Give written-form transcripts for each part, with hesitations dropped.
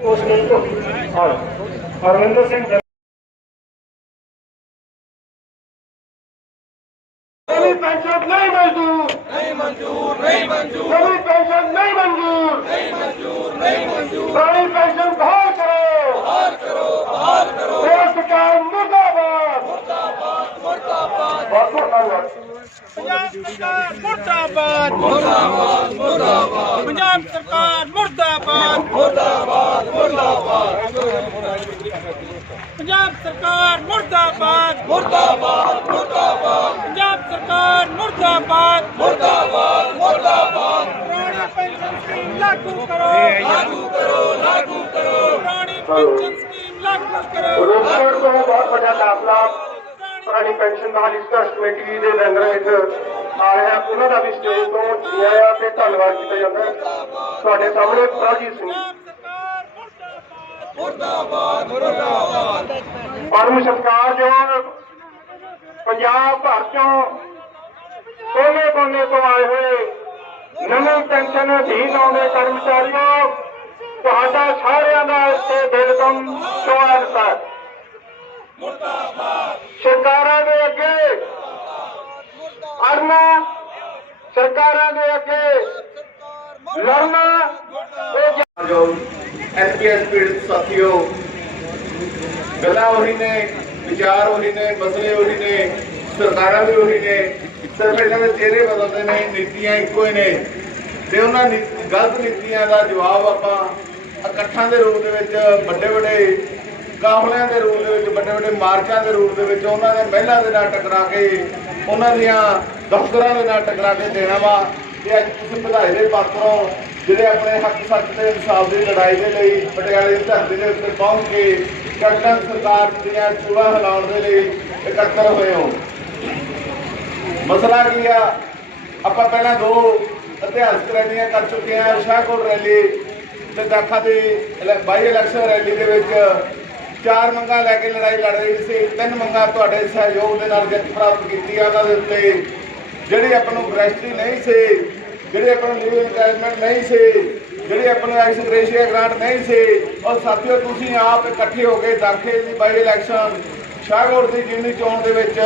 हरविंदर सिंह नवी pension नहीं मंजूर, नहीं मंजूर, नहीं मंजूर, नवी पेंशन नहीं मंजूर, नहीं मंजूर, नहीं मंजूर, पुरानी पेंशन बहाल करो, बहाल करो, बहाल करो, सरकार मुर्दाबाद, मुर्दाबाद, मुर्दाबाद, बहुत बहुत धन्यवाद। पंजाब सरकार मुर्दाबाद, मुर्दाबाद, मुर्दाबाद, पंजाब सरकार मुर्दाबाद, मुर्दाबाद, मुर्दाबाद, पंजाब सरकार मुर्दाबाद, मुर्दाबाद, मुर्दाबाद, पंजाब सरकार मुर्दाबाद, मुर्दाबाद, मुर्दाबाद, पुरानी पेंशन स्कीम लागू करो, लागू करो, लागू करो, पुरानी पेंशन स्कीम लागू करो। रोपड़ को बहुत बड़ा काफला पुरानी पेंशन बहाली संघर्ष कमेटी ਦੇ ਮੈਂਬਰ ਹੇਠ ਆ ਰਿਹਾ, ਉਹਨਾਂ ਦਾ ਵੀ ਸਟੇਜ ਤੋਂ ਜਿਆਇਆ ਤੇ ਧੰਨਵਾਦ ਕੀਤਾ ਜਾਂਦਾ ਹੈ। ਤੁਹਾਡੇ ਸਾਹਮਣੇ ਪ੍ਰਭਜੀਤ ਸਿੰਘ ਮੁਰਦਾਬਾਦ, ਮੁਰਦਾਬਾਦ, ਪਰਮ ਸਤਿਕਾਰਯੋਗ ਪੰਜਾਬ ਭਰ ਚੋਂ ਕੋਨੇ-ਕੋਨੇ ਤੋਂ ਆਏ ਹੋਏ ਨਵੀਂ ਪੈਨਸ਼ਨ ਅਧੀਨ ਆਉਂਦੇ ਕਰਮਚਾਰੀਓ, ਤੁਹਾਡਾ ਸਾਰਿਆਂ ਦਾ ਇੱਥੇ ਦਿਲ ਤੋਂ ਸਵਾਗਤ ਹੈ। सरकारों के अगे अड़ना, सरकारों के अगे लड़ना। जो एनपीएस पीड़ित साथियों, गल्लां उही ने, विचार उही ने, मसले उही ने, सरकारां भी उही ने, सिर्फ इन्हां दे चेहरे बदलते ने, नीतियां इक्को ही ने ते उन्हां गलत नीतियां दा जवाब आपां इकट्ठां दे रूप दे विच वड्डे-वड्डे काफलियां के रूप में, बड़े बड़े मार्चां के रूप में उन्होंने महिला के नाल टकरा के उन्होंने दफ्तर के नाल टकरा के देना वा। अज तुम बधाई के पात्रों जिहड़े अपने हक सच के इंसाफ की लड़ाई के लिए पटियाले की धरती के उत्ते पहुँच के कैप्टन सरकार दीआं चूड़ा हिलाउण के लिए इकट्ठे हुए हो। मसला की आ, आपां पहलां दो इतिहासक रैलियां कर चुके हैं, शाहकोट रैली ते दाखा की बाई इलैक्शन रैली के चार मंगां लैके लड़ाई लड़ रही सी। तीन मंगां तुहाडे सहयोग दे नाल जिੱਤ प्राप्त की। उन्होंने उत्ते जिहड़ी आपां नूं ग्रैस्टी नहीं सी, जिहड़ी आपां नूं लीव इनकरेजमेंट नहीं सी, जिहड़ी आपां नूं एक्स ग्रेशिया ग्रांट नहीं सी, और साथियों तुसीं आप इकट्ठे हो गए दाखे की बाई इलैक्शन शाहकोट की जिमनी चोण दे विच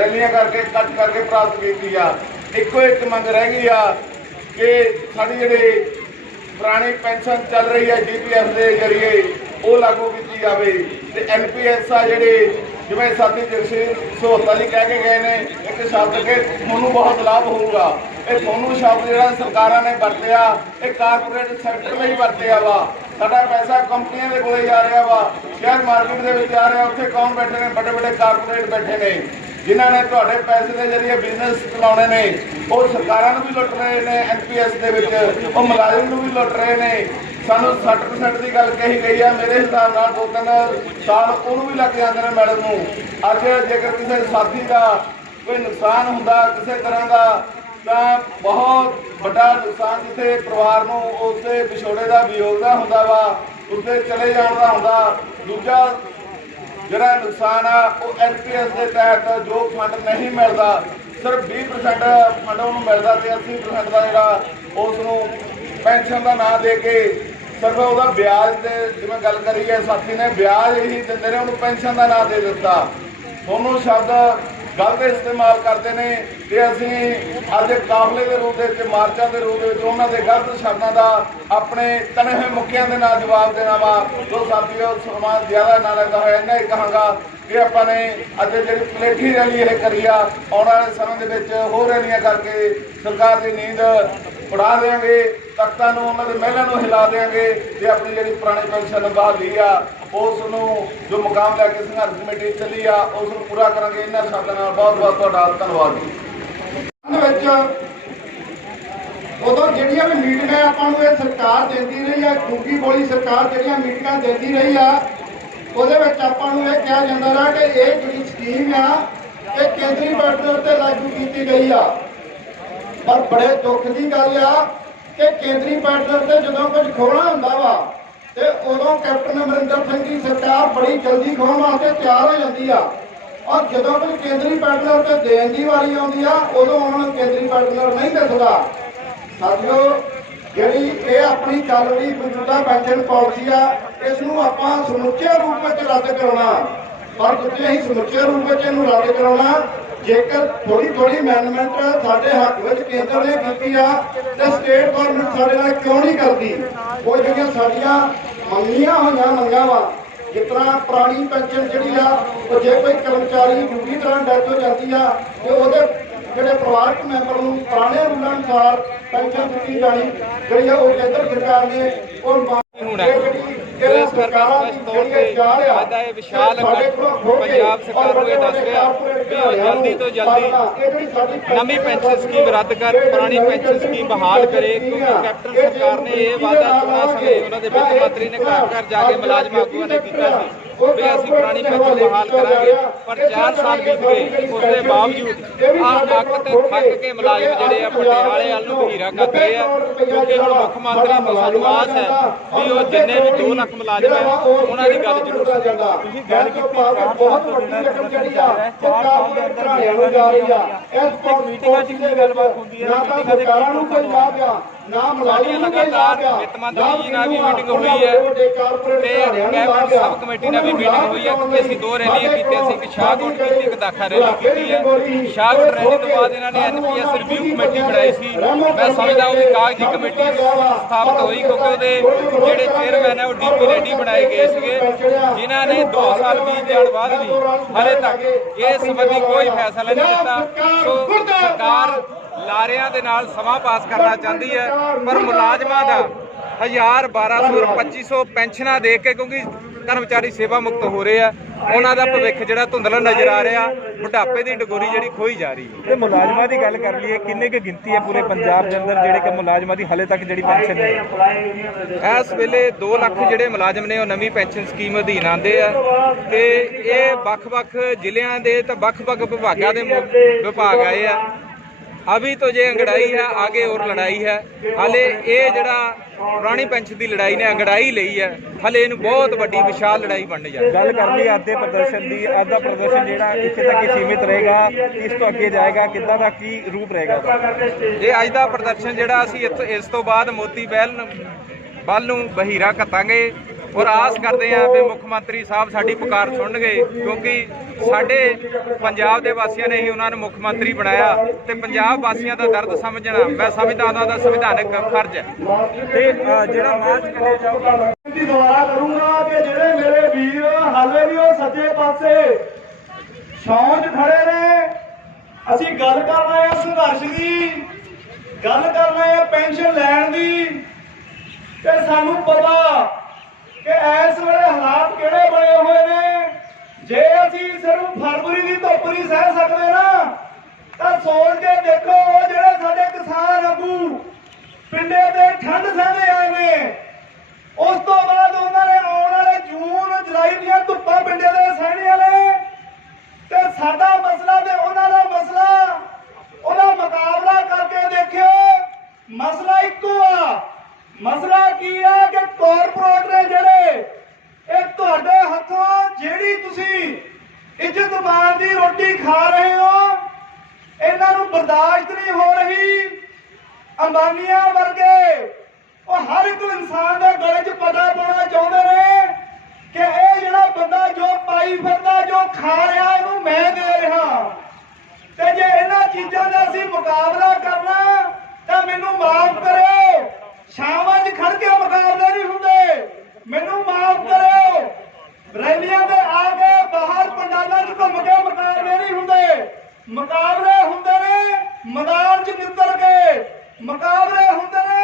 रैलियां करके कट करके प्राप्त की आ। इक्को एक मंग रह गई आ कि साडी जिहड़ी पुरानी पेंशन चल रही है जीपीएफ के जरिए वो लागू की जाए ते एनपीएस आ जिहड़े जिवें साथी जगसीर सहोता जी कह के गए ने एक शब्द के तुहानूं बहुत लाभ होगा। ये तुहानूं शब्द जिहड़ा सरकारां ने वरतिया ये कारपोरेट सैक्टर में ही वरतिया वा। साडा पैसा कंपनियां दे कोले जा रहा वा, शेयर मार्केट दे विच जा रहा, उत्थे कौन बैठे ने? बड़े बड़े कारपोरेट बैठे ने जिन्हां ने तुहाडे पैसे के जरिए बिजनेस चलाउणे ने। वो सरकारां नूं भी लुट रहे ने, एनपीएस दे विच वो मुलाजिम नूं भी लुट रहे ने। सानूं 60% की गल कही गई है, मेरे हिसाब नाल 2-3 साल उहनूं भी लग जांदे ने मैडम नूं। अज जेकर किसी साथी का कोई नुकसान हुंदा किसी तरह का तां बहुत बड़ा नुकसान जिथे परिवार नूं उसके विछोड़े का वियोग का हुंदा वा, उसके चले जाण का हुंदा। दूजा जिहड़ा नुकसान आ वो एनपीएस के तहत जो फंड नहीं मिलता, सिर्फ 20% फंड उन्होंने मिलता तो 80% का जिहड़ा उसनूं पेंशन का ना दे के सिर्फ वह ब्याज के जिवें गल करी है साथी ने ब्याज ही देंदे ने, उन्होंने पेंशन का ना दे दिता। दोनों शब्द गलत इस्तेमाल करते हैं कि असीं अज काफले के रूप में मार्चा के रूप में उन्होंने गलत शब्दों का अपने तने हुए मुखिया के नाल जवाब देना वा। जो साथियों समान ज़्यादा ना लगता है इन्ना ही कहांगा कि अपने अज जी पलेठी रैली यह करी आ, आने वाले समय के हो रैलियां करके सरकार की नींद उड़ा देंगे, तख्तां नूं उन्हां दे महलां नूं हिला देंगे ते अपनी जिहड़ी पुरानी पेंशन बहाली आ उसनूं जो मुकाम लैके संघर्ष कमेटी चली आ उसनूं पूरा करांगे। इन्हां शब्दां नाल बहुत बहुत तुहाडा धन्नवाद। उदों जिहड़ियां भी मीटिंगां आपां नूं इह सरकार देंदी रही है, झूठी बोली सरकार जिहड़ियां मीटिंगां देंदी रही आ ਉਹਦੇ ਵਿੱਚ ਆਪਾਂ ਨੂੰ ਇਹ ਕਿਹਾ ਜਾਂਦਾ ਰਿਹਾ कि ਇਹ ਜਿਹੜੀ ਸਕੀਮ ਆ ਇਹ ਕੇਂਦਰੀ ਬਜਟ ਦੇ ਉੱਤੇ ਲਾਗੂ ਕੀਤੀ ਗਈ ਆ। ਪਰ ਬੜੇ ਦੁੱਖ ਦੀ ਗੱਲ ਆ ਕਿ ਕੇਂਦਰੀ ਬਜਟ ਦੇ ਉੱਤੇ ਜਦੋਂ ਕੁਝ ਖੋਣਾ ਹੁੰਦਾ ਵਾ ਤੇ ਉਦੋਂ ਕੈਪਟਨ ਅਮਰਿੰਦਰ ਸਿੰਘ ਦੀ ਸਰਕਾਰ ਬੜੀ ਜਲਦੀ ਖੋਣ ਵਾਸਤੇ ਤਿਆਰ ਹੋ ਜਾਂਦੀ ਆ, ਔਰ ਜਦੋਂ ਕੁਝ ਕੇਂਦਰੀ ਬਜਟ ਦੇ ਉੱਤੇ ਦੇਣ ਦੀ ਵਾਰੀ ਆਉਂਦੀ ਆ ਉਦੋਂ ਉਹਨਾਂ ਨੂੰ ਕੇਂਦਰੀ ਬਜਟ ਨਹੀਂ ਦਿਸਦਾ। ਸਾਥੀਓ ਜਿਹੜੀ ਇਹ ਆਪਣੀ ਚੱਲ ਰਹੀ ਮੌਜੂਦਾ ਪੈਨਸ਼ਨ ਪਾਲਿਸੀ ਆ, ਇਸ ਨੂੰ ਆਪਾਂ ਸਮੁੱਚੇ ਰੂਪ ਵਿੱਚ ਰੱਦ ਕਰਾਉਣਾ। ਪਰ ਜਿੱਥੇ ਅਸੀਂ ਸਮੁੱਚੇ ਰੂਪ ਵਿੱਚ ਇਹਨੂੰ ਰੱਦ ਕਰਾਉਣਾ, ਜੇਕਰ ਥੋੜੀ ਥੋੜੀ ਅਮੈਂਡਮੈਂਟ ਸਾਡੇ ਹੱਕ ਵਿੱਚ ਕੇਂਦਰ ਨੇ ਕੀਤੀ ਆ ਤੇ ਸਟੇਟ ਗਵਰਨਮੈਂਟ ਸਾਡੇ ਨਾਲ ਕਿਉਂ ਨਹੀਂ ਕਰਦੀ? ਉਹ ਜਿਹੜੀਆਂ ਸਾਡੀਆਂ ਮੰਗੀਆਂ ਹੋਈਆਂ ਮੰਗਾਂ ਵਾ, ਜਿਸ ਤਰ੍ਹਾਂ ਪੁਰਾਣੀ ਪੈਨਸ਼ਨ ਜਿਹੜੀ ਆ, ਉਹ ਜੇ ਕੋਈ ਕਰਮਚਾਰੀ ਡਿਊਟੀ ਦੌਰਾਨ ਡੈਥ ਹੋ ਜਾਂਦੀ ਆ ਤੇ ਉਹਦੇ ਜਿਹੜੇ ਪਰਿਵਾਰਕ ਮੈਂਬਰ ਨੂੰ ਪੁਰਾਣੇ ਰੂਲਾਂ ਅਨੁਸਾਰ ਪੈਨਸ਼ਨ ਦਿੱਤੀ ਜਾਣੀ, ਜਿਹੜੀ ਆ ਉਹ ਕੇਂਦਰ ਸਰਕਾਰ ਨੇ ਉਹ ਇਸ ਕਰਕੇ ਸਪਸ਼ਟ ਤੌਰ ਤੇ ਅੱਜ ਦਾ ਇਹ ਵਿਸ਼ਾਲ ਪੰਜਾਬ ਸਰਕਾਰ ਨੂੰ ਇਹ ਦੱਸ ਰਿਹਾ ਵੀ ਉਹ ਜਲਦੀ ਤੋਂ ਜਲਦੀ ਨਵੀਂ ਪੈਨਸ਼ਨ ਸਕੀਮ ਰੱਦ ਕਰ ਪੁਰਾਣੀ ਪੈਨਸ਼ਨ ਸਕੀਮ ਬਹਾਲ ਕਰੇ, ਕਿਉਂਕਿ ਕੈਪਟਨ ਸਰਕਾਰ ਨੇ ਇਹ ਵਾਅਦਾ ਚੋਣਾਂ ਸਮੇਂ ਉਹਨਾਂ ਦੇ ਵਿੱਤ ਮੰਤਰੀ ਨੇ ਘਰ ਘਰ ਜਾ ਕੇ ਮੁਲਾਜ਼ਮ ਆਗੂਆਂ ਨੇ ਕੀਤਾ ਸੀ ਵੀ ਅਸੀਂ ਪੁਰਾਣੀ ਪੈਨਸ਼ਨ ਬਹਾਲ ਕਰਾਂਗੇ। ਪਰ 4 ਸਾਲ ਬੀਤ ਗਏ, ਉਸ ਦੇ ਬਾਵਜੂਦ ਆਹ ਅੱਕ ਤੇ ਥੱਕ ਕੇ ਮੁਲਾਜ਼ਮ ਜਿਹੜੇ ਆ ਪਟਿਆਲੇ ਵੱਲ ਨੂੰ ਹੀਰਾ ਕਰ ਰਹੇ ਆ, ਕਿਉਂਕਿ ਹੁਣ ਮੁੱਖ ਮੰਤਰੀ ਤੋਂ ਸਾਨੂੰ ਆਸ ਹੈ ਵੀ ਉਹ ਜਿੰਨੇ ਵੀ 2 ਲੱਖ ਮੁਲਾਜ਼ਮ ਹੈ ਉਹਨਾਂ ਦੀ ਗੱਲ ਜ਼ਰੂਰ ਸੁਣੇਗਾ। ਤੁਸੀਂ ਗੱਲ ਕੀਤੀ ਬਹੁਤ ਵੱਡੀ ਰਕਮ ਜਿਹੜੀ ਆ ਸਰਕਾਰ ਦੇ ਘਰਾਣਿਆਂ ਨੂੰ ਜਾ ਰਹੀ ਆ। ਇਸ ਮੀਟਿੰਗਾਂ 'ਚ ਕੀ ਗੱਲਬਾਤ ਹੁੰਦੀ ਹੈ? ਨਾ ਸਰਕਾਰਾਂ ਨੂੰ ਕੋਈ ਲਾਭ ਆ, ਨਾ ਮੁਲਾਜ਼ਮਾਂ ਨੂੰ ਕੋਈ ਲਾਭ ਆ। ਵਿੱਤ ਮੰਤਰੀ ਜੀ ਨਾਲ ਵੀ ਮੀਟਿੰਗ ਹੋਈ ਹੈ ਤੇ ਕੈਬਨਿਟ ਸਬ ਕਮੇਟੀ ਨਾਲ ਵੀ ਮੀਟਿੰਗ ਹੋਈ ਹੈ, ਕਿਉਂਕਿ ਅਸੀਂ 2 ਰੈਲੀਆਂ ਕੀਤੀਆਂ ਸੀ, ਇੱਕ ਸ਼ਾਹਕੋਟ ਕੀਤੀ, ਇੱਕ ਦਾਖਾ ਰੈਲੀ ਕੀਤੀ ਹੈ। ਸ਼ਾਹਕੋਟ ਰੈਲੀ ਤੋਂ ਬਾਅਦ ਇਹਨਾਂ ਨੇ ਐਨਪੀਐਸ ਰਿਵਿਊ ਕਮੇਟੀ ਬਣਾਈ ਸੀ। ਮੈਂ ਸਮਝਦਾ ਉਹ ਵੀ ਕਾਗਜ਼ੀ ਕਮੇਟੀ ਸਥਾਪਿਤ ਹੋਈ, ਕਿਉਂਕਿ ਉਹਦੇ ਜਿਹੜੇ ਚੇਅਰਮੈਨ ਹੈ ਉਹ ਡੀਪੀ ਰੈਡੀ ਬਣਾਏ ਗਏ ਸੀਗੇ, ਜਿਨ੍ਹਾਂ ਨੇ 2 ਸਾਲ ਬੀਤ ਜਾਣ ਬਾਅਦ ਵੀ ਹਾਲੇ ਤੱਕ ਇਸ ਸੰਬੰਧੀ ਕੋਈ ਫੈਸਲਾ ਨਹੀਂ ਦਿੱਤਾ। ਸੋ ਸਰਕਾਰ ਲਾਰਿਆਂ ਦੇ ਨਾਲ ਸਮਾਂ ਪਾਸ ਕਰਨਾ ਚਾਹੁੰਦੀ ਹੈ, ਪਰ ਮੁਲਾਜ਼ਮਾਂ ਦਾ 1000, 1200, 2500 ਪੈਨਸ਼ਨਾਂ ਦੇ ਕੇ, ਕਿਉਂਕਿ ਕਰਮਚਾਰੀ ਸੇਵਾ ਮੁਕਤ ਹੋ ਰਹੇ ਆ, ਉਹਨਾਂ ਦਾ ਭਵਿੱਖ ਜਿਹੜਾ ਧੁੰਦਲਾ ਨਜ਼ਰ ਆ ਰਿਹਾ, ਬੁਢਾਪੇ ਦੀ ਡਗੋਰੀ ਜਿਹੜੀ ਖੋਈ ਜਾ ਰਹੀ ਹੈ। ਤੇ ਮੁਲਾਜ਼ਮਾਂ ਦੀ ਗੱਲ ਕਰ ਲਈਏ, ਕਿੰਨੇ ਕੁ ਗਿਣਤੀ ਹੈ ਪੂਰੇ ਪੰਜਾਬ ਦੇ ਅੰਦਰ ਜਿਹੜੇ ਕਿ ਮੁਲਾਜ਼ਮਾਂ ਦੀ ਹਾਲੇ ਤੱਕ ਜਿਹੜੀ ਪੈਨਸ਼ਨ ਨਹੀਂ? ਇਸ ਵੇਲੇ 2 ਲੱਖ ਜਿਹੜੇ ਮੁਲਾਜ਼ਮ ਨੇ ਉਹ ਨਵੀਂ ਪੈਨਸ਼ਨ ਸਕੀਮ ਅਧੀਨ ਆਉਂਦੇ ਆ ਤੇ ਇਹ ਵੱਖ-ਵੱਖ ਜ਼ਿਲ੍ਹਿਆਂ ਦੇ ਤਾਂ ਵੱਖ-ਵੱਖ ਵਿਭਾਗਾਂ ਦੇ ਵਿਭਾਗ ਆਏ ਆ। अभी तो जे अंगड़ाई है, आगे और लड़ाई है। हाले ये जड़ा पुरानी पेंशन की लड़ाई ने अंगड़ाई ली है, हाले इन बहुत बड़ी विशाल लड़ाई बनने जा रही है। गल कर ली अद्धे प्रदर्शन की, अद्धा प्रदर्शन जेड़ा इत्थे तक ही सीमित रहेगा, इस तो अगे जाएगा, किद्दां दा की रूप रहेगा? ये अज दा प्रदर्शन जेड़ा असीं इस तो बाद मोती बल नूं बहीरा घत्तांगे और आस करते हैं कि मुख मंत्री साहब साडी पुकार सुनणगे, क्योंकि साडे पंजाब दे वासियां ने ही उन्होंने मुख मंत्री बनाया ते पंजाब वासियां दा दर्द समझना मैं समझदा उन्हां दा संविधानिक फर्ज है। ते जेड़ा मार्च करिया जाऊगा ਦੁਆਰਾ ਕਰੂੰਗਾ कि ਜਿਹੜੇ ਮੇਰੇ ਵੀਰ ਹਾਲੇ ਵੀ ਉਹ ਸੱਜੇ ਪਾਸੇ ਛਾਂ 'ਚ ਖੜੇ ਨੇ, ਅਸੀਂ ਗੱਲ ਕਰ ਰਹੇ ਹਾਂ ਸੰਘਰਸ਼ ਦੀ, ਗੱਲ ਕਰ ਰਹੇ ਹਾਂ ਪੈਨਸ਼ਨ ਲੈਣ ਦੀ, ਤੇ ਸਾਨੂੰ ਪਤਾ कि इस वे हालात किहड़े बने हुए ने। जे असीं सिर्फ फरवरी की धुप नहीं सह सकते ना, तो सोच के देखो जिहड़े साडे किसान आगू पिंडे ते ठंड सहंदे आए ने, उस तो बाद उन्होंने आने वाले जून जुलाई दीयां धुप्पां पिंडे ते सहणियां ने, ते साडा मसला ते उन्हां दा मसला उहदा मुकाबला करके देखियो, मसला इक्को आ। मसला की है कि कॉरपोरेट ने जेड़े एक तुहाडे हथों जेड़ी तुसी इज्जत मान दी रोटी खा रहे हो, इन्हां नूं बर्दाश्त नहीं हो रही। अंबानिया वर्गे और हर एक इंसान दे गले 'च पता पाना चाहुंदे ने कि इह जिहड़ा बंदा जो पाई फिरदा जो खा रहा इहनूं मैं दे रहा, ते जे इन्हां चीज़ां दा असीं मुकाबला करना तां मैनूं माफ करो, छावां 'च खड़ के मुकाबले नहीं हुंदे, मैनूं माफ करो, रैलियां ते आ के बाहर पंडालां 'च घुम के मुकाबले नहीं हुंदे, मुकाबले हुंदे ने मैदान 'च नितर के, मुकाबले हुंदे ने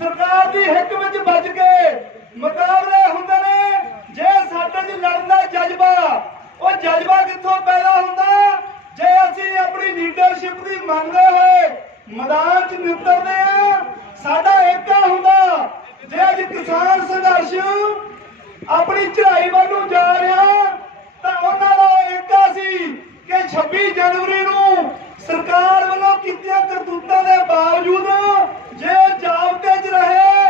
सरकार दी हिक विच बज के, मुकाबले हुंदे ने जे साडे 'च लड़न दा जज्बा, ਉਹ जज्बा कित्थों पैदा हुंदा जे असीं अपनी लीडरशिप दी मंगदे होए मैदान 'च नितरदे आ, साडा एकता हुंदा। जे अज किसान संघर्ष अपनी चढ़ाई वालों जा रहा तां उन्हां दा एकता सी कि 26 जनवरी नूं सरकार वालों कीतियां करतूतां दे बावजूद जे जाबते 'च रहे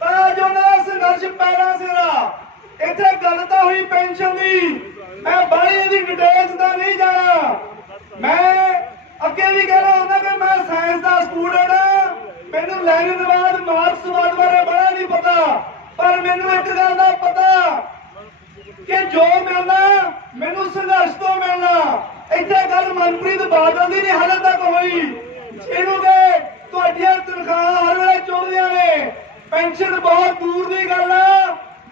तां अज उन्हां दा संघर्ष पैरां सिरा। इत्थे गल तां होई पेंशन दी, मैं बाहली इहदी डिटेल्स दा नहीं जाना, मैं अगे भी कहना हुंदा कि मैं साइंस दा स्टूडेंट हां, मैनू लैनिनवाद मार्क्सवाद बारे बड़ा नहीं पता, पर मैनू एक गल दा पता कि जो मिलना मैनू संघर्ष तो मिलना। इत्थे गल मनप्रीत बादल दी नहीं हाले तक हुई, जिन्हों के तुहाडियां तनख्वाहां हर वेले चुभदियां ने, पेंशन बहुत दूर की गल आ।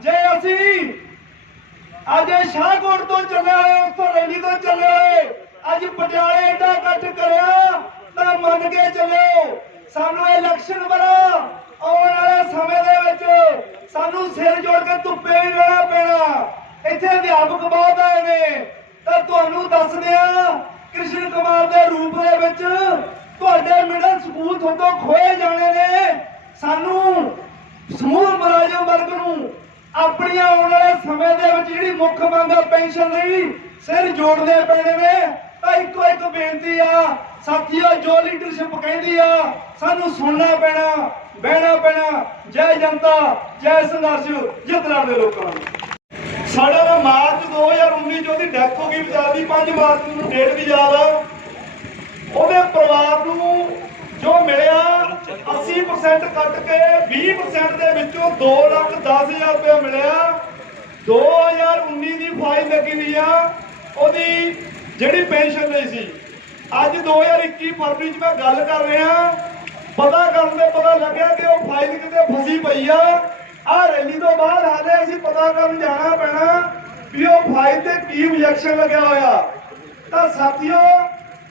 जे असीं अज शाहकोट तो चले हुए, उस तो रैली तो चले हुए, अज पटियाले एडा इकट्ठ करिया तो मन के चलो सानू इलैक्शन वाला आने वाले समय दे विच सानू सिर जोड़ के धुप्पे भी रहना पैना। इत्थे अध्यापक बहुत आए ने, तो तुहानू दस दिया कृष्ण कुमार दे रूप दे विच तुहाडे मिडल स्कूल थोड़ों खोए जाने ने। सानू समूह मुलाजम वर्ग नू अपनी आने वाले समय दे विच जिहड़ी मुख मंग पेंशन लई सिर जोड़ने पैने ने। तो इको एक बेनती आ साथियों, जो लीडरशिप कहती आ सानू सुनना पैना, बहना पैना। जय जनता, जय संघर्ष, जित लड़दे लोकां नूं। साडा ना मार्च 2019 जो डैथ हो गई बचार की, 5 मार्च नूं डेट भी याद आ। ਉਹਦੇ ਪਰਿਵਾਰ ਨੂੰ ਜੋ ਮਿਲਿਆ 80% ਕੱਟ ਕੇ 20% ਦੇ ਵਿੱਚੋਂ 2,10,000 ਰੁਪਏ ਮਿਲਿਆ। 2019 ਦੀ ਫਾਈਲ ਲੱਗੀ ਹੋਈ ਆ ਉਹਦੀ ਜਿਹੜੀ ਪੈਨਸ਼ਨ ਲਈ ਸੀ। ਅੱਜ 2021 ਫਰਵਰੀ 'ਚ ਮੈਂ ਗੱਲ ਕਰ ਰਿਹਾ, ਪਤਾ ਕਰਨ ਦੇ ਪਤਾ ਲੱਗਿਆ ਕਿ ਉਹ ਫਾਈਲ ਕਿਤੇ ਫਸੀ ਪਈ ਆ। ਆਹ ਰੈਲੀ ਤੋਂ ਬਾਅਦ ਹਾਲੇ ਅਸੀਂ ਪਤਾ ਕਰਨ ਜਾਣਾ ਪੈਣਾ ਵੀ ਉਹ ਫਾਈਲ ਤੇ ਕੀ objection ਲੱਗਿਆ ਹੋਇਆ। ਤਾਂ ਸਾਥੀਓ,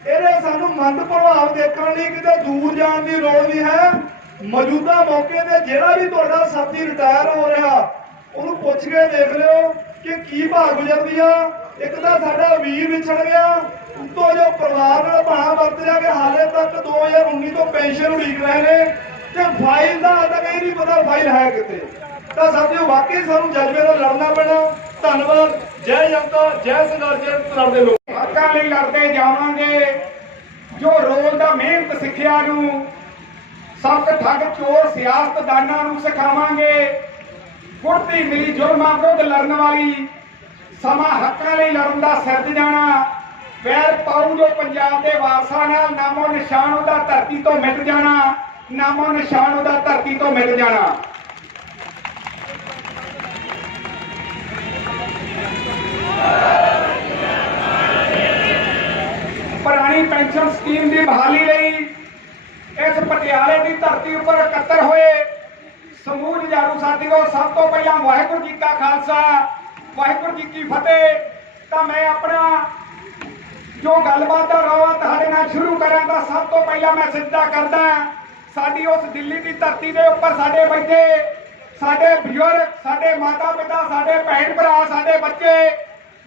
ਇਹਦੇ ਸਾਨੂੰ ਮੰਦ ਪ੍ਰਭਾਵ ਦੇਖਣ ਲਈ ਕਿਤੇ ਦੂਰ ਜਾਣ ਦੀ ਲੋੜ ਨਹੀਂ ਹੈ। ਮੌਜੂਦਾ ਮੌਕੇ ਤੇ ਜਿਹੜਾ ਵੀ ਤੁਹਾਡਾ ਸਾਥੀ ਰਿਟਾਇਰ ਹੋ ਰਿਹਾ ਉਹਨੂੰ ਪੁੱਛ ਕੇ ਦੇਖ ਲਿਓ ਕਿ ਕੀ ਭਾਗ ਗੁਜ਼ਰਦੀ ਆ। ਇੱਕ ਤਾਂ ਸਾਡਾ ਵੀਰ ਵਿਛੜ ਗਿਆ, ਉੱਤੋਂ ਜੋ ਪਰਿਵਾਰ ਨਾਲ ਬਣਾ ਵਰਤ ਜਾ ਕੇ ਹਾਲੇ ਤੱਕ 2019 ਤੋਂ ਪੈਨਸ਼ਨ ਉਡੀਕ ਰਹੇ ਨੇ, ਤੇ ਫਾਈਲ ਦਾ ਤੱਕ ਇਹ ਨਹੀਂ ਪਤਾ ਫਾਈਲ ਹੈ ਕਿਤੇ। ਤਾਂ ਸਾਥੀਓ, ਵਾਕਈ ਸਾਨੂੰ ਜਜ਼ਬੇ ਨਾਲ ਲੜਨਾ ਪੈਣਾ। ਧੰਨਵਾਦ। ਜੈ ਜਨਤਾ, ਜੈ ਸੰਘਰਸ਼, ਜਿਤ ਲੜਦੇ ਲੋਕ। ਹੱਕਾਂ ਲਈ ਲੜਦੇ ਜਾਵਾਂਗੇ, ਜੋ ਰੋਲ ਦਾ ਮਿਹਨਤ ਸਿੱਖਿਆ ਨੂੰ ਸਖਤ ਠੱਗ ਚੋਰ ਸਿਆਸਤਦਾਨਾਂ ਨੂੰ ਸਿਖਾਵਾਂਗੇ। ਗੁੜਤੀ ਮਿਲੀ ਜ਼ੁਲਮਾਂ ਵਿਰੁੱਧ ਲੜਨ ਵਾਲੀ, ਸਮਾਂ ਹੱਕਾਂ ਲਈ ਲੜਨ ਦਾ ਸਿਰਜ ਜਾਣਾ। ਵੈਰ ਪਾਉ ਜੋ ਪੰਜਾਬ ਦੇ ਵਾਰਸਾਂ ਨਾਲ, ਨਾਮੋ ਨਿਸ਼ਾਨ ਉਹਦਾ ਧਰਤੀ ਤੋਂ ਮਿਟ ਜਾਣਾ, ਨਾਮੋ ਨਿਸ਼ਾਨ ਉਹਦਾ ਧਰਤੀ ਤੋਂ ਮਿਟ ਜਾਣਾ। ਪੁਰਾਣੀ ਪੈਨਸ਼ਨ ਸਕੀਮ ਦੀ ਬਹਾਲੀ ਲਈ ਇਸ ਪਟਿਆਲੇ ਦੀ ਧਰਤੀ ਉੱਪਰ ਇਕੱਤਰ ਹੋਏ ਸਮੂਹ ਜੁਝਾਰੂ ਸਾਥੀਓ, ਸਭ ਤੋਂ ਪਹਿਲਾਂ ਵਾਹਿਗੁਰੂ ਜੀ ਕਾ ਖਾਲਸਾ, ਵਾਹਿਗੁਰੂ ਜੀ ਕੀ ਫਤਿਹ। ਤਾਂ ਮੈਂ ਆਪਣਾ ਜੋ ਗੱਲਬਾਤ ਦਾ ਰੌਲਾ ਤੁਹਾਡੇ ਨਾਲ ਸ਼ੁਰੂ ਕਰਾਂ ਤਾਂ ਸਭ ਤੋਂ ਪਹਿਲਾਂ ਮੈਂ ਸਿੱਧਾ ਕਰਦਾ ਸਾਡੀ ਉਸ ਦਿੱਲੀ ਦੀ ਧਰਤੀ ਦੇ ਉੱਪਰ ਸਾਡੇ ਬੈਠੇ ਸਾਡੇ ਬਜ਼ੁਰਗ, ਸਾਡੇ ਮਾਤਾ ਪਿਤਾ, ਸਾਡੇ ਭੈਣ ਭਰਾ, ਸਾਡੇ ਬੱਚੇ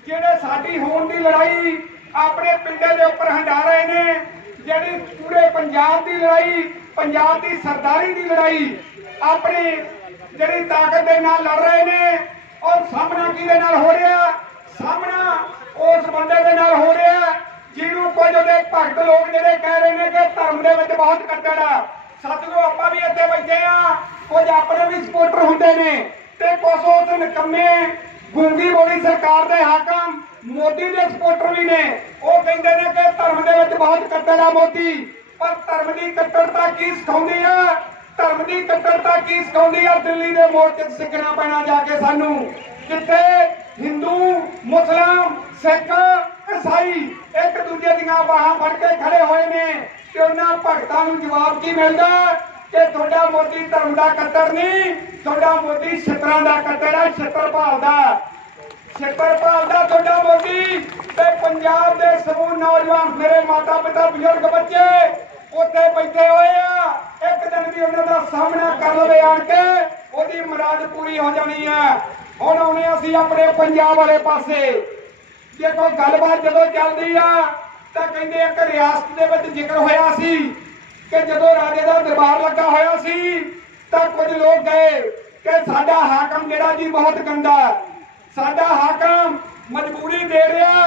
ਜਿਹੜੇ ਸਾਡੀ ਹੋਣ ਦੀ ਲੜਾਈ ਆਪਣੇ ਪਿੰਡੇ ਦੇ ਉੱਪਰ ਹੰਡਾ ਰਹੇ ਨੇ, ਜਿਹੜੀ ਪੂਰੇ ਪੰਜਾਬ ਦੀ ਲੜਾਈ, ਪੰਜਾਬ ਦੀ ਸਰਦਾਰੀ ਦੀ ਲੜਾਈ ਆਪਣੀ ਜਿਹੜੀ ਤਾਕਤ ਦੇ ਨਾਲ ਲੜ ਰਹੇ ਨੇ। ਔਰ ਸਾਹਮਣਾ ਕਿਹਦੇ ਨਾਲ ਹੋ ਰਿਹਾ? ਸਾਹਮਣਾ ਉਸ ਬੰਦੇ ਦੇ ਨਾਲ ਹੋ ਰਿਹਾ ਜਿਹਨੂੰ ਕੁਝ ਉਹਦੇ ਭਗਤ ਲੋਕ ਜਿਹੜੇ ਕਹਿ ਰਹੇ ਨੇ ਕਿ ਧਰਮ ਦੇ ਵਿੱਚ ਬਹੁਤ ਕੱਟੜ ਆ। ਸਾਥੀਓ, ਆਪਾਂ ਵੀ ਇੱਥੇ ਬੈਠੇ ਆ, ਕੁਝ ਆਪਣੇ ਵੀ ਸਪੋਰਟਰ ਹੁੰਦੇ ਨੇ ਤੇ ਕੁਝ ਉਸ ਨਿਕੰਮੇ ਗੂੰਗੀ ਬੋਲੀ ਸਰਕਾਰ ਦੇ ਹਾਕਮ ਮੋਦੀ ਦੇ ਸਪੋਰਟਰ ਵੀ ਨੇ। ਉਹ ਕਹਿੰਦੇ ਨੇ ਕਿ ਧਰਮ ਦੇ ਵਿੱਚ ਬਹੁਤ ਕੱਟੜ ਆ ਮੋਦੀ, ਪਰ ਧਰਮ ਦੀ ਕੱਟੜਤਾ ਕੀ ਸਿਖਾਉਂਦੀ ਆ? ਧਰਮ ਦੀ ਕੱਟੜਤਾ ਕੀ ਸਿਖਾਉਂਦੀ ਆ? ਦਿੱਲੀ ਦੇ ਮੋਰਚੇ 'ਚ ਸਿੱਖਣਾ ਪੈਣਾ ਜਾ ਕੇ ਸਾਨੂੰ, ਜਿੱਥੇ ਹਿੰਦੂ, ਮੁਸਲਮ, ਸਿੱਖ, ਈਸਾਈ ਇੱਕ ਦੂਜੇ ਦੀਆਂ ਬਾਹਾਂ ਫੜ ਕੇ ਖੜੇ ਹੋਏ ਨੇ ਤੇ ਉਹਨਾਂ ਭਗਤਾਂ ਨੂੰ ਜਵਾਬ ਕੀ ਮਿਲਦਾ ਕਿ ਤੁਹਾਡਾ ਮੋਦੀ ਧਰਮ ਦਾ ਕੱਟੜ ਨਹੀਂ, ਤੁਹਾਡਾ ਮੋਦੀ ਛਿੱਤਰਾਂ ਦਾ ਕੱਟੜ ਹੈ, ਛਿੱਤਰ ਭਾਲਦਾ, ਛਿੱਤਰ ਭਾਲਦਾ ਤੁਹਾਡਾ ਮੋਦੀ। ਤੇ ਪੰਜਾਬ ਦੇ ਸਮੂਹ ਨੌਜਵਾਨ, ਮੇਰੇ ਮਾਤਾ ਪਿਤਾ, ਬਜ਼ੁਰਗ, ਬੱਚੇ ਉੱਥੇ ਬੈਠੇ ਹੋਏ ਆ। ਇੱਕ ਦਿਨ ਵੀ ਉਹਨਾਂ ਦਾ ਸਾਹਮਣਾ ਕਰ ਲਵੇ ਆਣ ਕੇ, ਉਹਦੀ ਮੁਰਾਦ ਪੂਰੀ ਹੋ ਜਾਣੀ ਹੈ। ਹੁਣ ਆਉਣੇ ਅਸੀਂ ਆਪਣੇ ਪੰਜਾਬ ਵਾਲੇ ਪਾਸੇ। ਜੇ ਕੋਈ ਗੱਲਬਾਤ ਜਦੋਂ ਚੱਲਦੀ ਆ ਤਾਂ ਕਹਿੰਦੇ ਇੱਕ ਰਿਆਸਤ ਦੇ ਵਿੱਚ ਜ਼ਿਕਰ ਹੋਇਆ ਸੀ ਕਿ ਜਦੋਂ ਰਾਜੇ ਦਾ ਦਰਬਾਰ ਲੱਗਾ ਹੋਇਆ ਸੀ ਤਾਂ ਕੁਝ ਲੋਕ ਗਏ ਕਿ ਸਾਡਾ ਹਾਕਮ ਜਿਹੜਾ ਜੀ ਬਹੁਤ ਗੰਦਾ, ਸਾਡਾ ਹਾਕਮ ਮਜਬੂਰੀ ਦੇ ਰਿਹਾ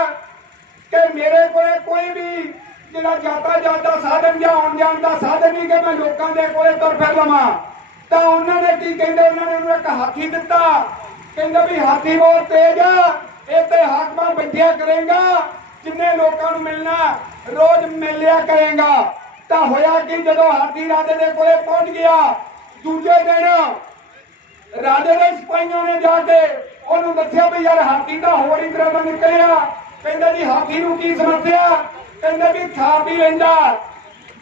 ਕਿ ਮੇਰੇ ਕੋਲੇ ਕੋਈ ਵੀ ਜਿਹੜਾ ਯਾਤਾਯਾਤ ਦਾ ਸਾਧਨ ਜਾਂ ਆਉਣ ਜਾਣ ਦਾ ਸਾਧਨ ਨਹੀਂ ਕਿ ਮੈਂ ਲੋਕਾਂ ਦੇ ਕੋਲੇ ਤੁਰ ਫਿਰ ਲਵਾਂ। ਤਾਂ ਉਹਨਾਂ ਨੇ ਕੀ ਕਹਿੰਦੇ, ਉਹਨਾਂ ਨੇ ਉਹਨੂੰ ਇੱਕ ਹਾਥੀ ਦਿੱਤਾ। ਕਹਿੰਦੇ ਵੀ ਹਾਥੀ ਬਹੁਤ ਤੇਜ਼ ਆ, ਇਹ ਤੇ ਹਾਕਮਾਂ ਬੈਠਿਆ ਕਰੇਗਾ, ਜਿੰਨੇ ਲੋਕਾਂ ਨੂੰ ਮਿਲਣਾ ਰੋਜ਼ ਮਿਲਿਆ ਕਰੇਗਾ। ਤਾਂ ਹੋਇਆ ਕਿ ਜਦੋਂ ਹਾਥੀ ਰਾਜੇ ਦੇ ਕੋਲੇ ਪਹੁੰਚ ਗਿਆ, ਦੂਜੇ ਦਿਨ ਰਾਜੇ ਦੇ ਸਿਪਾਹੀਆਂ ਨੇ ਜਾ ਕੇ ਉਹਨੂੰ ਦੱਸਿਆ ਵੀ ਯਾਰ ਹਾਥੀ ਤਾਂ ਹੋਰ ਹੀ ਤਰ੍ਹਾਂ ਦਾ ਨਿਕਲਿਆ। ਕਹਿੰਦਾ ਜੀ ਹਾਥੀ ਨੂੰ ਕੀ ਸਮੱਸਿਆ? ਕਹਿੰਦਾ ਵੀ ਖਾ ਪੀ ਲੈਂਦਾ,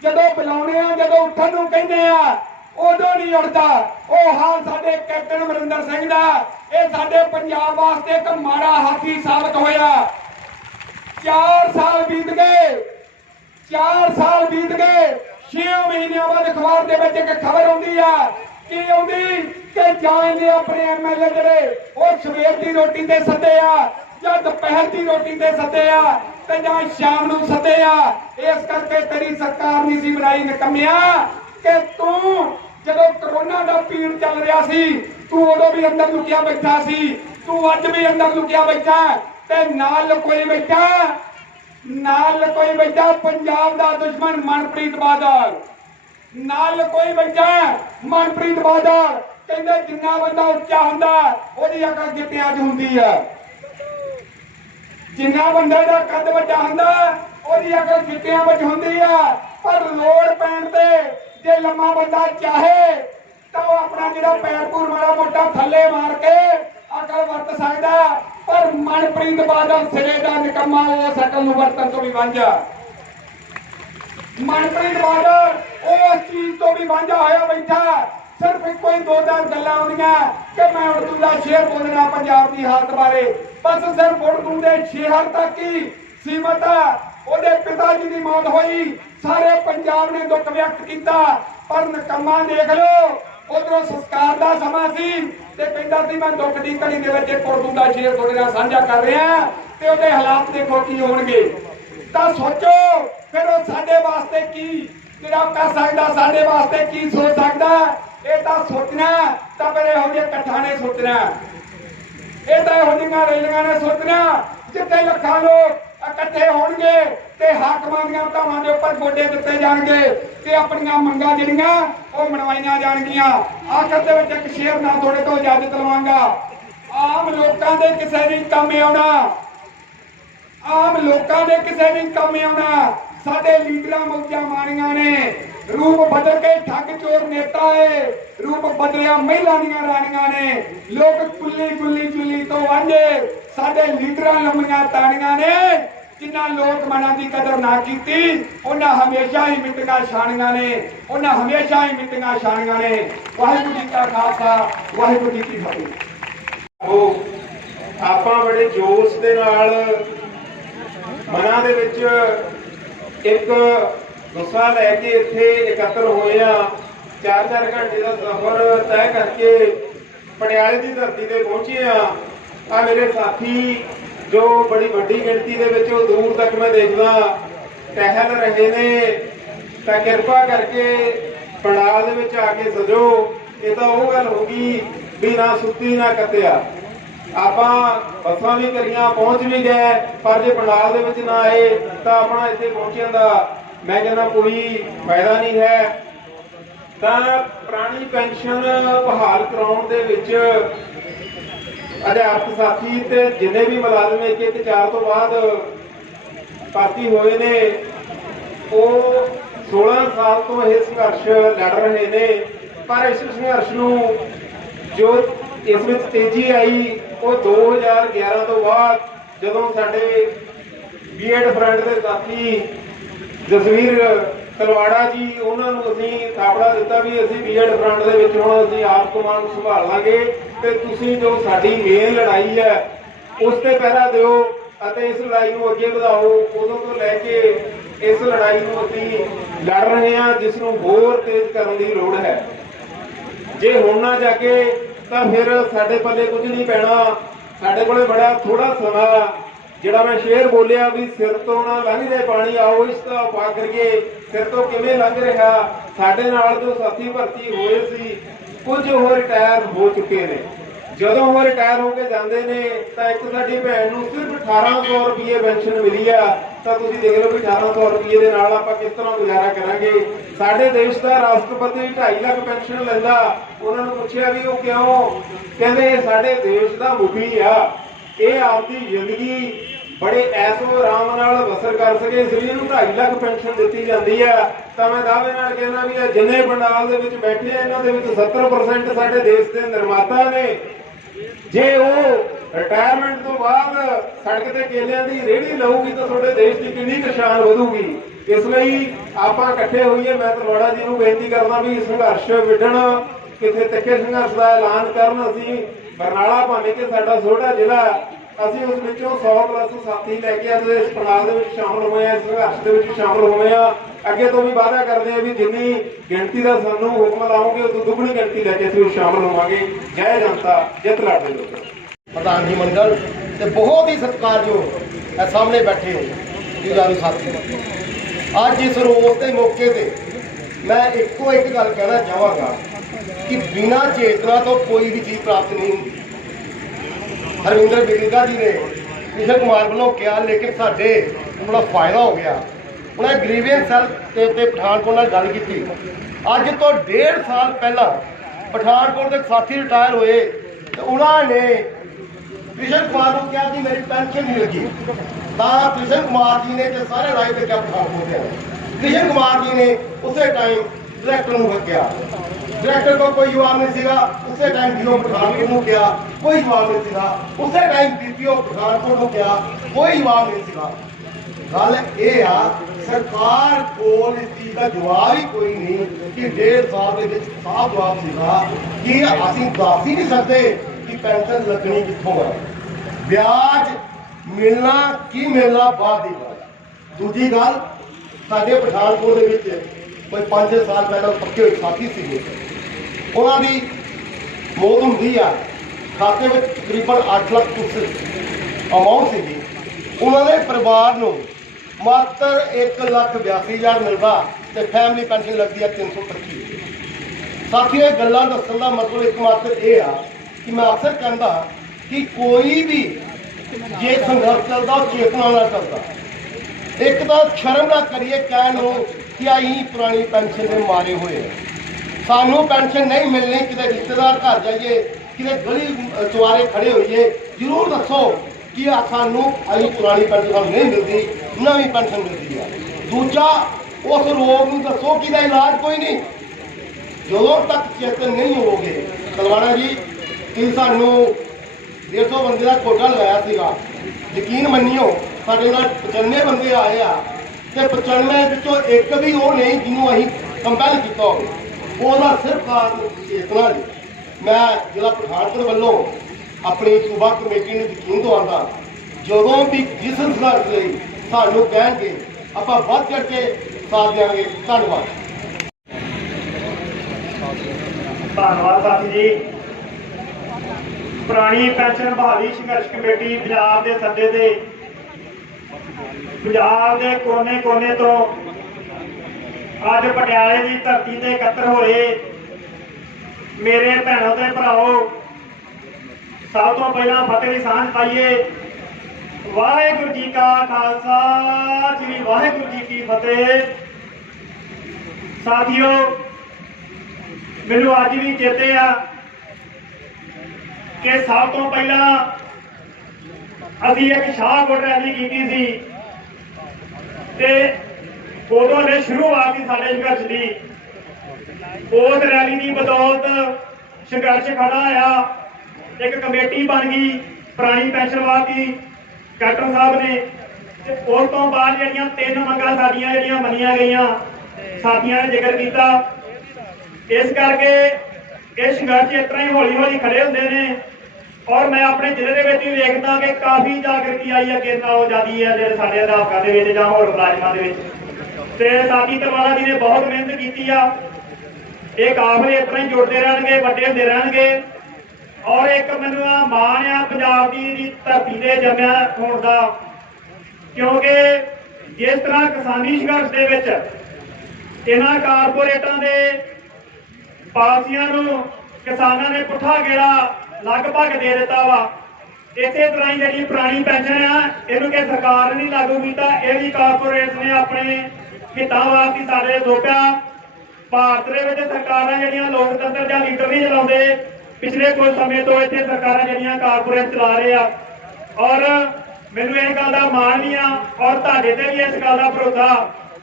ਜਦੋਂ ਬੁਲਾਉਣੇ ਆ, ਜਦੋਂ ਉੱਠਣ ਨੂੰ ਕਹਿੰਦੇ ਆ ਉਦੋਂ ਨਹੀਂ ਉੱਠਦਾ। ਉਹ ਹਾਲ ਸਾਡੇ ਕੈਪਟਨ ਅਮਰਿੰਦਰ ਸਿੰਘ ਦਾ। ਇਹ ਸਾਡੇ ਪੰਜਾਬ ਵਾਸਤੇ ਇੱਕ ਮਾੜਾ ਹਾਥੀ ਸਾਬਤ ਹੋਇਆ। 4 ਸਾਲ ਬੀਤ ਗਏ, 4 ਸਾਲ ਬੀਤ ਗਏ। 6 ਮਹੀਨਿਆਂ ਬਾਅਦ ਅਖਬਾਰ ਦੇ ਵਿੱਚ ਇੱਕ ਖਬਰ ਆਉਂਦੀ ਆ। ਕੀ ਆਉਂਦੀ ਕਿ ਜਾਂ ਦੇ ਆਪਣੇ ਐਮਐਲਏ ਜਿਹੜੇ ਉਹ ਸਵੇਰ ਦੀ ਰੋਟੀ ਤੇ ਸੱਦੇ ਆ, ਜਾਂ ਦੁਪਹਿਰ ਦੀ ਰੋਟੀ ਤੇ ਸੱਦੇ ਆ, ਤੇ ਜਾਂ ਸ਼ਾਮ ਨੂੰ ਸੱਦੇ ਆ। ਇਸ ਕਰਕੇ ਤੇਰੀ ਸਰਕਾਰ ਨਹੀਂ ਸੀ ਬਣਾਈ ਨਿਕੰਮਿਆ ਕਿ ਤੂੰ ਜਦੋਂ ਕਰੋਨਾ ਦਾ ਪੀੜ ਚੱਲ ਰਿਹਾ ਸੀ ਤੂੰ ਉਦੋਂ ਵੀ ਅੰਦਰ ਲੁਕਿਆ ਬੈਠਾ ਸੀ, ਤੂੰ ਅੱਜ ਵੀ ਅੰਦਰ ਲੁਕਿਆ ਬੈਠਾ, ਤੇ ਨਾਲ ਲੁਕੋਈ ਬੈਠਾ, ਨਾਲ ਲੁਕੋਈ ਬੈਠਾ ਪੰਜਾਬ ਦਾ ਦੁਸ਼ਮਣ ਮਨਪ੍ਰੀਤ ਬਾਦਲ, ਨਾਲ ਲੁਕੋਈ ਬੈਠਾ ਮਨਪ੍ਰੀਤ ਬਾਦਲ। ਕਹਿੰਦੇ ਜਿੰਨਾ ਬੰਦਾ ਉੱਚਾ ਹੁੰਦਾ ਉਹਦੀ ਅਕਲ ਗਿੱਟਿਆਂ 'ਚ ਹੁੰਦੀ ਆ, ਜਿੰਨਾ ਬੰਦੇ ਦਾ ਕੱਦ ਵੱਡਾ ਹੁੰਦਾ ਉਹਦੀ ਅਕਲ ਗਿੱਟਿਆਂ ਵਿੱਚ ਹੁੰਦੀ ਆ। ਪਰ ਲੋੜ ਪੈਣ ਤੇ ਜੇ ਲੰਮਾ ਬੰਦਾ ਚਾਹੇ ਤਾਂ ਉਹ ਆਪਣਾ ਜਿਹੜਾ ਪੈਰ ਪੂਰ ਮਾੜਾ ਮੋਟਾ ਥੱਲੇ ਮਾਰ ਕੇ ਅਕਲ ਵਰਤ ਸਕਦਾ। ਪਰ ਮਨਪ੍ਰੀਤ ਬਾਦਲ ਸਿਰੇ ਦਾ ਨਿਕੰਮਾ ਉਸ ਅਕਲ ਨੂੰ ਵਰਤਣ ਤੋਂ ਵੀ ਵਾਂਝਾ। ਮਨਪ੍ਰੀਤ ਬਾਦਲ ਉਸ ਚੀਜ਼ ਤੋਂ ਵੀ ਵਾਂਝਾ ਹੋਇਆ ਬੈਠਾ। ਸਿਰਫ ਇੱਕੋ ਹੀ 2-4 ਗੱਲਾਂ ਆਉਂਦੀਆਂ ਕਿ ਮੈਂ ਉਰਦੂ ਦਾ ਸ਼ੇਰ ਬੋਲਣਾ ਪੰਜਾਬ ਦੀ ਹਾਲਤ ਬਾਰੇ, ਬਸ ਸਿਰਫ ਉਰਦੂ ਦੇ ਸ਼ੇਰ ਤੱਕ ਹੀ ਸੀਮਤ ਆ। ਉਹਦੇ ਪਿਤਾ ਜੀ ਦੀ ਮੌਤ ਹੋਈ, ਸਾਰੇ ਪੰਜਾਬ ਨੇ ਦੁੱਖ ਵਿਅਕਤ ਕੀਤਾ। ਪਰ ਨਿਕੰਮਾ ਦੇਖ ਲਓ, ਉਧਰੋਂ ਸੰਸਕਾਰ ਦਾ ਸਮਾਂ ਸੀ ਤੇ ਕਹਿੰਦਾ ਸੀ ਮੈਂ ਦੁੱਖ ਦੀ ਘੜੀ ਦੇ ਵਿੱਚ ਇੱਕ ਉਰਦੂ ਦਾ ਸ਼ੇਰ ਤੁਹਾਡੇ ਨਾਲ ਸਾਂਝਾ ਕਰ ਰਿਹਾ, ਤੇ ਉਹਦੇ ਹਾਲਾਤ ਦੇਖੋ ਕੀ ਹੋਣਗੇ। ਤਾਂ ਸੋਚੋ ਫਿਰ ਉਹ ਸਾਡੇ ਵਾਸਤੇ ਕੀ ਜਿਹੜਾ ਕਰ ਸਕਦਾ, ਸਾਡੇ ਵਾਸਤੇ ਕੀ ਸੋਚ ਸਕਦਾ। ਇਹ ਤਾਂ ਸੋਚਣਾ ਤਾਂ ਫਿਰ ਇਹੋ ਜਿਹੇ ਇਕੱਠਾਂ ਨੇ ਸੋਚਣਾ, ਇਹ ਤਾਂ ਇਹੋ ਜਿਹੀਆਂ ਰੈਲੀਆਂ ਨੇ ਸੋਚਣਾ ਜਿੱਥੇ ਲੱਖਾਂ ਲੋਕ ਇਕੱਠੇ ਹੋਣਗੇ ਤੇ ਹਾਕਮਾਂ ਦੀਆਂ ਧਾਵਾਂ ਦੇ ਉੱਪਰ ਗੋਡੇ ਦਿੱਤੇ ਜਾਣਗੇ ਤੇ ਆਪਣੀਆਂ ਮੰਗਾਂ ਜਿਹੜੀਆਂ ਉਹ ਮਨਵਾਈਆਂ ਜਾਣਗੀਆਂ। ਆਖਰ ਦੇ ਵਿੱਚ ਇੱਕ ਸ਼ੇਰ ਨਾਲ ਤੁਹਾਡੇ ਤੋਂ ਇਜਾਜ਼ਤ ਲਵਾਂਗਾ। ਆਮ ਲੋਕਾਂ ਦੇ ਕਿਸੇ ਵੀ ਕੰਮ ਆਉਣਾ, ਆਮ ਲੋਕਾਂ ਦੇ ਕਿਸੇ ਵੀ ਕੰਮ ਆਉਣਾ। ਸਾਡੇ ਲੀਡਰਾਂ ਮੌਜਾਂ ਮਾਣੀਆਂ ਨੇ, ਰੂਪ ਬਦਲ ਕੇ ਠੱਗ ਚੋਰ ਨੇਤਾ ਏ, ਰੂਪ ਬਦਲਿਆ ਮਹਿਲਾ ਦੀਆਂ ਰਾਣੀਆਂ ਨੇ। ਲੋਕ ਕੁੱਲੀ ਕੁੱਲੀ ਚੁੱਲੀ ਤੋਂ ਵਾਂਝੇ, ਸਾਡੇ ਲੀਡਰਾਂ ਲੰਮੀਆਂ ਤਾਣੀਆਂ ਨੇ। ਜਿਨ੍ਹਾਂ ਲੋਕ ਮਨਾਂ ਦੀ ਕਦਰ ਨਾ ਕੀਤੀ ਉਹਨਾਂ ਹਮੇਸ਼ਾ ਹੀ ਮਿੱਟੀਆਂ ਛਾਣੀਆਂ ਨੇ, ਉਹਨਾਂ ਹਮੇਸ਼ਾ ਹੀ ਮਿੱਟੀਆਂ ਛਾਣੀਆਂ ਨੇ। ਵਾਹਿਗੁਰੂ ਜੀ ਕਾ ਖਾਲਸਾ, ਵਾਹਿਗੁਰੂ ਜੀ ਕੀ ਫਤਿਹ। ਉਹ ਆਪਾਂ ਬੜੇ ਜੋਸ਼ ਦੇ ਨਾਲ ਮਨਾਂ ਦੇ ਵਿੱਚ ਇੱਕ ਗੁੱਸਾ ਲੈ ਕੇ ਇੱਥੇ ਇਕੱਤਰ ਹੋਏ ਆ। 4-4 ਘੰਟੇ ਦਾ ਸਫ਼ਰ ਤੈਅ ਕਰਕੇ ਪਟਿਆਲੇ ਦੀ ਧਰਤੀ ਤੇ ਪਹੁੰਚੇ ਆ। ਮੇਰੇ ਸਾਥੀ ਜੋ ਬੜੀ ਵੱਡੀ ਗਿਣਤੀ ਦੇ ਵਿੱਚ ਉਹ ਦੂਰ ਤੱਕ ਮੈਂ ਦੇਖਦਾ ਟਹਿਲ ਰਹੇ ਨੇ, ਤਾਂ ਕਿਰਪਾ ਕਰਕੇ ਪੰਡਾਲ ਦੇ ਵਿੱਚ ਆ ਕੇ ਸਜੋ। ਇਹ ਤਾਂ ਉਹ ਗੱਲ ਹੋ ਗਈ ਵੀ ਨਾ ਸੁੱਤੀ ਨਾ ਕੱਤਿਆ। ਆਪਾਂ ਬੱਸਾਂ ਵੀ ਕਰੀਆਂ, ਪਹੁੰਚ ਵੀ ਗਏ, ਪਰ ਜੇ ਪੰਡਾਲ ਦੇ ਵਿੱਚ ਨਾ ਆਏ ਤਾਂ ਆਪਣਾ ਇੱਥੇ ਪਹੁੰਚਣ ਦਾ ਮੈਂ ਕਹਿੰਦਾ ਕੋਈ ਫਾਇਦਾ ਨਹੀਂ ਹੈ। ਤਾਂ ਪੁਰਾਣੀ ਪੈਨਸ਼ਨ ਬਹਾਲ ਕਰਾਉਣ ਦੇ ਵਿੱਚ ਅਧਿਆਪਕ ਸਾਥੀ ਤੇ ਜਿੰਨੇ ਵੀ ਮੁਲਾਜ਼ਮ 1-4 ਤੋਂ ਬਾਅਦ ਭਰਤੀ ਹੋਏ ਨੇ ਉਹ 16 ਸਾਲ ਤੋਂ ਇਹ ਸੰਘਰਸ਼ ਲੜ ਰਹੇ ਨੇ। ਪਰ ਇਸ ਸੰਘਰਸ਼ ਨੂੰ ਜੋ ਇਸ ਵਿੱਚ ਤੇਜ਼ੀ ਆਈ ਉਹ 2011 ਤੋਂ ਬਾਅਦ ਜਦੋਂ ਸਾਡੇ ਬੀਐਡ ਫਰੰਟ ਦੇ ਸਾਥੀ ਜਸਵੀਰ ਤਲਵਾੜਾ ਜੀ, ਉਹਨਾਂ ਨੂੰ ਅਸੀਂ ਥਾਪੜਾ ਦਿੱਤਾ ਵੀ ਅਸੀਂ ਬੀਐਡ ਫਰੰਟ ਦੇ ਵਿੱਚ ਹੁਣ ਅਸੀਂ ਆਪ ਕਮਾਂਡ ਸੰਭਾਲ ਲਾਂਗੇ ਤੇ ਤੁਸੀਂ ਜੋ ਸਾਡੀ ਮੇਨ ਲੜਾਈ ਹੈ ਉਸ ਤੇ ਪਹਿਰਾ ਦਿਓ ਅਤੇ ਇਸ ਲੜਾਈ ਨੂੰ ਅੱਗੇ ਵਧਾਓ। ਉਦੋਂ ਤੋਂ ਲੈ ਕੇ ਇਸ ਲੜਾਈ ਨੂੰ ਅਸੀਂ ਲੜ ਰਹੇ ਹਾਂ ਜਿਸ ਨੂੰ ਹੋਰ ਤੇਜ਼ ਕਰਨ ਦੀ ਲੋੜ ਹੈ। ਜੇ ਹੁਣ ਨਾ ਜਾਗੇ ਤਾਂ ਫਿਰ ਸਾਡੇ ਪੱਲੇ ਕੁਝ ਨਹੀਂ ਪੈਣਾ। ਸਾਡੇ ਕੋਲੇ ਬੜਾ ਥੋੜਾ ਸਮਾਂ, ਜਿਹੜਾ ਮੈਂ ਸ਼ੇਰ ਬੋਲਿਆ ਵੀ ਸਿਰ ਤੋਂ ਨਾ ਲੰਘ ਜਾਏ ਪਾਣੀ, ਆਓ ਇਸ ਦਾ ਉਪਾਅ ਕਰੀਏ। ਸਿਰ ਤੋਂ ਕਿਵੇਂ ਲੰਘ ਰਿਹਾ? ਸਾਡੇ ਨਾਲ ਜੋ ਸਾਥੀ ਭਰਤੀ ਹੋਏ ਸੀ ਕੁਝ ਹੋਰ ਰਿਟਾਇਰ ਹੋ ਚੁੱਕੇ ਨੇ। ਜਦੋਂ ਉਹ ਰਿਟਾਇਰ ਹੋ ਕੇ ਜਾਂਦੇ ਨੇ ਤਾਂ ਇੱਕ ਸਾਡੀ ਭੈਣ ਨੂੰ ਸਿਰਫ 1800 ਰੁਪਏ ਪੈਨਸ਼ਨ ਮਿਲੀ ਆ। ਤਾਂ ਤੁਸੀਂ ਦੇਖ ਲਓ ਵੀ 1800 ਰੁਪਏ ਦੇ ਨਾਲ ਆਪਾਂ ਕਿਸ ਤਰ੍ਹਾਂ ਗੁਜ਼ਾਰਾ ਕਰਾਂਗੇ। ਸਾਡੇ ਦੇਸ਼ ਦਾ ਰਾਸ਼ਟਰਪਤੀ 2.5 ਲੱਖ ਪੈਨਸ਼ਨ ਲੈਂਦਾ। ਉਹਨਾਂ ਨੂੰ ਪੁੱਛਿਆ ਵੀ ਉਹ ਕਿਉਂ? ਕਹਿੰਦੇ ਇਹ ਸਾਡੇ ਦੇਸ਼ ਦਾ ਮੁਖੀ ਆ, ਇਹ ਆਪਦੀ ਜ਼ਿੰਦਗੀ ਬੜੇ ਐਸੋ ਆਰਾਮ ਨਾਲ ਬਸਰ ਕਰ ਸਕੇ, ਇਸ ਲਈ ਇਹਨੂੰ 2.5 ਲੱਖ ਪੈਨਸ਼ਨ ਦਿੱਤੀ ਜਾਂਦੀ ਹੈ। ਤਾਂ ਮੈਂ ਦਾਅਵੇ ਨਾਲ ਕਹਿੰਦਾ ਵੀ ਇਹ ਜਿੰਨੇ ਪੰਡਾਲ ਦੇ ਵਿੱਚ ਬੈਠੇ ਆ ਇਹਨਾਂ ਦੇ ਵਿੱਚ 70% ਸਾਡੇ ਦੇਸ਼ ਦੇ ਨਿਰਮਾਤਾ ਨੇ। ਜੇ ਉਹ ਰਿਟਾਇਰਮੈਂਟ ਤੋਂ ਬਾਅਦ ਸੜਕ ਤੇ ਕੇਲਿਆਂ ਦੀ ਰੇਹੜੀ ਲਾਊਗੀ ਤਾਂ ਤੁਹਾਡੇ ਦੇਸ਼ ਦੀ ਕਿੰਨੀ ਕੁ ਸ਼ਾਨ ਵਧੂਗੀ। ਇਸ ਲਈ ਆਪਾਂ ਇਕੱਠੇ ਹੋਈਏ। ਮੈਂ ਤਲਵਾੜਾ ਜੀ ਨੂੰ ਬੇਨਤੀ ਕਰਦਾ ਵੀ ਸੰਘਰਸ਼ ਵਿੱਢਣ, ਕਿਸੇ ਤਿੱਖੇ ਸੰਘਰਸ਼ ਦਾ ਐਲਾਨ ਕਰਨ। ਅਸੀਂ ਬਰਨਾਲਾ ਭਾਵੇਂ ਕਿ ਸਾਡਾ ਛੋਟਾ ਜ਼ਿਲ੍ਹਾ, ਅਸੀਂ ਉਸ ਵਿੱਚੋਂ 100+ ਸਾਥੀ ਲੈ ਕੇ ਅੱਜ ਇਸ ਪੰਡਾਲ ਦੇ ਵਿੱਚ ਸ਼ਾਮਲ ਹੋਏ ਆ, ਇਸ ਸੰਘਰਸ਼ ਦੇ ਵਿੱਚ ਸ਼ਾਮਲ ਹੋਏ ਆ। ਅੱਗੇ ਤੋਂ ਵੀ ਵਾਅਦਾ ਕਰਦੇ ਆ ਵੀ ਜਿੰਨੀ ਗਿਣਤੀ ਦਾ ਸਾਨੂੰ ਹੁਕਮ ਲਾਓਗੇ ਉਹ ਤੋਂ ਦੁੱਗਣੀ ਗਿਣਤੀ ਲੈ ਕੇ ਅਸੀਂ ਸ਼ਾਮਲ ਹੋਵਾਂਗੇ। ਜੈ ਜਨਤਾ, ਜਿੱਤ ਲਾਡੇ ਲੋਕ। ਪ੍ਰਧਾਨ ਜੀ ਮੰਡਲ ਤੇ ਬਹੁਤ ਹੀ ਸਤਿਕਾਰਯੋਗ ਇਹ ਸਾਹਮਣੇ ਬੈਠੇ ਜੁਝਾਰੂ ਸਾਥੀ, ਅੱਜ ਇਸ ਰੋਸ ਦੇ ਮੌਕੇ ਤੇ ਮੈਂ ਇੱਕੋ ਇੱਕ ਗੱਲ ਕਹਿਣਾ ਚਾਹਾਂਗਾ ਕਿ ਬਿਨਾਂ ਚੇਤਨਾ ਤੋਂ ਕੋਈ ਵੀ ਚੀਜ਼ ਪ੍ਰਾਪਤ ਨਹੀਂ ਹੁੰਦੀ। ਹਰਵਿੰਦਰ ਬਿਰਗਾ ਜੀ ਨੇ ਕਿਸ਼ਨ ਕੁਮਾਰ ਵੱਲੋਂ ਕਿਹਾ, ਲੇਕਿਨ ਸਾਡੇ ਨੂੰ ਬੜਾ ਫਾਇਦਾ ਹੋ ਗਿਆ। ਉਹਨਾਂ ਗ੍ਰੀਵੈਂਸ ਸੈੱਲ ਤੇ ਉੱਤੇ ਪਠਾਨਕੋਟ ਨਾਲ ਗੱਲ ਕੀਤੀ। ਅੱਜ ਤੋਂ 1.5 ਸਾਲ ਪਹਿਲਾਂ ਪਠਾਨਕੋਟ ਦੇ ਸਾਥੀ ਰਿਟਾਇਰ ਹੋਏ ਤੇ ਉਹਨਾਂ ਨੇ ਕ੍ਰਿਸ਼ਨ ਕੁਮਾਰ ਨੂੰ ਕਿਹਾ ਕਿ ਮੇਰੀ ਪੈਨਸ਼ਨ ਨਹੀਂ ਲੱਗੀ, ਤਾਂ ਕ੍ਰਿਸ਼ਨ ਕੁਮਾਰ ਜੀ ਨੇ ਤੇ ਸਾਰੇ ਰਾਜ ਦੇ ਕੈਪਟਨ ਹੋ ਗਿਆ। ਕ੍ਰਿਸ਼ਨ ਕੁਮਾਰ ਜੀ ਨੇ ਉਸੇ ਟਾਈਮ ਡਾਇਰੈਕਟਰ ਨੂੰ ਕਿਹਾ, ਡਾਇਰੈਕਟਰ ਕੋਲ ਕੋਈ ਜਵਾਬ ਨਹੀਂ ਸੀਗਾ। ਉਸੇ ਟਾਈਮ ਡੀਓ ਪਠਾਨਕੋਟ ਨੂੰ ਕਿਹਾ, ਕੋਈ ਜਵਾਬ ਨਹੀਂ ਸੀਗਾ। ਉਸੇ ਟਾਈਮ ਡੀਪੀਓ ਪਠਾਨਕੋਟ ਨੂੰ ਕਿਹਾ, ਕੋਈ ਜਵਾਬ ਨਹੀਂ ਸੀਗਾ। ਗੱਲ ਇਹ ਆ, ਸਰਕਾਰ ਕੋਲ ਇਸ ਚੀਜ਼ ਦਾ ਜਵਾਬ ਹੀ ਕੋਈ ਨਹੀਂ ਕਿ 1.5 ਸਾਲ ਦੇ ਵਿੱਚ ਸਾਫ਼ ਜਵਾਬ ਸੀਗਾ ਕਿ ਅਸੀਂ ਦੱਸ ਹੀ ਨਹੀਂ ਸਕਦੇ ਕਿ ਪੈਨਸ਼ਨ ਲੱਗਣੀ ਕਿੱਥੋਂ ਹੈ, ਵਿਆਜ ਮਿਲਣਾ ਕੀ ਮਿਲਣਾ ਬਾਅਦ ਦੀ ਗੱਲ। ਦੂਜੀ ਗੱਲ, ਸਾਡੇ ਪਠਾਨਕੋਟ ਦੇ ਵਿੱਚ ਕੋਈ 5 ਸਾਲ ਪਹਿਲਾਂ ਪੱਕੇ ਹੋਏ ਸਾਥੀ ਸੀਗੇ, ਉਹਨਾਂ ਦੀ ਮੌਤ ਹੁੰਦੀ ਆ, ਖਾਤੇ ਵਿੱਚ ਤਕਰੀਬਨ 8 ਲੱਖ ਕੁਛ ਅਮਾਊਂਟ ਸੀਗੀ। ਉਹਨਾਂ ਦੇ ਪਰਿਵਾਰ ਨੂੰ ਮਾਤਰ 1,82,000 ਮਿਲਦਾ ਤੇ ਫੈਮਿਲੀ ਪੈਨਸ਼ਨ ਲੱਗਦੀ ਆ 325। ਸਾਥੀਓ, ਇਹ ਗੱਲਾਂ ਦੱਸਣ ਦਾ ਮਤਲਬ ਇੱਕ ਮਾਤਰ ਇਹ ਆ ਕਿ ਮੈਂ ਅਕਸਰ ਕਹਿੰਦਾ ਕਿ ਕੋਈ ਵੀ ਜੇ ਸੰਘਰਸ਼ ਚੱਲਦਾ ਉਹ ਚੇਤਨਾ ਨਾਲ ਚੱਲਦਾ। ਇੱਕ ਤਾਂ ਸ਼ਰਮ ਨਾ ਕਰੀਏ ਕਹਿਣ ਨੂੰ ਕਿ ਅਸੀਂ ਪੁਰਾਣੀ ਪੈਨਸ਼ਨ ਦੇ ਮਾਰੇ ਹੋਏ ਆ, ਸਾਨੂੰ ਪੈਨਸ਼ਨ ਨਹੀਂ ਮਿਲਣੀ, ਕਿਤੇ ਰਿਸ਼ਤੇਦਾਰ ਘਰ ਜਾਈਏ, ਕਿਤੇ ਗਲੀ ਚੁਆਰੇ ਖੜੇ ਹੋਈਏ, ਜ਼ਰੂਰ ਦੱਸੋ ਕਿ ਸਾਨੂੰ ਅਸੀਂ ਪੁਰਾਣੀ ਪੈਨਸ਼ਨ ਸਾਨੂੰ ਨਹੀਂ ਮਿਲਦੀ, ਨਵੀਂ ਪੈਨਸ਼ਨ ਮਿਲਦੀ ਹੈ। ਦੂਜਾ, ਉਸ ਰੋਗ ਨੂੰ ਦੱਸੋ ਕਿ ਇਹਦਾ ਇਲਾਜ ਕੋਈ ਨਹੀਂ। ਜਦੋਂ ਤੱਕ ਚੇਤਨ ਨਹੀਂ ਹੋਵੋਗੇ, ਤਲਵਾੜਾ ਜੀ ਤੁਸੀਂ ਸਾਨੂੰ 150 ਬੰਦੇ ਦਾ ਕੋਟਾ ਲਗਾਇਆ ਸੀਗਾ, ਯਕੀਨ ਮੰਨਿਓ ਸਾਡੇ ਨਾਲ 95 ਬੰਦੇ ਆਏ ਆ ਤੇ 95 ਵਿੱਚੋਂ ਇੱਕ ਵੀ ਉਹ ਨਹੀਂ ਜਿਹਨੂੰ ਅਸੀਂ ਕੰਪੈਲ ਕੀਤਾ ਹੋਵੇ। ਉਹਦਾ ਸਿਰਫ ਕਾਰਨ ਚੇਤਨਾ ਨਹੀਂ। ਮੈਂ ਜ਼ਿਲ੍ਹਾ ਪਠਾਨਕੋਟ ਵੱਲੋਂ ਆਪਣੀ ਸੂਬਾ ਕਮੇਟੀ ਨੂੰ ਯਕੀਨ ਦਵਾਉਂਦਾ, ਜਦੋਂ ਵੀ ਜਿਸ ਸੰਘਰਸ਼ ਲਈ ਸਾਨੂੰ ਕਹਿਣਗੇ ਆਪਾਂ ਵੱਧ ਚੜ੍ਹ ਕੇ ਸਾਥ ਦਿਆਂਗੇ। ਧੰਨਵਾਦ। ਧੰਨਵਾਦ ਸਾਥੀ ਜੀ। ਪੁਰਾਣੀ ਪੈਨਸ਼ਨ ਬਹਾਲੀ ਸੰਘਰਸ਼ ਕਮੇਟੀ ਪੰਜਾਬ ਦੇ ਸੱਦੇ ਤੇ ਪੰਜਾਬ ਦੇ ਕੋਨੇ-ਕੋਨੇ ਤੋਂ ਅੱਜ ਪਟਿਆਲੇ ਦੀ ਧਰਤੀ ਤੇ ਇਕੱਤਰ ਹੋਏ ਮੇਰੇ ਭੈਣੋ ਤੇ ਭਰਾਓ, ਸਭ ਤੋਂ ਪਹਿਲਾਂ ਫਤਿਹ ਦੀ ਸਾਂਝ ਪਾਈਏ। ਵਾਹਿਗੁਰੂ ਜੀ ਕਾ ਖਾਲਸਾ, ਸ੍ਰੀ ਵਾਹਿਗੁਰੂ ਜੀ ਕੀ ਫਤਿਹ। ਸਾਥੀਓ, ਮੈਨੂੰ ਅੱਜ ਵੀ ਚੇਤੇ ਆ ਕਿ ਸਭ ਤੋਂ ਪਹਿਲਾਂ ਅਸੀਂ ਇੱਕ ਸ਼ਾਹਕੋਟ ਰੈਲੀ ਕੀਤੀ ਸੀ ਤੇ ਉਦੋਂ ਨੇ ਸ਼ੁਰੂਆਤ ਸੀ ਸਾਡੇ ਸੰਘਰਸ਼ ਦੀ। ਉਸ ਰੈਲੀ ਦੀ ਬਦੌਲਤ ਸੰਘਰਸ਼ ਖੜਾ ਆ, ਇੱਕ ਕਮੇਟੀ ਬਣ ਗਈ ਪੁਰਾਣੀ ਪੈਨਸ਼ਨ ਵਾਸਤੇ ਕੈਪਟਨ ਸਾਹਿਬ ਨੇ, ਤੇ ਉਸ ਤੋਂ ਬਾਅਦ ਜਿਹੜੀਆਂ 3 ਮੰਗਾਂ ਸਾਡੀਆਂ ਜਿਹੜੀਆਂ ਮੰਨੀਆਂ ਗਈਆਂ, ਸਾਥੀਆਂ ਨੇ ਜ਼ਿਕਰ ਕੀਤਾ। ਇਸ ਕਰਕੇ ਇਹ ਸੰਘਰਸ਼ ਇਸ ਤਰ੍ਹਾਂ ਹੀ ਹੌਲੀ ਹੌਲੀ ਖੜੇ ਹੁੰਦੇ ਨੇ। ਔਰ ਮੈਂ ਆਪਣੇ ਜ਼ਿਲ੍ਹੇ ਦੇ ਵਿੱਚ ਵੀ ਵੇਖਦਾ ਕਿ ਕਾਫੀ ਜਾਗਰਤੀ ਆਈ ਹੈ, ਅੱਗੇ ਨਾਲੋਂ ਜ਼ਿਆਦੀ ਹੈ ਜਿਹੜੇ ਸਾਡੇ ਅਧਿਆਪਕਾਂ ਦੇ ਵਿੱਚ ਜਾਂ ਹੋਰ ਮੁਲਾਜ਼ਮਾਂ ਦੇ ਵਿੱਚ। ਤੇ ਸਾਥੀ ਤਲਵਾੜਾ ਜੀ ਨੇ ਬਹੁਤ ਮਿਹਨਤ ਕੀਤੀ ਆ। ਇਹ ਕਾਫਲੇ ਇਸ ਤਰ੍ਹਾਂ ਹੀ ਜੁੜਦੇ ਰਹਿਣਗੇ, ਵੱਡੇ ਹੁੰਦੇ ਰਹਿਣਗੇ। ਔਰ ਇੱਕ ਮੈਨੂੰ ਆ ਮਾਣ ਆ ਪੰਜਾਬ ਦੀ ਧਰਤੀ ਤੇ ਜੰਮਿਆ ਹੋਣ ਦਾ, ਕਿਉਂਕਿ ਜਿਸ ਤਰ੍ਹਾਂ ਕਿਸਾਨੀ ਸੰਘਰਸ਼ ਦੇ ਵਿੱਚ ਇਹਨਾਂ ਕਾਰਪੋਰੇਟਾਂ ਦੇ ਪਾਲਸੀਆਂ ਨੂੰ ਕਿਸਾਨਾਂ ਨੇ ਪੁੱਠਾ ਗੇੜਾ ਲਗਭਗ ਦੇ ਦਿੱਤਾ ਵਾ, ਇਸੇ ਤਰ੍ਹਾਂ ਹੀ ਜਿਹੜੀ ਪੁਰਾਣੀ ਪੈਨਸ਼ਨ ਆ ਇਹਨੂੰ ਕਿ ਸਰਕਾਰ ਨੇ ਲਾਗੂ ਕੀਤਾ, ਇਹ ਵੀ ਕਾਰਪੋਰੇਟ ਨੇ ਆਪਣੇ ਹਿੱਤਾਂ ਵਾਸਤੇ ਸਾਡੇ ਥੋਪਿਆ। ਭਾਰਤ ਦੇ ਵਿੱਚ ਸਰਕਾਰਾਂ ਜਿਹੜੀਆਂ ਲੋਕਤੰਤਰ ਜਾਂ ਲੀਡਰ ਨਹੀਂ ਚਲਾਉਂਦੇ, ਪਿਛਲੇ ਕੁਝ ਸਮੇਂ ਤੋਂ ਇੱਥੇ ਸਰਕਾਰਾਂ ਜਿਹੜੀਆਂ ਕਾਰਪੋਰੇਟ ਚਲਾ ਰਹੇ ਆ। ਔਰ ਮੈਨੂੰ ਇਸ ਗੱਲ ਦਾ ਮਾਣ ਵੀ ਆ ਔਰ ਤੁਹਾਡੇ ਤੇ ਵੀ ਇਸ ਗੱਲ ਦਾ ਭਰੋਸਾ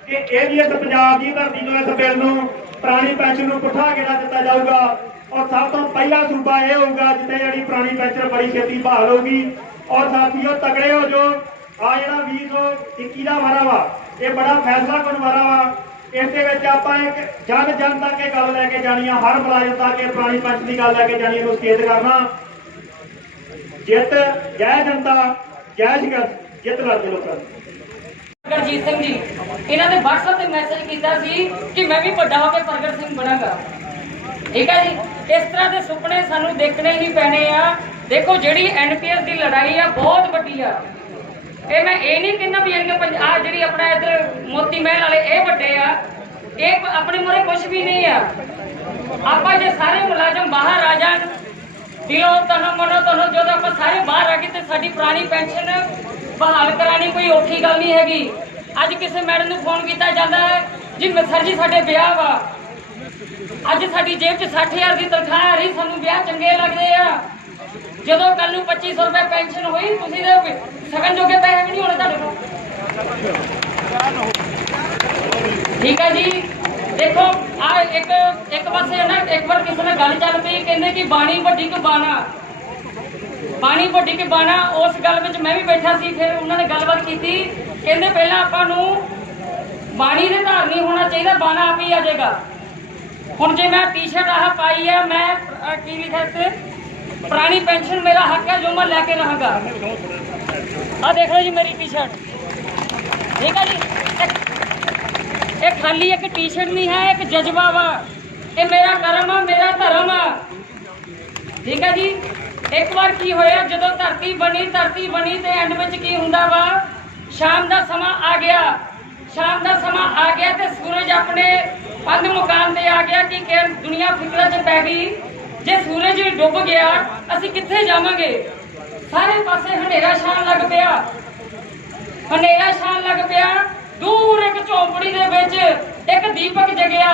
ਕਿ ਇਹ ਵੀ ਇਸ ਪੰਜਾਬ ਦੀ ਧਰਤੀ ਤੋਂ ਇਸ ਬਿੱਲ ਨੂੰ ਪੁਰਾਣੀ ਪੈਨਸ਼ਨ ਨੂੰ ਪੁੱਠਾ ਗੇੜਾ ਦਿੱਤਾ ਜਾਊਗਾ ਔਰ ਸਭ ਤੋਂ ਪਹਿਲਾ ਸੂਬਾ ਇਹ ਹੋਊਗਾ ਜਿੱਥੇ ਜਿਹੜੀ ਪੁਰਾਣੀ ਪੈਨਸ਼ਨ ਬੜੀ ਛੇਤੀ ਬਹਾਲ ਹੋਊਗੀ। ਔਰ ਸਾਥੀਓ ਤਕੜੇ ਹੋ ਜੋ ਆ ਜਿਹੜਾ 2021 ਦਾ ਵਾਰਾ ਵਾ ਇਹ ਬੜਾ ਫੈਸਲਾ ਕਰਨ ਵਾਲਾ ਵਾ। ਇਸ ਦੇ ਵਿੱਚ ਆਪਾਂ ਇੱਕ ਜਨ ਤੱਕ ਇਹ ਗੱਲ ਲੈ ਕੇ ਜਾਣੀ ਆ, ਹਰ ਮੁਲਾਜ਼ਮ ਤੱਕ ਇਹ ਪੁਰਾਣੀ ਪੈਨਸ਼ਨ ਦੀ ਗੱਲ ਲੈ ਕੇ ਜਾਣੀ ਇਹਨੂੰ ਸੁਚੇਤ ਕਰਨਾ। ਜਿੱਤ ਜੈ ਜਨਤਾ ਜੈ ਸੰਘਰਸ਼ ਜਿੱਤ ਲੜਦੇ ਲੋਕਾਂ ਦੀ। ਗੁਰਜੀਤ ਸਿੰਘ ਜੀ ਇਹਨਾਂ ਨੇ WhatsApp ਤੇ ਮੈਸੇਜ ਕੀਤਾ ਸੀ ਕਿ ਮੈਂ ਵੀ ਵੱਡਾ ਹੋ ਕੇ ਪ੍ਰਗਟ ਸਿੰਘ ਬਣਾਂਗਾ। ਠੀਕ ਹੈ ਜੀ, ਇਸ ਤਰ੍ਹਾਂ ਦੇ ਸੁਪਨੇ ਸਾਨੂੰ ਦੇਖਣੇ ਹੀ ਪੈਣੇ ਆ। ਦੇਖੋ ਜਿਹੜੀ NPS ਦੀ ਲੜਾਈ ਆ ਬਹੁਤ ਵੱਡੀ ਆ। ਇਹ ਮੈਂ ਇਹ ਨਹੀਂ ਕਹਿੰਦਾ ਵੀ ਆ ਜਿਹੜੀ ਆਪਣਾ ਇੱਧਰ ਮੋਤੀ ਮਹਿਲ ਵਾਲੇ ਇਹ ਵੱਡੇ ਆ, ਇਹ ਆਪਣੇ ਮੂਹਰੇ ਕੁਝ ਵੀ ਨਹੀਂ ਆ। ਆਪਾਂ ਜੇ ਸਾਰੇ ਮੁਲਾਜ਼ਮ ਬਾਹਰ ਆ ਜਾਣ ਦਿਲੋਂ ਤਨੋਂ ਮਨੋਂ ਜਦੋਂ ਆਪਾਂ ਸਾਰੇ ਬਾਹਰ ਆ ਗਏ ਤੇ ਸਾਡੀ ਪੁਰਾਣੀ ਪੈਨਸ਼ਨ ਬਹਾਲ ਕਰਾਣੀ ਕੋਈ ਔਖੀ ਗੱਲ ਨਹੀਂ ਹੈਗੀ। ਅੱਜ ਕਿਸੇ ਮੈਡਮ ਨੂੰ ਫੋਨ ਕੀਤਾ ਜਾਂਦਾ ਹੈ ਜੀ ਸਰ ਜੀ ਸਾਡੇ ਵਿਆਹ ਵਾ, ਅੱਜ ਸਾਡੀ ਜੇਬ 'ਚ 60,000 ਦੀ ਤਨਖਾਹ ਆ ਰਹੀ, ਸਾਨੂੰ ਵਿਆਹ ਚੰਗੇ ਲੱਗਦੇ ਆ। ਜਦੋਂ ਕੱਲ ਨੂੰ 2500 ਰੁਪਏ ਪੈਨਸ਼ਨ ਹੋਈ ਤੁਸੀਂ ਦੇ ਸਗਨ ਜੋਗੇ ਪੈਸੇ ਵੀ ਨਹੀਂ ਹੋਣੇ ਤੁਹਾਡੇ ਕੋਲ। ਠੀਕ ਹੈ ਜੀ, ਦੇਖੋ ਆ ਇੱਕ ਪਾਸੇ ਨਾ ਇੱਕ ਵਾਰ ਕਿਸੇ ਨੇ ਗੱਲ ਚੱਲ ਪਈ ਕਹਿੰਦੇ ਕਿ ਬਾਣੀ ਵੱਡੀ ਕਿ ਬਾਣਾ, ਬਾਣੀ ਵੱਡੀ ਕਿ ਬਾਣਾ। ਉਸ ਗੱਲ ਵਿੱਚ ਮੈਂ ਵੀ ਬੈਠਾ ਸੀ। ਫਿਰ ਉਹਨਾਂ ਨੇ ਗੱਲਬਾਤ ਕੀਤੀ, ਕਹਿੰਦੇ ਪਹਿਲਾਂ ਆਪਾਂ ਨੂੰ ਬਾਣੀ ਦੇ ਧਾਰ ਨਹੀਂ ਹੋਣਾ ਚਾਹੀਦਾ, ਬਾਣਾ ਆਪ ਹੀ ਆ ਜਾਏਗਾ। ਹੁਣ ਜੇ ਮੈਂ ਟੀ-ਸ਼ਰਟ ਆਹ ਪਾਈ ਆ, ਮੈਂ ਕੀ ਲਿਖਿਆ ਤੇ ਪੁਰਾਣੀ ਪੈਨਸ਼ਨ ਮੇਰਾ ਹੱਕ ਹੈ ਜੋ ਮੈਂ ਲੈ ਕੇ ਰਹਾਂਗਾ। ਆ ਦੇਖ ਲਓ ਜੀ ਮੇਰੀ ਟੀ-ਸ਼ਰਟ, ਠੀਕ ਹੈ ਜੀ। ਇਹ ਖਾਲੀ ਇੱਕ ਟੀ-ਸ਼ਰਟ ਨਹੀਂ ਹੈ, ਇੱਕ ਜਜ਼ਬਾ ਵਾ। ਇਹ ਮੇਰਾ ਕਰਮ ਆ, ਮੇਰਾ ਧਰਮ ਆ। ਠੀਕ ਹੈ ਜੀ। ਇੱਕ ਵਾਰ ਕੀ ਹੋਇਆ, ਜਦੋਂ ਧਰਤੀ ਬਣੀ ਤੇ ਐਂਡ ਵਿੱਚ ਕੀ ਹੁੰਦਾ ਵਾ, ਸ਼ਾਮ ਦਾ ਸਮਾਂ ਆ ਗਿਆ। ਸ਼ਾਮ ਦਾ ਸਮਾਂ ਆ ਗਿਆ ਤੇ ਸੂਰਜ ਆਪਣੇ ਪੰਧ ਮੁਕਾਮ ਤੇ ਆ ਗਿਆ ਕਿ ਦੁਨੀਆ ਫਿਕਰਾਂ 'ਚ ਪੈ ਗਈ। ਜੇ ਸੂਰਜ ਡੁੱਬ ਗਿਆ ਅਸੀਂ ਕਿੱਥੇ ਜਾਵਾਂਗੇ? ਸਾਰੇ ਪਾਸੇ ਹਨੇਰਾ ਛਾਣ ਲੱਗ ਪਿਆ, ਹਨੇਰਾ ਛਾਣ ਲੱਗ ਪਿਆ। ਦੂਰ ਇੱਕ ਝੌਂਪੜੀ ਦੇ ਵਿੱਚ ਇੱਕ ਦੀਪਕ ਜਗਿਆ।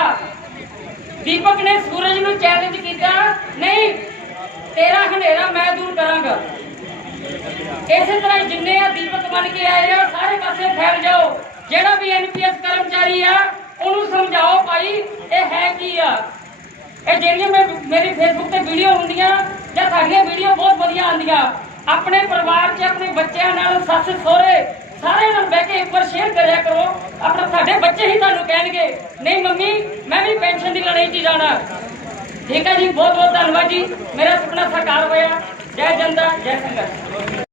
ਦੀਪਕ ਨੇ ਸੂਰਜ ਨੂੰ ਚੈਲੰਜ ਕੀਤਾ, ਨਹੀਂ ਤੇਰਾ ਹਨੇਰਾ ਮੈਂ ਦੂਰ ਕਰਾਂਗਾ। ਇਸੇ ਤਰ੍ਹਾਂ ਜਿੰਨੇ ਆ ਦੀਪਕ ਬਣ ਕੇ ਆਏ ਆ ਸਾਰੇ ਪਾਸੇ ਫੈਲ ਜਾਓ। ਜਿਹੜਾ ਵੀ NPS ਕਰਮਚਾਰੀ ਆ ਉਹਨੂੰ ਸਮਝਾਓ ਭਾਈ ਇਹ ਹੈ ਕੀ ਆ। ਇਹ ਜਿਹੜੀਆਂ ਮੇਰੀ ਫੇਸਬੁੱਕ ਤੇ ਵੀਡੀਓ ਹੁੰਦੀਆਂ ਜਾਂ ਸਾਡੀਆਂ ਵੀਡੀਓ ਬਹੁਤ ਵਧੀਆ ਆਉਂਦੀਆਂ, ਆਪਣੇ ਪਰਿਵਾਰ 'ਚ ਆਪਣੇ ਬੱਚਿਆਂ ਨਾਲ, ਸੱਸ ਸਹੁਰੇ ਸਾਰਿਆਂ ਨਾਲ ਬਹਿ ਕੇ ਇੱਕ ਵਾਰ ਸ਼ੇਅਰ ਕਰਿਆ ਕਰੋ। ਆਪਣੇ ਸਾਡੇ ਬੱਚੇ ਹੀ ਤੁਹਾਨੂੰ ਕਹਿਣਗੇ ਨਹੀਂ ਮੰਮੀ ਮੈਂ ਵੀ ਪੈਨਸ਼ਨ ਦੀ ਲੜਾਈ 'ਚ ਜਾਣਾ। ਠੀਕ ਹੈ ਜੀ, ਬਹੁਤ ਬਹੁਤ ਧੰਨਵਾਦ ਜੀ। ਮੇਰਾ ਸੁਪਨਾ ਸਾਕਾਰ ਹੋਇਆ। ਜੈ ਜਨਤਾ ਜੈ ਸੰਘਰਸ਼।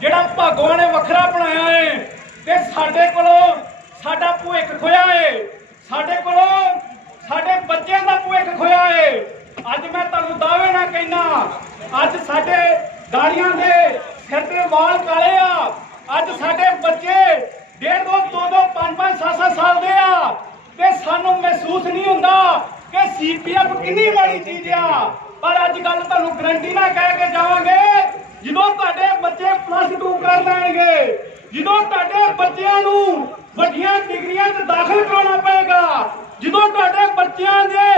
ਜਿਹੜਾ ਭਗਵਾਨ ਨੇ ਵੱਖਰਾ ਬਣਾਇਆ ਏ ਤੇ ਸਾਡੇ ਕੋਲੋਂ ਸਾਡਾ ਭਵਿੱਖ ਖੋਇਆ ਏ, ਸਾਡੇ ਕੋਲੋਂ ਸਾਡੇ ਬੱਚਿਆਂ ਦਾ ਭਵਿੱਖ ਖੋਇਆ ਏ। ਅੱਜ ਮੈਂ ਤੁਹਾਨੂੰ ਦਾਅਵੇ ਨਾਲ ਕਹਿਣਾ, ਅੱਜ ਸਾਡੇ ਦਾੜੀਆਂ ਦੇ ਸਿਰ ਤੇ ਵਾਲ ਕਾਲੇ ਆ। ਅੱਜ ਸਾਡੇ ਬੱਚੇ 1.5 2 5 7 ਸਾਲ ਦੇ ਆ ਤੇ ਸਾਨੂੰ ਮਹਿਸੂਸ ਨਹੀਂ ਹੁੰਦਾ ਕਿ CPF ਕਿੰਨੀ ਮਾੜੀ ਚੀਜ਼ ਆ। ਪਰ ਅੱਜ ਗੱਲ ਤੁਹਾਨੂੰ ਗਰੰਟੀ ਨਾਲ ਕਹਿ ਕੇ ਜਾਵਾਂਗੇ, ਜਦੋਂ ਤੁਹਾਡੇ ਬੱਚੇ +2 ਕਰ ਲੈਣਗੇ, ਜਦੋਂ ਤੁਹਾਡੇ ਬੱਚਿਆਂ ਨੂੰ ਵੱਡੀਆਂ ਡਿਗਰੀਆਂ 'ਚ ਦਾਖਲ ਕਰਾਉਣਾ ਪਏਗਾ, ਜਦੋਂ ਤੁਹਾਡੇ ਬੱਚਿਆਂ ਦੇ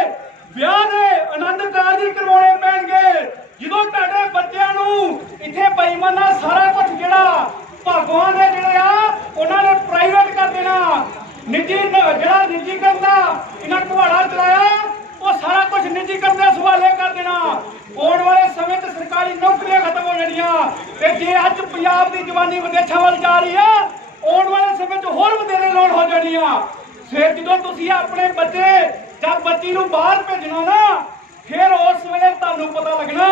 ਵਿਆਹ ਦੇ ਆਨੰਦ ਕਾਰਜ ਕਰਵਾਉਣੇ ਪੈਣਗੇ, ਜਦੋਂ ਤੁਹਾਡੇ ਬੱਚਿਆਂ ਨੂੰ ਇੱਥੇ ਬੇਈਮਾਨਾ ਸਾਰਾ ਕੁਝ ਜਿਹੜਾ ਭਗਵਾਨ ਨੇ ਜਿਹੜੇ ਆ ਉਹਨਾਂ ਨੇ ਪ੍ਰਾਈਵੇਟ ਕਰ ਦੇਣਾ, ਜਿਹੜਾ ਨਿੱਜੀਕਰਨ ਦਾ ਇਹਨਾਂ ਘੁਆੜਾ ਚਲਾਇਆ ਉਹ ਸਾਰਾ ਕੁਝ ਨਿੱਜੀਕਰਨ ਦੇ ਹਵਾਲੇ ਕਰ ਦੇਣਾ। ਆਉਣ ਵਾਲੇ ਸਮੇਂ 'ਚ ਸਰਕਾਰੀ ਨੌਕਰੀਆਂ ਖਤਮ ਹੋ ਜਾਣੀਆਂ ਤੇ ਜੇ ਅੱਜ ਪੰਜਾਬ ਦੀ ਜਵਾਨੀ ਵਿਦੇਸ਼ਾਂ ਵੱਲ ਜਾ ਰਹੀ ਆ, ਆਉਣ ਵਾਲੇ ਸਮੇਂ 'ਚ ਹੋਰ ਵਧੇਰੇ ਲੋੜ ਹੋ ਜਾਣੀ ਆ। ਫਿਰ ਜਦੋਂ ਤੁਸੀਂ ਆਪਣੇ ਬੱਚੇ ਜਾਂ ਬੱਚੀ ਨੂੰ ਬਾਹਰ ਭੇਜਣਾ ਨਾ, ਫਿਰ ਉਸ ਵੇਲੇ ਤੁਹਾਨੂੰ ਪਤਾ ਲੱਗਣਾ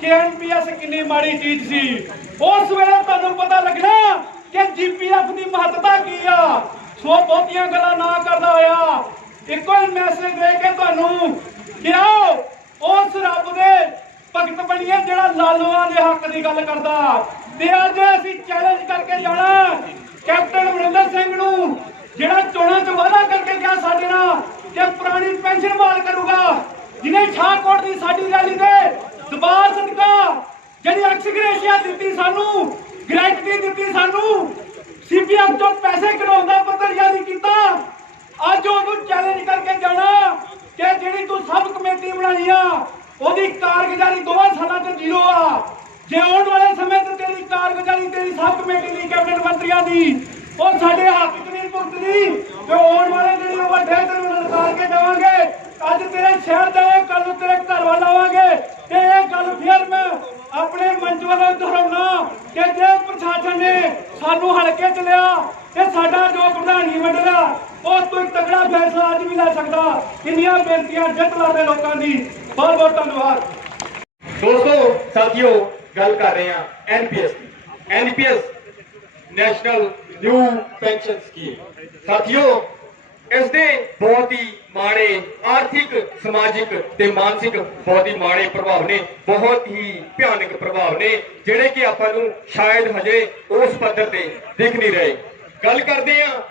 ਕਿ NPS ਕਿੰਨੀ ਮਾੜੀ ਚੀਜ਼ ਸੀ। ਉਸ ਵੇਲੇ ਤੁਹਾਨੂੰ ਪਤਾ ਲੱਗਣਾ ਕਿ GPF ਦੀ ਮਹੱਤਤਾ ਕੀ ਆ। ਸੋ ਬਹੁਤੀਆਂ ਗੱਲਾਂ ਨਾ ਕਰਦਾ ਹੋਇਆ ਇੱਕੋ ਹੀ ਮੈਸੇਜ ਦੇ ਕੇ ਤੁਹਾਨੂੰ ਕਿ ਆਓ ਉਸ ਰੱਬ ਦੇ ਭਗਤ ਬਣੀਏ ਜਿਹੜਾ ਲਾਲੂਆਂ ਦੇ ਹੱਕ ਦੀ ਗੱਲ ਕਰਦਾ। ਤੇ ਅੱਜ ਅਸੀਂ ਚੈਲੰਜ ਕਰਕੇ ਜਾਣਾ ਕੈਪਟਨ ਅਮਰਿੰਦਰ ਸਿੰਘ ਨੂੰ, ਜਿਹੜਾ ਚੋਣਾਂ 'ਚ ਵਾਅਦਾ ਕਰਕੇ ਗਿਆ ਸਾਡੇ ਨਾਲ ਕਿ ਪੁਰਾਣੀ ਪੈਨਸ਼ਨ ਬਹਾਲ ਕਰੂਗਾ, ਜਿਹਨੇ ਸ਼ਾਹਕੋਟ ਦੀ ਸਾਡੀ ਰੈਲੀ ਦੇ ਦਬਾਅ ਸਦਕਾ ਜਿਹੜੀ ਐਕਸਗ੍ਰੇਸ਼ੀਆ ਦਿੱਤੀ ਸਾਨੂੰ, ਗਰੰਟੀ ਦਿੱਤੀ ਸਾਨੂੰ, CPF ਤੋਂ ਪੈਸੇ ਕਢਾਉਣ ਦਾ ਪੱਤਰ ਜਾਰੀ ਕੀਤਾ। ਅੱਜ ਉਹਨੂੰ ਚੈਲੰਜ ਕਰਕੇ ਜਾਣਾ ਕਿ ਜਿਹੜੀ ਤੂੰ ਸਬ ਕਮੇਟੀ ਬਣਾਈ ਆ ਉਹਦੀ ਕਾਰਗੁਜ਼ਾਰੀ 2 ਸਾਲਾਂ 'ਚ 0 ਆ। ਜੇ ਆਉਣ ਵਾਲੇ ਸਮੇਂ 'ਚ ਤੇਰੀ ਕਾਰਗੁਜ਼ਾਰੀ ਤੇਰੀ ਸਬ ਕਮੇਟੀ ਦੀ ਕੈਬਨਿਟ ਮੰਤਰੀਆਂ ਦੀ ਉਹ ਸਾਡੇ ਹੱਕ 'ਚ ਨਹੀਂ ਭੁਗਤਦੀ ਤੇ ਆਉਣ ਵਾਲੇ ਜਿਹੜੇ ਵੱਡੇ ਤੈਨੂੰ ਲਲਕਾਰ ਕੇ ਦੇਵਾਂਗੇ। ਅੱਜ ਤੇਰੇ ਸ਼ਹਿਰ ਦਾ ਕੱਲ ਨੂੰ ਤੇਰੇ ਘਰ ਵੱਲ ਆਵਾਂਗੇ ਤੇ ਇਹ ਗੱਲ ਫਿਰ ਮੈਂ ਆਪਣੇ ਮੰਚ ਵੱਲੋਂ ਦੁਹਰਾਉਣਾ ਕਿ ਜੇ ਪ੍ਰਸ਼ਾਸਨ ਨੇ ਸਾਨੂੰ ਹਲਕੇ 'ਚ ਲਿਆ ਤੇ ਸਾਡਾ ਜੋ ਪ੍ਰਧਾਨੀ ਮੰਡਲ ਆ ਉਹ ਤੋਂ ਤਗੜਾ ਫੈਸਲਾ ਅੱਜ ਵੀ ਲੈ ਸਕਦਾ। ਕਿੰਨੀਆਂ ਬੇਨਤੀਆਂ ਜਿੱਤ ਲਾਦੇ ਲੋਕਾਂ ਦੀ। ਬਹੁਤ ਬਹੁਤ ਧੰਨਵਾਦ। ਦੋਸਤੋ ਸਾਥੀਓ, ਗੱਲ ਕਰ ਰਹੇ ਹਾਂ NPS national new pension scheme. ਸਾਥੀਓ, ਇਸ ਦੇ ਬਹੁਤ ਹੀ ਮਾੜੇ ਆਰਥਿਕ, ਸਮਾਜਿਕ ਤੇ ਮਾਨਸਿਕ ਬਹੁਤ ਹੀ ਮਾੜੇ ਪ੍ਰਭਾਵ ਨੇ, ਬਹੁਤ ਹੀ ਭਿਆਨਕ ਪ੍ਰਭਾਵ ਨੇ, ਜਿਹੜੇ ਕਿ ਆਪਾਂ ਨੂੰ ਸ਼ਾਇਦ ਹਜੇ ਉਸ ਪੱਧਰ ਤੇ ਦਿਖ ਨਹੀਂ ਰਹੇ। ਗੱਲ ਕਰਦੇ ਹਾਂ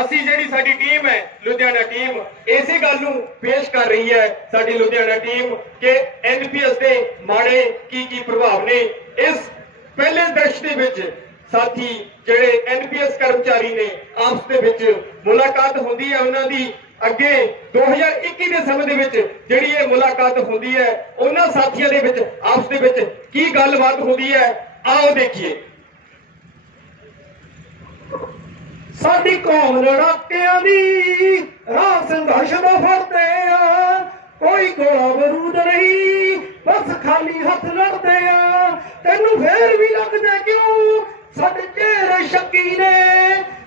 ਅਸੀਂ ਜਿਹੜੀ ਸਾਡੀ ਟੀਮ ਹੈ ਲੁਧਿਆਣਾ ਟੀਮ, ਇਸੇ ਗੱਲ ਨੂੰ ਪੇਸ਼ ਕਰ ਰਹੀ ਹੈ ਸਾਡੀ ਲੁਧਿਆਣਾ ਟੀਮ ਕਿ ਐਨਪੀਐਸ ਦੇ ਮਾੜੇ ਕੀ ਪ੍ਰਭਾਵ ਨੇ। ਇਸ ਪਹਿਲੇ ਦ੍ਰਿਸ਼ ਦੇ ਵਿੱਚ ਸਾਥੀ ਜਿਹੜੇ ਐਨਪੀਐਸ ਕਰਮਚਾਰੀ ਨੇ ਆਪਸ ਦੇ ਵਿੱਚ ਮੁਲਾਕਾਤ ਹੁੰਦੀ ਹੈ ਉਹਨਾਂ ਦੀ। ਅੱਗੇ 2021 ਦੇ ਸਮੇਂ ਦੇ ਵਿੱਚ ਜਿਹੜੀ ਇਹ ਮੁਲਾਕਾਤ ਹੁੰਦੀ ਹੈ ਉਹਨਾਂ ਸਾਥੀਆਂ ਦੇ ਵਿੱਚ ਆਪਸ ਦੇ ਵਿੱਚ ਕੀ ਗੱਲਬਾਤ ਹੁੰਦੀ ਹੈ, ਆਓ ਦੇਖੀਏ। ਸਾਡੀ ਕੌਮ ਲੜਾਕਿਆਂ ਦੀ ਰਾਹ ਸੰਘਰਸ਼ ਦਾ ਫੜਦੇ ਆ, ਕੋਈ ਗੋਲਾ ਬਰੂਦ ਨਹੀਂ ਬਸ ਖਾਲੀ ਹੱਥ ਲੜਦੇ ਆ। ਤੈਨੂੰ ਫੇਰ ਵੀ ਲੱਗਦਾ ਕਿਉਂ ਸਾਡੇ ਚਿਹਰੇ ਸ਼ੱਕੀ ਨੇ,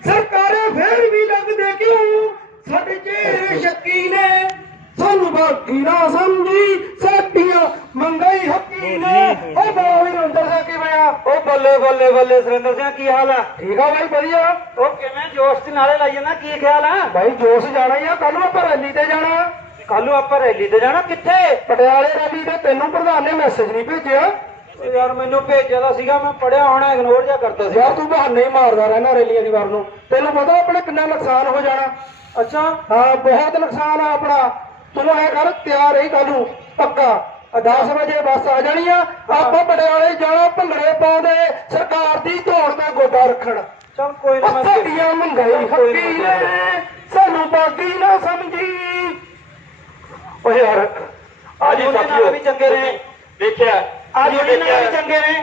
ਸਰਕਾਰਾਂ ਫੇਰ ਵੀ ਲੱਗਦੇ ਕਿਉਂ ਸਾਡੇ ਚਿਹਰੇ ਸ਼ੱਕੀ ਨੇ। ਸਾਨੂੰ ਬਾਕੀ ਨਾ ਸਮਝੀ ਸਾਡੀਆਂ ਮੰਗਾਈ ਹੱਕੀ ਨੇ। ਉਹ ਬਾਈ ਅੰਦਰ ਜਾ ਕੇ ਬਿਆ ਉਹ ਬੱਲੇ ਬੱਲੇ ਬੱਲੇ ਸੁਰਿੰਦਰ ਸਿੰਘ ਕੀ ਹਾਲ ਆ? ਠੀਕ ਆ ਬਾਈ ਵਧੀਆ। ਉਹ ਕਿਵੇਂ ਜੋਸ਼ ਚ ਨਾਲੇ ਲਾਈ ਜਾਂਦਾ, ਕੀ ਖਿਆਲ ਆ? ਬਾਈ ਜੋਸ਼ ਜਾਣਾ ਹੀ ਆ, ਕੱਲ ਨੂੰ ਆਪਾਂ ਰੈਲੀ ਤੇ ਜਾਣਾ। ਕੱਲ ਨੂੰ ਆਪਾਂ ਰੈਲੀ ਤੇ ਜਾਣਾ? ਕਿੱਥੇ? ਪਟਿਆਲੇ ਰੈਲੀ ਤੇ। ਤੈਨੂੰ ਪ੍ਰਧਾਨ ਨੇ ਮੈਸੇਜ ਨਹੀਂ ਭੇਜਿਆ? ਯਾਰ ਮੈਨੂੰ ਭੇਜਿਆ ਤਾਂ ਸੀਗਾ, ਮੈਂ ਪੜਿਆ ਹੋਣਾ, ਇਗਨੋਰ ਜਿਹਾ ਕਰਦਾ ਸੀ। ਯਾਰ ਤੂੰ ਬਹਾਨੇ ਹੀ ਮਾਰਦਾ ਰਹਿਣਾ ਰੈਲੀਆਂ ਦੀ ਵਾਰ ਨੂੰ। ਤੈਨੂੰ ਪਤਾ ਆਪਣੇ ਕਿੰਨਾ ਨੁਕਸਾਨ ਹੋ ਜਾਣਾ? ਅੱਛਾ ਹਾਂ, ਬਹੁਤ ਨੁਕਸਾਨ ਆ ਆਪਣਾ। ਚਲੋ ਐ ਕਰ, ਤਿਆਰ ਰਹੀ ਕੱਲ ਨੂੰ ਪੱਕਾ। 10 ਵਜੇ ਬੱਸ ਆ ਜਾਣੀ ਆ, ਆਪਾਂ ਪਟਿਆਲੇ ਜਾਣਾ, ਭੰਗੜੇ ਪਾਉਂਦੇ ਸਰਕਾਰ ਦੀ ਝੋਲ ਦਾ ਗੋਡਾ ਰੱਖਣ। ਚਲ ਕੋਈ ਨਾ, ਸਾਡੀਆਂ ਮੰਗਾਈ ਹੱਕੀ ਨੇ, ਸਾਨੂੰ ਬਾਗੀ ਨਾ ਸਮਝੀ। ਓ ਯਾਰ ਅੱਜ ਸਾਥੀਓ ਵੀ ਚੰਗੇ ਨੇ, ਦੇਖਿਆ ਅੱਜ ਵੀ ਚੰਗੇ ਨੇ।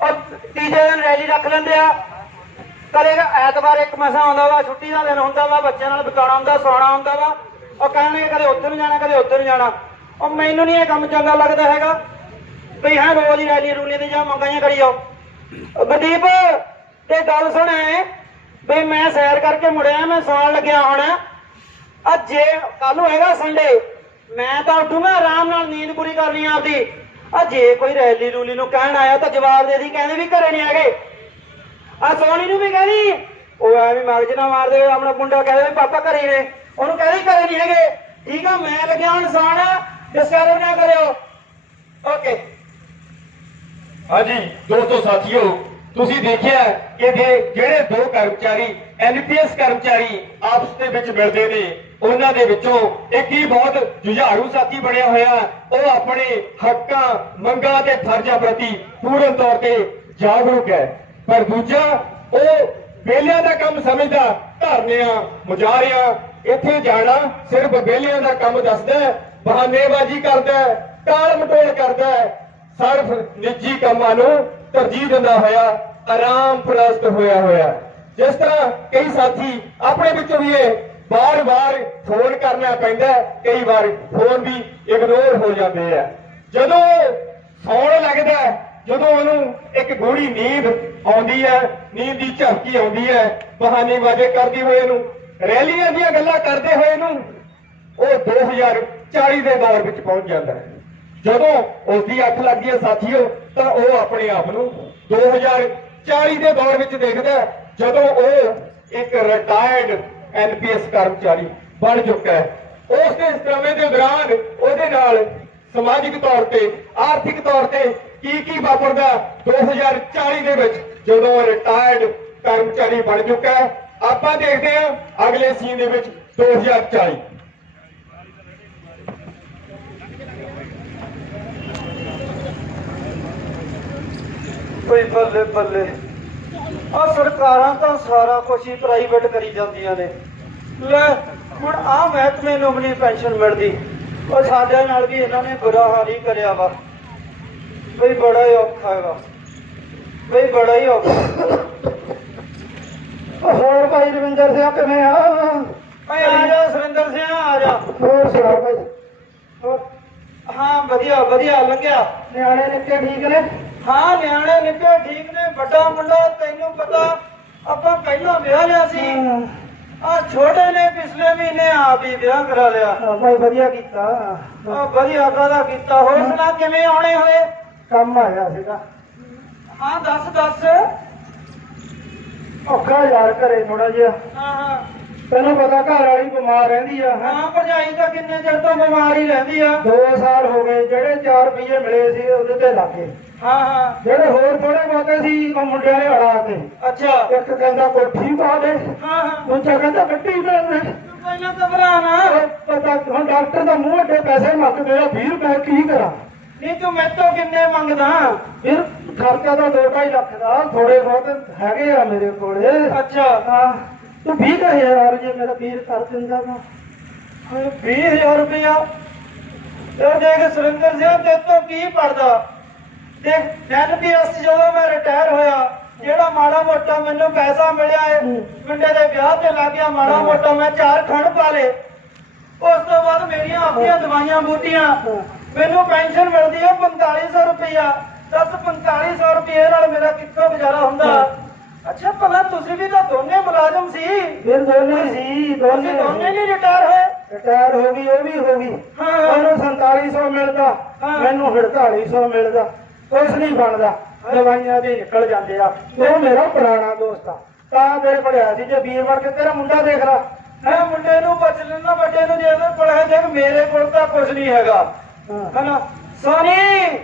ਔਰ ਤੀਜੇ ਦਿਨ ਰੈਲੀ ਰੱਖ ਲੈਂਦੇ ਆ। ਕਦੇ ਐਤਵਾਰ ਇੱਕ ਮਸਾ ਆਉਂਦਾ ਵਾ, ਛੁੱਟੀ ਦਾ ਦਿਨ ਹੁੰਦਾ ਵਾ, ਬੱਚਿਆਂ ਨਾਲ ਬਿਤਾਉਣਾ ਹੁੰਦਾ, ਸੌਣਾ ਹੁੰਦਾ ਵਾ। ਉਹ ਕਹਿੰਦੇ ਕਦੇ ਉੱਧਰ ਨੂੰ ਜਾਣਾ, ਕਦੇ ਉੱਧਰ ਨੂੰ ਜਾਣਾ। ਉਹ ਮੈਨੂੰ ਨਹੀਂ ਇਹ ਕੰਮ ਚੰਗਾ ਲੱਗਦਾ ਹੈਗਾ ਵੀ ਹਾਂ ਰੋਜ਼ ਹੀ ਰੈਲੀ ਰੂਲੀ ਤੇ ਜਾ ਮੰਗਾਈਆਂ ਕਰੀ ਜਾਓ। ਗੁਰਦੀਪ ਤੇ ਗੱਲ ਸੁਣੇ ਵੀ ਮੈਂ ਸੈਰ ਕਰਕੇ ਮੁੜਿਆ, ਮੈਂ ਸੌਣ ਲੱਗਿਆ ਹੁਣ। ਅੱਜ ਜੇ ਕੱਲ ਨੂੰ ਹੈਗਾ ਸੰਡੇ, ਮੈਂ ਤਾਂ ਉੱਠੂਗਾ ਆਰਾਮ ਨਾਲ, ਨੀਂਦ ਪੂਰੀ ਕਰਨੀ ਆ ਆਪਦੀ। ਆ ਜੇ ਕੋਈ ਰੈਲੀ ਰੂਲੀ ਨੂੰ ਕਹਿਣ ਆਇਆ ਤਾਂ ਜਵਾਬ ਦੇ ਦੀ, ਕਹਿੰਦੇ ਵੀ ਘਰੇ ਨਹੀਂ ਹੈਗੇ। ਆ ਸੋਨੀ ਨੂੰ ਵੀ ਕਹਿੰਦੀ ਉਹ ਐਵੇਂ ਮਗਜ ਨਾ ਮਾਰਦੇ, ਆਪਣਾ ਮੁੰਡਾ ਕਹਿੰਦੇ ਵੀ ਪਾਪਾ ਘਰੇ ਨੇ, ਉਹਨੂੰ ਕਹਿੰਦੇ ਘਰੇ ਨਹੀਂ ਹੈਗੇ। ਠੀਕ ਆ, ਮੈਂ ਲੱਗਿਆ ਹੁਣ ਸੌਣ, ਡਿਸਟਰਬ ਨਾ ਕਰਿਓ। ਓਕੇ। ਹਾਂਜੀ ਦੋਸਤੋ ਸਾਥੀਓ, ਤੁਸੀਂ ਦੇਖਿਆ ਕਿ ਜਿਹੜੇ ਦੋ ਕਰਮਚਾਰੀ ਐਨਪੀਐਸ ਕਰਮਚਾਰੀ ਆਪਸ ਦੇ ਵਿੱਚ ਮਿਲਦੇ ਨੇ, ਉਹਨਾਂ ਦੇ ਵਿੱਚੋਂ ਇੱਕ ਹੀ ਬਹੁਤ ਜੁਝਾਰੂ ਸਾਥੀ ਬਣਿਆ ਹੋਇਆ। ਉਹ ਆਪਣੇ ਹੱਕਾਂ, ਮੰਗਾਂ ਤੇ ਫਰਜ਼ਾਂ ਪ੍ਰਤੀ ਪੂਰਨ ਤੌਰ ਤੇ ਜਾਗਰੂਕ ਹੈ, ਪਰ ਦੂਜਾ ਉਹ ਵਿਹਲਿਆਂ ਦਾ ਕੰਮ ਸਮਝਦਾ। ਧਰਨਿਆਂ, ਮੁਜ਼ਾਹਰਿਆਂ, ਇੱਥੇ ਜਾਣਾ ਸਿਰਫ ਵਿਹਲਿਆਂ ਦਾ ਕੰਮ ਦੱਸਦਾ, ਬਹਾਨੇਬਾਜ਼ੀ ਕਰਦਾ, ਟਾਲ ਮਟੋਲ ਕਰਦਾ, ਸਿਰਫ ਨਿੱਜੀ ਕੰਮਾਂ ਨੂੰ ਤਰਜੀਹ ਦਿੰਦਾ ਹੋਇਆ, ਆਰਾਮ ਪ੍ਰਸਤ ਹੋਇਆ। ਜਿਸ ਤਰ੍ਹਾਂ ਕਈ ਸਾਥੀ ਆਪਣੇ ਵਿੱਚੋਂ ਵੀ ਇਹ ਬਾਰ-ਬਾਰ ਫੋਨ ਕਰਨਾ ਪੈਂਦਾ, ਕਈ ਵਾਰ ਫੋਨ ਵੀ ਇਗਨੋਰ ਹੋ ਜਾਂਦੇ ਆ। ਜਦੋਂ ਸੌਣ ਲੱਗਦਾ, ਜਦੋਂ ਉਹਨੂੰ ਇੱਕ ਗੂੜੀ ਨੀਂਦ ਆਉਂਦੀ ਹੈ, ਨੀਂਦ ਦੀ ਝਪਕੀ ਆਉਂਦੀ ਹੈ, ਬਹਾਨੇਬਾਜ਼ੀ ਕਰਦੀ ਹੋਏ ਨੂੰ, ਰੈਲੀਆਂ ਦੀਆਂ ਗੱਲਾਂ ਕਰਦੇ ਹੋਏ ਨੂੰ, ਉਹ 2040 ਦੇ ਦੌਰ ਵਿੱਚ ਪਹੁੰਚ ਜਾਂਦਾ ਹੈ। ਜਦੋਂ ਉਸਦੀ ਅੱਖ ਲੱਗਦੀ ਹੈ ਸਾਥੀਓ, ਤਾਂ ਉਹ ਆਪਣੇ ਆਪ ਨੂੰ 2040 ਦੇ ਦੌਰ ਵਿੱਚ ਦੇਖਦਾ, ਜਦੋਂ ਉਹ ਇੱਕ ਰਿਟਾਇਰਡ ਐਨਪੀਐਸ ਕਰਮਚਾਰੀ ਬਣ ਚੁੱਕਾ ਹੈ। ਉਸ ਦੇ ਸਮੇਂ ਦੇ ਦੌਰਾਨ ਉਹਦੇ ਨਾਲ ਸਮਾਜਿਕ ਤੌਰ ਤੇ, ਆਰਥਿਕ ਤੌਰ ਤੇ ਕੀ ਵਾਪਰਦਾ 2040 ਦੇ ਵਿੱਚ, ਜਦੋਂ ਰਿਟਾਇਰਡ ਕਰਮਚਾਰੀ ਬਣ ਚੁੱਕਾ ਹੈ। ਆਪਾਂ ਦੇਖਦੇ ਹਾਂ ਅਗਲੇ ਸੀਨ ਦੇ ਵਿੱਚ 2040। ਕੋਈ ਬੱਲੇ ਬੱਲੇ, ਆ ਸਰਕਾਰਾਂ ਤਾਂ ਸਾਰਾ ਕੁਝ ਹੀ ਪ੍ਰਾਈਵੇਟ ਕਰੀ ਜਾਂਦੀਆਂ ਨੇ। ਲੈ ਹੁਣ ਆ ਮਹਿਕਮੇ ਨੂੰ ਆਪਣੀ ਪੈਨਸ਼ਨ ਮਿਲਦੀ, ਉਹ ਸਾਡੇ ਨਾਲ ਵੀ ਇਹਨਾਂ ਨੇ ਬੁਰਾ ਹਾਲ ਹੀ ਕਰਿਆ ਵਾ। ਬਈ ਬੜਾ ਹੀ ਔਖਾ ਹੈਗਾ ਬਈ ਬੜਾ ਹੀ ਔਖਾ ਹੋਰ ਭਾਈ ਰਵਿੰਦਰ ਸਿੰਘ ਕਿਵੇਂ ਆ ਭਾਈ ਆ ਜਾ ਸੁਰਿੰਦਰ ਸਿੰਘ ਆ ਜਾ ਹੋਰ ਸੁਣਾ ਭਾਈ ਹੋਰ ਹਾਂ ਵਧੀਆ ਵਧੀਆ ਲੱਗਿਆ ਨਿਆਣੇ ਨਿੱਕੇ ਠੀਕ ਨੇ ਹਾਂ ਨਿਆਣੇ ਨਿੱਕੇ ਠੀਕ ਨੇ ਵੱਡਾ ਮੁੰਡਾ ਤੈਨੂੰ ਪਤਾ ਆਪਾਂ ਪਹਿਲਾਂ ਵਿਆਹ ਲਿਆ ਸੀ ਆ ਛੋਟੇ ਨੇ ਪਿਛਲੇ ਮਹੀਨੇ ਆਪ ਹੀ ਵਿਆਹ ਕਰਾ ਲਿਆ ਭਾਈ ਵਧੀਆ ਕੀਤਾ ਵਧੀਆ ਕਾਹਦਾ ਕੀਤਾ ਹੋਰ ਸੁਣਾ ਕਿਵੇਂ ਆਉਣੇ ਹੋਏ ਕੰਮ ਆਇਆ ਸੀਗਾ ਹਾਂ ਦੱਸ ਔਖਾ ਯਾਰ ਘਰੇ ਥੋੜਾ ਜਿਹਾ ਹਾਂ ਤੈਨੂੰ ਪਤਾ ਘਰ ਵਾਲੀ ਬਿਮਾਰ ਰਹਿੰਦੀ ਆ ਹਾਂ ਭਰਜਾਈ ਤਾਂ ਕਿੰਨੇ ਚਿਰ ਤੋਂ ਬਿਮਾਰ ਹੀ ਰਹਿੰਦੀ ਆ 2 ਸਾਲ ਹੋ ਗਏ ਜਿਹੜੇ 4 ਰੁਪਏ ਮਿਲੇ ਸੀ ਉਹਦੇ ਤੇ ਲੱਗੇ ਹਾਂ ਜਿਹੜੇ ਹੋਰ ਥੋੜੇ ਬਹੁਤੇ ਸੀ ਉਹ ਮੁੰਡਿਆਂ ਨੇ ਅੜਾ ਕੇ ਅੱਛਾ ਇੱਕ ਕਹਿੰਦਾ ਕੋਠੀ ਪਾ ਦੇ ਹਾਂ ਦੂਜਾ ਕਹਿੰਦਾ ਗੱਡੀ ਦੇ ਪਹਿਲਾਂ ਤਾਂ ਭਰਾ ਨਾ ਪਤਾ ਹੁਣ ਡਾਕਟਰ ਦਾ ਮੂੰਹ ਅੱਡੇ ਪੈਸੇ ਮੰਗ ਮੇਰਾ 20 ਰੁਪਏ ਕੀ ਕਰਾਂ ਨਹੀਂ ਤੂੰ ਮੈਥੋਂ ਕਿੰਨੇ ਮੰਗਦਾ ਫਿਰ ਖਰਚਾ ਤਾਂ 2-2.5 ਲੱਖ ਦਾ ਥੋੜੇ ਬਹੁਤ ਹੈਗੇ ਆ ਮੇਰੇ ਕੋਲੇ ਅੱਛਾ ਹਾਂ ਤੂੰ 20,000 ਜੇ ਮੇਰਾ ਵੀਰ ਕਰ ਦਿੰਦਾ ਤਾਂ 20,000 ਰੁਪਇਆ ਇਹ ਦੇਖ ਸੁਰਿੰਦਰ ਸਿੰਘ ਤੇ ਤੋਂ ਕੀ ਪੜਦਾ ਦੇਖ NPS ਜਦੋਂ ਮੈਂ ਰਿਟਾਇਰ ਹੋਇਆ ਜਿਹੜਾ ਮਾੜਾ ਮੋਟਾ ਮੈਨੂੰ ਪੈਸਾ ਮਿਲਿਆ ਏ ਮੁੰਡੇ ਦੇ ਵਿਆਹ ਤੇ ਲੱਗ ਗਿਆ ਮਾੜਾ ਮੋਟਾ ਮੈਂ 4 ਖੰਡ ਪਾ ਲੇ ਉਸ ਤੋਂ ਬਾਅਦ ਮੇਰੀਆਂ ਆਪਣੀਆਂ ਦਵਾਈਆਂ ਬੂਟੀਆਂ ਮੈਨੂੰ ਪੈਨਸ਼ਨ ਮਿਲਦੀ ਹੈ 4500 ਰੁਪਇਆ ਦੱਸ 4500 ਰੁਪਏ ਨਾਲ ਮੇਰਾ ਕਿੱਥੋਂ ਗੁਜ਼ਾਰਾ ਹੁੰਦਾ ਅੱਛਾ ਭਲਾ ਤੁਸੀਂ ਵੀ ਤਾਂ ਦੋਨੇ ਮੁਲਾਜ਼ਮ ਸੀ ਫਿਰ ਦੋਨੇ ਸੀ ਦੋਨੇ ਨਹੀਂ ਰਿਟਾਇਰ ਹੋਏ ਰਿਟਾਇਰ ਹੋ ਗਈ ਉਹ ਵੀ ਹੋ ਗਈ ਮੈਨੂੰ 4700 ਮਿਲਦਾ ਮੈਨੂੰ 4800 ਮਿਲਦਾ ਕੁਛ ਨਹੀਂ ਬਣਦਾ ਦਵਾਈਆਂ ਦੇ ਨਿਕਲ ਜਾਂਦੇ ਆ ਉਹ ਮੇਰਾ ਪੁਰਾਣਾ ਦੋਸਤ ਆ ਤਾਂ ਮੇਰੇ ਕੋਲ ਆਇਆ ਸੀ ਜੇ ਵੀਰਵਾਰ ਕੇ ਤੇਰਾ ਮੁੰਡਾ ਦੇਖ ਲਾ ਮੈਂ ਮੁੰਡੇ ਨੂੰ ਪੁੱਛ ਲੈਣਾ ਵੱਡੇ ਨੂੰ ਜੇ ਉਹਦੇ ਕੋਲ ਹੈ ਦੇਖ ਮੇਰੇ ਕੋਲ ਤਾਂ ਕੁਛ ਨਹੀਂ ਹੈਗਾ ਹਨਾ ਸੋਨੀ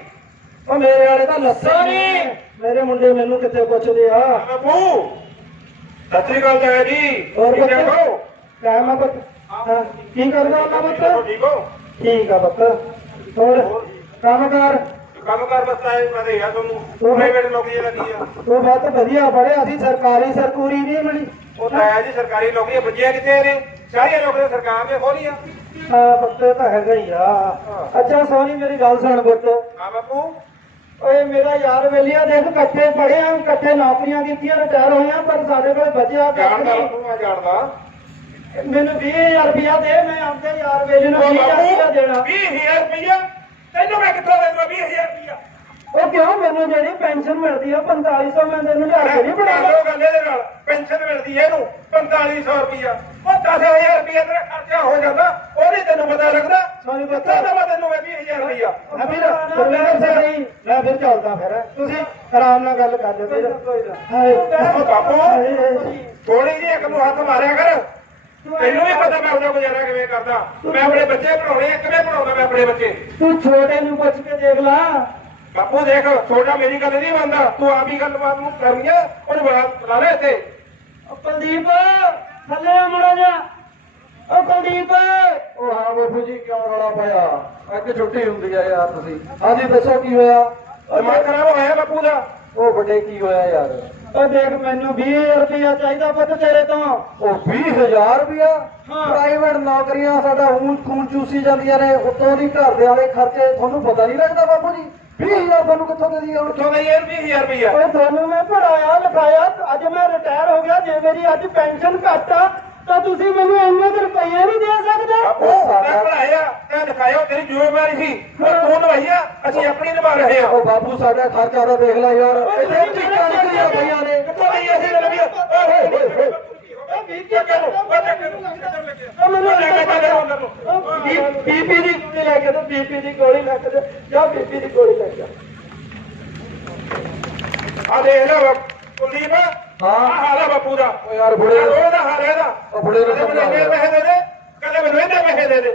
ਉਹ ਮੇਰੇ ਵਾਲੇ ਤਾਂ ਲੱਸੀ ਨਹੀਂ ਮੇਰੇ ਮੁੰਡੇ ਮੈਨੂੰ ਕਿੱਥੇ ਪੁੱਛਦੇ ਆ ਬਾਪੂ ਸਤਿ ਸ੍ਰੀ ਅਕਾਲ ਚਾਚਾ ਜੀ ਹੋਰ ਦੇਖੋ ਕਾਇਮ ਆ ਪੁੱਤ ਕੀ ਕਰਦਾ ਹੁੰਦਾ ਪੁੱਤ ਠੀਕ ਹੋ ਠੀਕ ਆ ਪੁੱਤ ਹੋਰ ਕੰਮਕਾਰ ਬਤਾਏ ਪਤਾ ਆ ਤੁਹਾਨੂੰ ਪ੍ਰਾਈਵੇਟ ਨੌਕਰੀ ਲੱਗੀ ਆ ਉਹ ਬਹੁਤ ਵਧੀਆ ਪੜਿਆ ਸੀ ਸਰਕਾਰੀ ਸਰਕੂਰੀ ਨਹੀਂ ਮਿਲੀ ਉਹ ਤਾਂ ਹੈ ਜੀ ਸਰਕਾਰੀ ਨੌਕਰੀਆਂ ਬੱਜੀਆਂ ਕਿਤੇ ਨੇ ਸਾਰੀਆਂ ਨੌਕਰੀਆਂ ਸਰਕਾਰ ਨੇ ਖੋਲੀਆਂ ਹਾਂ ਪੁੱਤ ਤਾਂ ਹੈਗਾ ਹੀ ਆ ਅੱਛਾ ਸੋਨੀ ਮੇਰੀ ਗੱਲ ਸੁਣ ਪੁੱਤ ਹਾਂ ਬਾਪੂ ਓਏ ਮੇਰਾ ਯਾਰ ਵੇਲੀਆ ਦੇਖ ਇਕੱਠੇ ਪੜਿਆ ਇਕੱਠੇ ਨੌਕਰੀਆਂ ਕੀਤੀਆਂ ਰਿਟਾਇਰ ਹੋਈਆਂ ਪਰ ਸਾਡੇ ਕੋਲ ਬਚਿਆ ਜਾਣਦਾ ਮੈਨੂੰ 20,000 ਰੁਪਇਆ ਦੇ ਮੈਂ ਆਪਦੇ ਯਾਰ ਵੇਲੇ ਨੂੰ 20,000 ਰੁਪਇਆ ਦੇਣਾ 20,000 ਰੁਪਇਆ ਤੈਨੂੰ ਮੈਂ ਕਿੱਥੋਂ ਦੇਵਾਂ 20,000 ਰੁਪਇਆ ਉਹ ਕਿਉਂ ਮੈਨੂੰ ਜਿਹੜੀ ਪੈਨਸ਼ਨ ਮਿਲਦੀ ਆ 4500 ਮੈਂ ਤੈਨੂੰ ਲਿਆ ਕੇ ਨਹੀਂ ਬਣਾਉਂਦਾ ਗੱਲ ਇਹਦੇ ਨਾਲ ਪੈਨਸ਼ਨ ਮਿਲਦੀ ਹੈ ਇਹਨੂੰ 4500 ਰੁਪਇਆ ਉਹ 10,000 ਰੁਪਇਆ ਤੇਰਾ ਖਰਚਾ ਹੋ ਜਾਂਦਾ ਉਹ ਨਹੀਂ ਤੈਨੂੰ ਪਤਾ ਲੱਗਦਾ ਸੋਨੀ ਪਤਾ ਤਾਂ ਮੈਂ ਤੈਨੂੰ 20,000 ਰੁਪਇਆ ਮੈਂ ਫਿਰ ਚੱਲਦਾ ਫਿਰ ਤੁਸੀਂ ਆਰਾਮ ਨਾਲ ਗੱਲ ਕਰ ਲਿਓ ਵੀਰ ਬਾਪੂ ਥੋੜੀ ਜਿਹੀ ਇੱਕ ਨੂੰ ਹੱਥ ਮਾਰਿਆ ਕਰ ਤੈਨੂੰ ਵੀ ਪਤਾ ਮੈਂ ਉਹਦਾ ਗੁਜ਼ਾਰਾ ਕਿਵੇਂ ਕਰਦਾ ਮੈਂ ਆਪਣੇ ਬੱਚੇ ਪੜਾਉਣੇ ਕਿਵੇਂ ਪੜਾਉਂਦਾ ਮੈਂ ਆਪਣੇ ਬੱਚੇ ਤੂੰ ਛੋਟੇ ਨੂੰ ਪੁੱਛ ਕੇ ਦੇਖ ਲਾ ਬਾਪੂ ਦੇਖ ਛੋਟਾ ਮੇਰੀ ਗੱਲ ਨਹੀਂ ਮੰਨਦਾ ਤੂੰ ਆਪ ਹੀ ਗੱਲਬਾਤ ਨੂੰ ਕਰਨੀ ਆ ਉਹਨੂੰ ਬੁਲਾ ਲੈ ਇੱਥੇ ਕੁਲਦੀਪ ਥੱਲੇ ਆ ਮੁੰਡਾ ਜਾ ਉਹ ਕੁਲਦੀਪ ਉਹ ਹਾਂ ਬਾਪੂ ਜੀ ਕਿਉਂ ਰੌਲਾ ਪਾਇਆ ਅੱਜ ਛੁੱਟੀ ਹੁੰਦੀ ਆ ਯਾਰ ਤੁਸੀਂ ਹਾਂਜੀ ਦੱਸੋ ਕੀ ਹੋਇਆ ਦਿਮਾਗ ਖਰਾਬ ਹੋਇਆ ਬਾਪੂ ਦਾ ਉਹ ਵੱਡੇ ਕੀ ਹੋਇਆ ਯਾਰ ਉਹ ਦੇਖ ਮੈਨੂੰ 20,000 ਰੁਪਇਆ ਚਾਹੀਦਾ ਪੁੱਤ ਤੇਰੇ ਤੋਂ ਉਹ 20,000 ਰੁਪਇਆ ਪ੍ਰਾਈਵੇਟ ਨੌਕਰੀਆਂ ਸਾਡਾ ਖੂਨ ਚੂਸੀ ਜਾਂਦੀਆਂ ਨੇ ਉੱਤੋਂ ਦੀ ਘਰ ਦੇ ਵਾਲੇ ਖਰਚੇ ਤੁਹਾਨੂੰ ਪਤਾ ਨਹੀਂ ਲੱਗਦਾ ਬਾਪੂ ਜੀ 20,000 ਤੁਹਾਨੂੰ ਕਿੱਥੋਂ ਦੇ ਦਈਏ ਕਿੱਥੋਂ ਦੇ ਯਾਰ 20,000 ਰੁਪਇਆ ਉਹ ਤੁਹਾਨੂੰ ਮੈਂ ਪੜਾਇਆ ਲਿਖਾਇਆ ਅੱਜ ਮੈਂ ਰਿਟਾਇਰ ਹੋ ਗਿਆ ਜੇ ਮੇਰੀ ਅੱਜ ਪੈਨਸ਼ਨ ਘੱਟ ਆ ਤਾਂ ਤੁਸੀਂ ਮੈਨੂੰ ਇੰਨੇ ਕੁ ਰੁਪਏ ਨਹੀਂ ਦੇ ਸਕਦੇ ਮੈਂ ਪੜਾਇਆ ਤੇ ਲਿਖਾਇਆ ਤੇਰੀ ਜ਼ਿੰਮੇਵਾਰੀ ਸੀ ਤੂੰ ਨਵਾਈਆ ਅਸੀਂ ਆਪਣੀ ਨਿਭਾ ਰਹੇ ਆ ਉਹ ਬਾਪੂ ਸਾਡਾ ਖਰਚਾ ਤਾਂ ਦੇਖ ਲੈ ਯਾਰ ਇੱਥੇ ਟਿੱਕਾਂ ਨਿਕਲੀਆਂ ਪਈਆਂ ਨੇ ਕਿੱਥੋਂ ਲਈ ਅਸੀਂ ਲਵੀਆ ਬੀਪੀ ਦੀ ਗੋਲੀ ਲੈ ਕੇ ਬੀਪੀ ਦੀ ਗੋਲੀ ਲੈ ਕੇ ਜਾ ਬੀਪੀ ਦੀ ਗੋਲੀ ਲੈ ਕੇ ਆ ਦੇਖ ਲੈ ਕੁਲਦੀਪ ਹਾਂ ਹਾਲ ਹੈ ਬਾਪੂ ਦਾ ਉਹ ਯਾਰ ਬੁੜੇ ਉਹਦਾ ਹਾਲ ਹੈ ਇਹਦਾ ਉਹ ਬੁੜੇ ਨੂੰ ਸਮਝਾਓ ਪੈਸੇ ਦੇ ਦੇ ਕਦੇ ਮੈਨੂੰ ਇਹਦੇ ਪੈਸੇ ਦੇ ਦੇ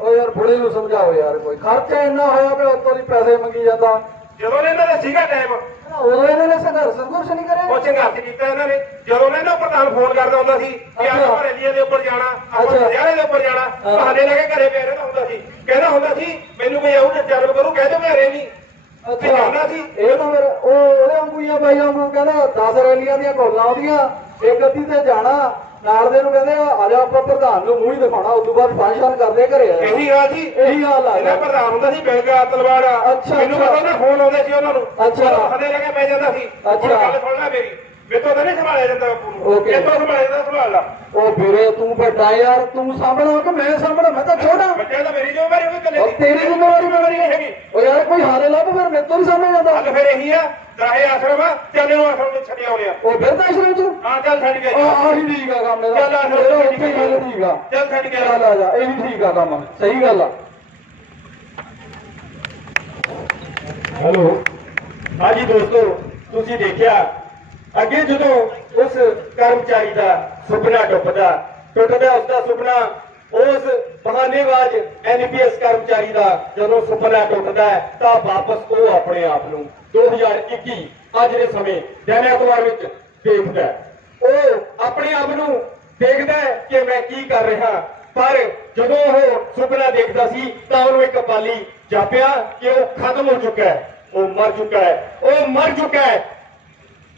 ਉਹ ਯਾਰ ਬੁੜੇ ਨੂੰ ਸਮਝਾਓ ਯਾਰ ਕੋਈ ਖਰਚਾ ਇੰਨਾ ਹੋਇਆ ਵੀ ਉੱਤੋਂ ਦੀ ਪੈਸੇ ਮੰਗੀ ਜਾਂਦਾ ਜਦੋਂ ਇਹਨਾਂ ਦਾ ਸੀਗਾ ਟਾਈਮ ਉਦੋਂ ਇਹਨਾਂ ਨੇ ਸੰਘਰਸ਼ ਨਹੀਂ ਕਰਿਆ ਉਹ ਸੰਘਰਸ਼ ਕੀਤਾ ਇਹਨਾਂ ਨੇ ਜਦੋਂ ਇਹਨਾਂ ਪ੍ਰਧਾਨ ਫੋਨ ਕਰਦਾ ਹੁੰਦਾ ਸੀ ਕਿ ਆਪਾਂ ਰੈਲੀਆਂ ਦੇ ਉੱਪਰ ਜਾਣਾ ਆਪਾਂ ਹਜ਼ਾਰੇ ਦੇ ਉੱਪਰ ਜਾਣਾ ਬਹਾਨੇ ਲਾ ਕੇ ਘਰੇ ਪਿਆ ਰਹਿੰਦਾ ਹੁੰਦਾ ਸੀ ਕਹਿੰਦਾ ਹੁੰਦਾ ਸੀ ਮੈਨੂੰ ਕੋਈ ਆਉਂ ਚੱਲ ਕਰੂ ਕਹਿ ਦੋ ਮੈਂ ਨਹੀਂ ਅੱਛਾ ਸੀ ਇਹ ਤਾਂ ਫਿਰ ਉਹਦੇ ਵਾਂਗੂ ਹੀ ਆ ਬਾਈ ਵਾਂਗੂ ਕਹਿੰਦਾ 10 ਰੈਲੀਆਂ ਦੀਆਂ ਕੋਲਾਂ ਉਹਦੀਆਂ ਇੱਕ ਅੱਧੀ ਤੇ ਜਾਣਾ ਨਾਲ ਦੇ ਨੂੰ ਕਹਿੰਦੇ ਆ ਜਾ ਆਪਾਂ ਪ੍ਰਧਾਨ ਨੂੰ ਮੂੰਹ ਹੀ ਦਿਖਾਉਣਾ, ਉਸ ਤੋਂ ਬਾਅਦ ਫੰਕਸ਼ਨ ਕਰਦੇ ਘਰੇ ਆ। ਇਹੀ ਹਾਲ ਸੀ, ਇਹੀ ਹਾਲ ਆ ਇਹਦਾ ਪ੍ਰਧਾਨ ਹੁੰਦਾ ਸੀ ਬਿਲਗਾ ਤਲਵਾੜ। ਅੱਛਾ, ਮੈਨੂੰ ਪਤਾ ਉਹਨੇ ਫੋਨ ਆਉਂਦੇ ਸੀ ਉਹਨਾਂ ਨੂੰ। ਅੱਛਾ। ਖੜੇ ਰਹਿ ਕੇ ਪੈ ਜਾਂਦਾ ਸੀ। ਅੱਛਾ। ਗੱਲ ਸੁਣ ਲੈ ਮੇਰੀ, ਮੇਤੋਂ ਤਾਂ ਨਹੀਂ ਸੰਭਾਲਿਆ ਜਾਂਦਾ ਬਾਪੂ ਨੂੰ। Okay। ਮੇਤੋਂ ਸੰਭਾਲਿਆ ਜਾਂਦਾ, ਸੰਭਾਲ ਲਾ। ਉਹ ਵੀਰੇ ਤੂੰ ਵੱਡਾ ਯਾਰ, ਤੂੰ ਸਾਂਭਣਾ ਕਿ ਮੈਂ ਸਾਂਭਣਾ? ਮੈਂ ਤਾਂ ਛੋਟਾ। ਬੱਚੇ ਤਾਂ ਮੇਰੀ ਜ਼ਿੰਮੇਵਾਰੀ ਹੋਈ ਇਕੱਲੇ ਉਹ ਦੀ। ਤੇਰੀ ਜ਼ਿੰਮੇਵਾਰੀ ਜ਼ਿੰਮੇਵਾਰੀ ਨਹੀਂ ਹੈਗੀ। ਉਹ ਯਾਰ ਕੋਈ ਹਾਰੇ ਲੱਭ, ਫਿਰ ਮੇਰੇ ਤੋਂ ਨਹੀਂ ਸਾਂਭਿਆ ਜਾਂਦਾ। ਗੱਲ ਫਿਰ ਇਹੀ ਆ, ਦਰਾਹੇ ਆਸ਼ਰਮ ਆ, ਚੱਲ ਇਹਨੂੰ ਆਸ਼ਰਮ ਵਿੱਚ ਛੱਡ ਆਉਂਦੇ ਆ। ਉਹ ਫਿਰ ਤਾਂ ਆਸ਼ਰਮ ਚ ਹਾਂ ਚੱਲ ਛੱਡ ਕੇ ਆਹੀ ਠੀਕ ਆ ਕੰਮ ਇਹਦਾ। ਚੱਲ ਆਸ਼ਰਮ ਇਹਦਾ ਚ ਉੱਥੇ ਹੀ ਗੱਲ ਠੀਕ ਆ। ਚੱਲ ਛੱਡ ਕੇ ਚੱਲ ਆ ਜਾ, ਇਹ ਵੀ ਠੀਕ ਆ ਕੰਮ, ਸਹੀ ਗੱਲ ਆ। ਹੈਲੋ, ਹਾਂਜੀ ਦੋਸਤੋ, ਤੁਸੀਂ ਦੇਖਿਆ ਅੱਗੇ ਜਦੋਂ ਉਸ ਕਰਮਚਾਰੀ ਦਾ ਸੁਪਨਾ ਟੁੱਟਦਾ ਉਸਦਾ ਸੁਪਨਾ, ਉਸ ਬਹਾਨੇਬਾਜ਼ ਐਨਪੀਐਸ ਕਰਮਚਾਰੀ ਦਾ ਜਦੋਂ ਸੁਪਨਾ ਟੁੱਟਦਾ ਹੈ ਤਾਂ ਵਾਪਸ ਉਹ ਆਪਣੇ ਆਪ ਨੂੰ 2021 ਅੱਜ ਦੇ ਸਮੇਂ ਦਿਨ ਐਤਵਾਰ ਵਿੱਚ ਦੇਖਦਾ ਹੈ। ਉਹ ਆਪਣੇ ਆਪ ਨੂੰ ਦੇਖਦਾ ਹੈ ਕਿ ਮੈਂ ਕੀ ਕਰ ਰਿਹਾ, ਪਰ ਜਦੋਂ ਉਹ ਸੁਪਨਾ ਦੇਖਦਾ ਸੀ ਤਾਂ ਉਹਨੂੰ ਇੱਕ ਪਾਲੀ ਜਾਪਿਆ ਕਿ ਉਹ ਖਤਮ ਹੋ ਚੁੱਕਾ ਹੈ, ਉਹ ਮਰ ਚੁੱਕਾ ਹੈ।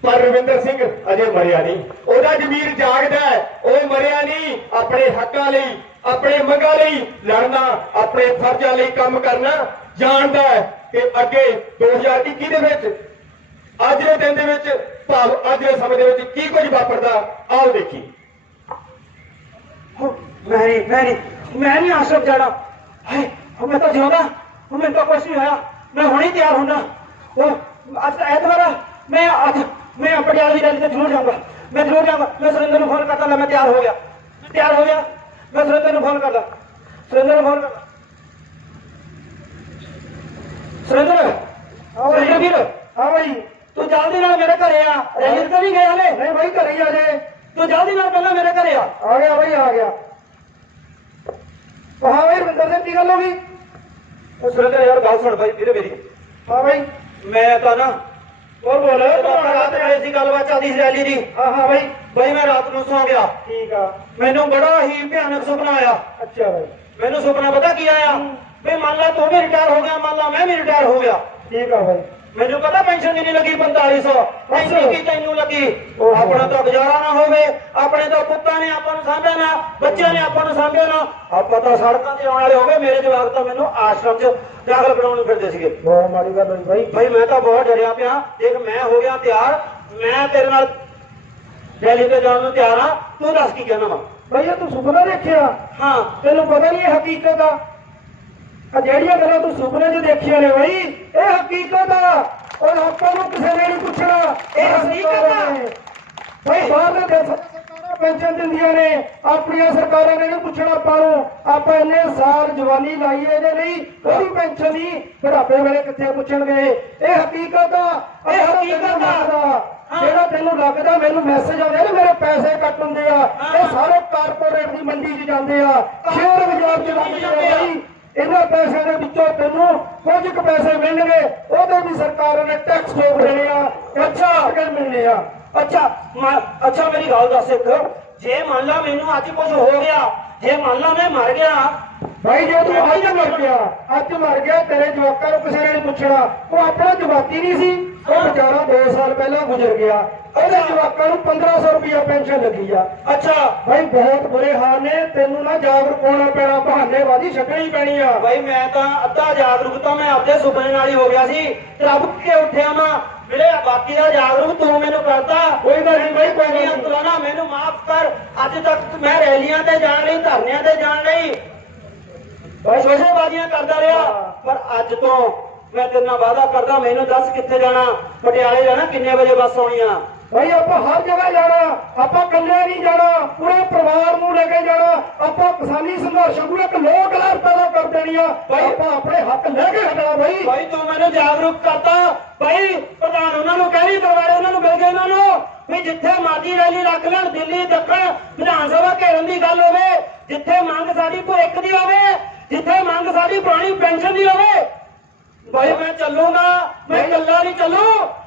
ਪਰ ਰਵਿੰਦਰ ਸਿੰਘ ਅਜੇ ਮਰਿਆ ਨਹੀਂ, ਉਹਦਾ ਜ਼ਮੀਰ ਜਾਗਦਾ ਹੈ, ਉਹ ਮਰਿਆ ਨਹੀਂ। ਆਪਣੇ ਹੱਕਾਂ ਲਈ, ਆਪਣੇ ਮੰਗਾਂ ਲਈ ਲੜਨਾ, ਆਪਣੇ ਫਰਜ਼ਾਂ ਲਈ ਕੰਮ ਕਰਨਾ ਜਾਣਦਾ ਹੈ ਕਿ ਅੱਗੇ 2021 ਦੇ ਵਿੱਚ, ਅੱਜ ਦੇ ਦਿਨ ਦੇ ਵਿੱਚ, ਭਾਵ ਅੱਜ ਦੇ ਸਮੇਂ ਦੇ ਵਿੱਚ ਕੀ ਕੁਝ ਵਾਪਰਦਾ, ਆਓ ਦੇਖੀ। ਮੈਂ ਨਹੀਂ ਆਸ਼ਰਮ ਜਾਣਾ। ਹਾਏ ਮੈਂ ਤਾਂ ਜਿਉਂਦਾ, ਮੈਨੂੰ ਤਾਂ ਕੁਛ ਨਹੀਂ ਹੋਇਆ, ਮੈਂ ਹੁਣੇ ਤਿਆਰ ਹੋਣਾ। ਉਹ ਅੱਜ ਐਤਵਾਰ ਆ, ਮੈਂ ਪਟਿਆਲੇ ਦੀ ਰੈਲੀ ਤੇ ਜ਼ਰੂਰ ਜਾਊਂਗਾ। ਮੈਂ ਸੁਰਿੰਦਰ ਨੂੰ ਫੋਨ ਕਰਦਾ, ਮੈਂ ਤਿਆਰ ਹੋ ਗਿਆ। ਮੈਂ ਸੁਰਿੰਦਰ ਨੂੰ ਫੋਨ ਕਰਦਾ। ਸੁਰਿੰਦਰ ਵੀਰ, ਹਾਂ ਭਾਈ ਤੂੰ ਜਲਦੀ ਨਾਲ ਮੇਰੇ ਘਰੇ ਆ। ਰੈਲੀ ਤੇ ਨਹੀਂ ਗਿਆ ਹਲੇ? ਨਹੀਂ ਭਾਈ ਘਰੇ ਹੀ ਆ ਜੇ। ਤੂੰ ਜਲਦੀ ਨਾਲ ਪਹਿਲਾਂ ਮੇਰੇ ਘਰੇ ਆ। ਆ ਗਿਆ ਭਾਈ, ਆ ਗਿਆ। ਹਾਂ ਭਾਈ ਰਵਿੰਦਰ ਸਿੰਘ, ਕੀ ਗੱਲ ਹੋ ਗਈ? ਉਹ ਸੁਰਿੰਦਰ ਯਾਰ ਗੱਲ ਸੁਣ ਭਾਈ ਵੀਰੇ ਮੇਰੀ। ਹਾਂ ਭਾਈ ਮੈਂ ਤਾਂ ਨਾ ਉਹ ਬੋਲ ਰਾਤ ਵੇਲੇ ਸੀ ਗੱਲਬਾਤ ਚੱਲਦੀ ਸੀ ਰੈਲੀ ਦੀ। ਹਾਂ ਭਾਈ ਮੈਂ ਰਾਤ ਨੂੰ ਸੌਂ ਗਿਆ। ਠੀਕ ਆ। ਮੈਨੂੰ ਬੜਾ ਹੀ ਭਿਆਨਕ ਸੁਪਨਾ ਆਇਆ। ਅੱਛਾ ਭਾਈ। ਮੈਨੂੰ ਸੁਪਨਾ ਪਤਾ ਕੀ ਆਇਆ? ਵੀ ਮੰਨ ਲਾ ਤੂੰ ਵੀ ਰਿਟਾਇਰ ਹੋ ਗਿਆ, ਮੰਨ ਲਾ ਮੈਂ ਵੀ ਰਿਟਾਇਰ ਹੋ ਗਿਆ। ਠੀਕ ਆ ਭਾਈ। ਮੈਨੂੰ ਪਤਾ ਪੈਨਸ਼ਨ ਕਿੰਨੀ ਲੱਗੀ? 4500। ਪੈਨਸ਼ਨ ਕੀ ਤੈਨੂੰ ਲੱਗੀ? ਆਪਣਾ ਤਾਂ ਗੁਜ਼ਾਰਾ ਨਾ ਹੋਵੇ, ਆਪਣੇ ਤਾਂ ਪੁੱਤਾਂ ਨੇ ਆਪਾਂ ਨੂੰ ਸਾਂਭਿਆ ਨਾ, ਬੱਚਿਆਂ ਨੇ ਆਪਾਂ ਨੂੰ ਸਾਂਭਿਆ ਨਾ, ਆਪਾਂ ਤਾਂ ਸੜਕਾਂ ਤੇ ਆਉਣ ਵਾਲੇ ਹੋ ਗਏ। ਮੇਰੇ ਜਵਾਕ ਤਾਂ ਮੈਨੂੰ ਆਸ਼ਰਮ 'ਚ ਦਾਖਲ ਕਰਾਉਣ ਨੂੰ ਫਿਰਦੇ ਸੀਗੇ। ਬਹੁਤ ਮਾੜੀ ਗੱਲ ਹੋਈ ਭਾਈ ਮੈਂ ਤਾਂ ਬਹੁਤ ਡਰਿਆ ਪਿਆ। ਦੇਖ ਮੈਂ ਹੋ ਗਿਆ ਤਿਆਰ, ਮੈਂ ਤੇਰੇ ਨਾਲ ਦਿੱਲੀ ਤੇ ਜਾਣ ਨੂੰ ਤਿਆਰ ਆ। ਤੂੰ ਦੱਸ ਕੀ ਕਹਿਣਾ ਵਾ? ਭਾਈ ਤੂੰ ਸੁਪਨਾ ਦੇਖਿਆ? ਹਾਂ। ਤੈਨੂੰ ਪਤਾ ਨਹੀਂ ਇਹ ਹਕੀਕਤ ਆ? ਜਿਹੜੀਆਂ ਗੱਲਾਂ ਤੂੰ ਸੁਪਨੇ 'ਚ ਦੇਖੀਆਂ ਨੇ ਬਈ, ਇਹ ਹਕੀਕਤ ਆ। ਔਰ ਆਪਾਂ ਨੂੰ ਕਿਸੇ ਨੇ ਨਹੀਂ ਪੁੱਛਣਾ, ਇਹ ਹਕੀਕਤ ਆ ਬਈ। ਬਾਹਰਲੇ ਦੇਸ਼ਾਂ ਸਰਕਾਰਾਂ ਪੈਨਸ਼ਨ ਦਿੰਦੀਆਂ ਨੇ, ਆਪਣੀਆਂ ਸਰਕਾਰਾਂ ਨੇ ਨਹੀਂ ਪੁੱਛਣਾ ਆਪਾਂ ਨੂੰ। ਆਪਾਂ ਇੰਨੇ ਸਾਲ ਜਵਾਨੀ ਲਾਈ ਇਹਦੇ ਲਈ, ਉਹਦੀ ਪੈਨਸ਼ਨ ਨਹੀਂ, ਬੁਢਾਪੇ ਵੇਲੇ ਕਿੱਥੇ ਪੁੱਛਣਗੇ? ਇਹ ਹਕੀਕਤ ਆ, ਇਹ ਹਕੀਕਤ ਆ। ਜਿਹੜਾ ਤੈਨੂੰ ਲੱਗਦਾ ਮੈਨੂੰ ਮੈਸੇਜ ਆਉਂਦੇ ਨੇ ਮੇਰੇ ਪੈਸੇ ਕੱਟ ਹੁੰਦੇ ਆ, ਇਹ ਸਾਰੇ ਕਾਰਪੋਰੇਟ ਦੀ ਮੰਡੀ 'ਚ ਜਾਂਦੇ ਆ, ਸ਼ੇਅਰ ਬਾਜ਼ਾਰ 'ਚ ਲੱਗ ਜਾਂਦੇ ਆ। ਇਹਨਾਂ ਪੈਸਿਆਂ ਦੇ ਵਿੱਚੋਂ ਤੈਨੂੰ ਕੁਝ ਕੁ ਪੈਸੇ ਮਿਲਣਗੇ, ਉਹਦੇ ਵੀ ਸਰਕਾਰ ਨੇ ਟੈਕਸ ਠੋਕ ਦੇਣੇ ਆ। ਅੱਛਾ ਮਿਲਣੇ ਆ। ਅੱਛਾ ਮੇਰੀ ਗੱਲ ਦੱਸ ਇੱਕ, ਜੇ ਮੰਨ ਲਾ ਮੈਨੂੰ ਅੱਜ ਕੁਝ ਹੋ ਗਿਆ, ਜੇ ਮੰਨ ਲਾ ਮੈਂ ਮਰ ਗਿਆ ਭਾਈ, ਜੇ ਤੂੰ ਅੱਜ ਮਰ ਗਿਆ ਤੇਰੇ ਜਵਾਕਾਂ ਨੂੰ ਕਿਸੇ ਨੇ ਨਹੀਂ ਪੁੱਛਣਾ। ਉਹ ਆਪਣਾ ਜਵਾਕੀ ਨਹੀਂ ਸੀ, ਉਹ ਵਿਚਾਰਾ 2 ਸਾਲ ਪਹਿਲਾਂ ਗੁਜ਼ਰ ਗਿਆ, ਉਹਦੇ ਜਵਾਕਾਂ ਨੂੰ 1500 ਰੁਪਇਆ ਪੈਨਸ਼ਨ ਲੱਗੀ ਆ। ਅੱਛਾ ਭਾਈ ਬਹੁਤ ਬੁਰੇ ਹਾਲ ਨੇ, ਤੈਨੂੰ ਨਾ ਜਾਗਰੂਕ ਹੋਣਾ ਪੈਣਾ, ਬਹਾਨੇਬਾਜ਼ੀ ਛੱਡਣੀ ਪੈਣੀ ਆ। ਭਾਈ ਮੈਂ ਤਾਂ ਅੱਧਾ ਜਾਗਰੂਕ ਤਾਂ ਮੈਂ ਆਪਦੇ ਸੁਪਨੇ ਨਾਲ ਹੀ ਹੋ ਗਿਆ ਸੀ, ਰੱਬ ਕੇ ਉੱਠਿਆ ਮੈਂ। ਮੇਰੇ ਬਾਕੀ ਦਾ ਜਾਗਰੂਕ ਤੂੰ ਮੈਨੂੰ ਕਰਦਾ। ਕੋਈ ਗੱਲ ਨਹੀਂ ਭਾਈ, ਕੋਈ ਨਹੀਂ ਅੰਤਰਾਨਾ, ਮੈਨੂੰ ਮਾਫ ਕਰ। ਅੱਜ ਤੱਕ ਮੈਂ ਰੈਲੀਆਂ ਤੇ ਜਾਣ ਲਈ, ਧਰਨਿਆਂ ਤੇ ਜਾਣ ਲਈ ਸ਼ੋਸ਼ੇਬਾਜ਼ੀਆਂ ਕਰਦਾ ਰਿਹਾ, ਪਰ ਅੱਜ ਤੋਂ ਮੈਂ ਤੇਰੇ ਨਾਲ ਵਾਅਦਾ ਕਰਦਾ, ਮੈਨੂੰ ਦੱਸ ਕਿੱਥੇ ਜਾਣਾ? ਪਟਿਆਲੇ ਜਾਣਾ, ਕਿੰਨੇ ਵਜੇ ਬੱਸ ਆਉਣੀ ਆ? ਭਾਈ ਆਪਾਂ ਹਰ ਜਗ੍ਹਾ ਜਾਣਾ, ਆਪਾਂ ਇਕੱਲੇ ਨਹੀਂ ਜਾਣਾ, ਪੂਰੇ ਪਰਿਵਾਰ ਨੂੰ ਲੈ ਕੇ ਜਾਣਾ। ਆਪਾਂ ਕਿਸਾਨੀ ਸੰਘਰਸ਼ ਨੂੰ ਇੱਕ ਲੋਕ ਲਹਿਰ ਪੈਦਾ ਕਰ ਦੇਣੀ ਆ। ਆਪਾਂ ਆਪਣੇ ਹੱਕ ਲੈ ਕੇ ਹਟਣਾ। ਭਾਈ ਤੂੰ ਮੈਨੂੰ ਜਾਗਰੂਕ ਕਰਤਾ। ਭਾਈ ਪ੍ਰਧਾਨ ਉਹਨਾਂ ਨੂੰ ਕਹਿ ਰਹੀ, ਦਰਬਾਰੇ ਉਹਨਾਂ ਨੂੰ ਮਿਲ ਗਏ, ਉਹਨਾਂ ਨੂੰ ਵੀ ਜਿੱਥੇ ਮਰਜ਼ੀ ਰੈਲੀ ਰੱਖ ਲੈਣ, ਦਿੱਲੀ ਦੱਖਣ ਵਿਧਾਨ ਸਭਾ ਘੇਰਨ ਦੀ ਗੱਲ ਹੋਵੇ, ਜਿੱਥੇ ਮੰਗ ਸਾਡੀ ਭਵਿੱਖ ਦੀ ਹੋਵੇ, ਜਿੱਥੇ ਮੰਗ ਸਾਡੀ ਪੁਰਾਣੀ ਪੈਨਸ਼ਨ ਦੀ ਹੋਵੇ, ਭਾਈ ਮੈਂ ਚੱਲੂਗਾ। ਮੈਂ ਇਕੱਲਾ ਨਹੀਂ ਚੱਲੂ,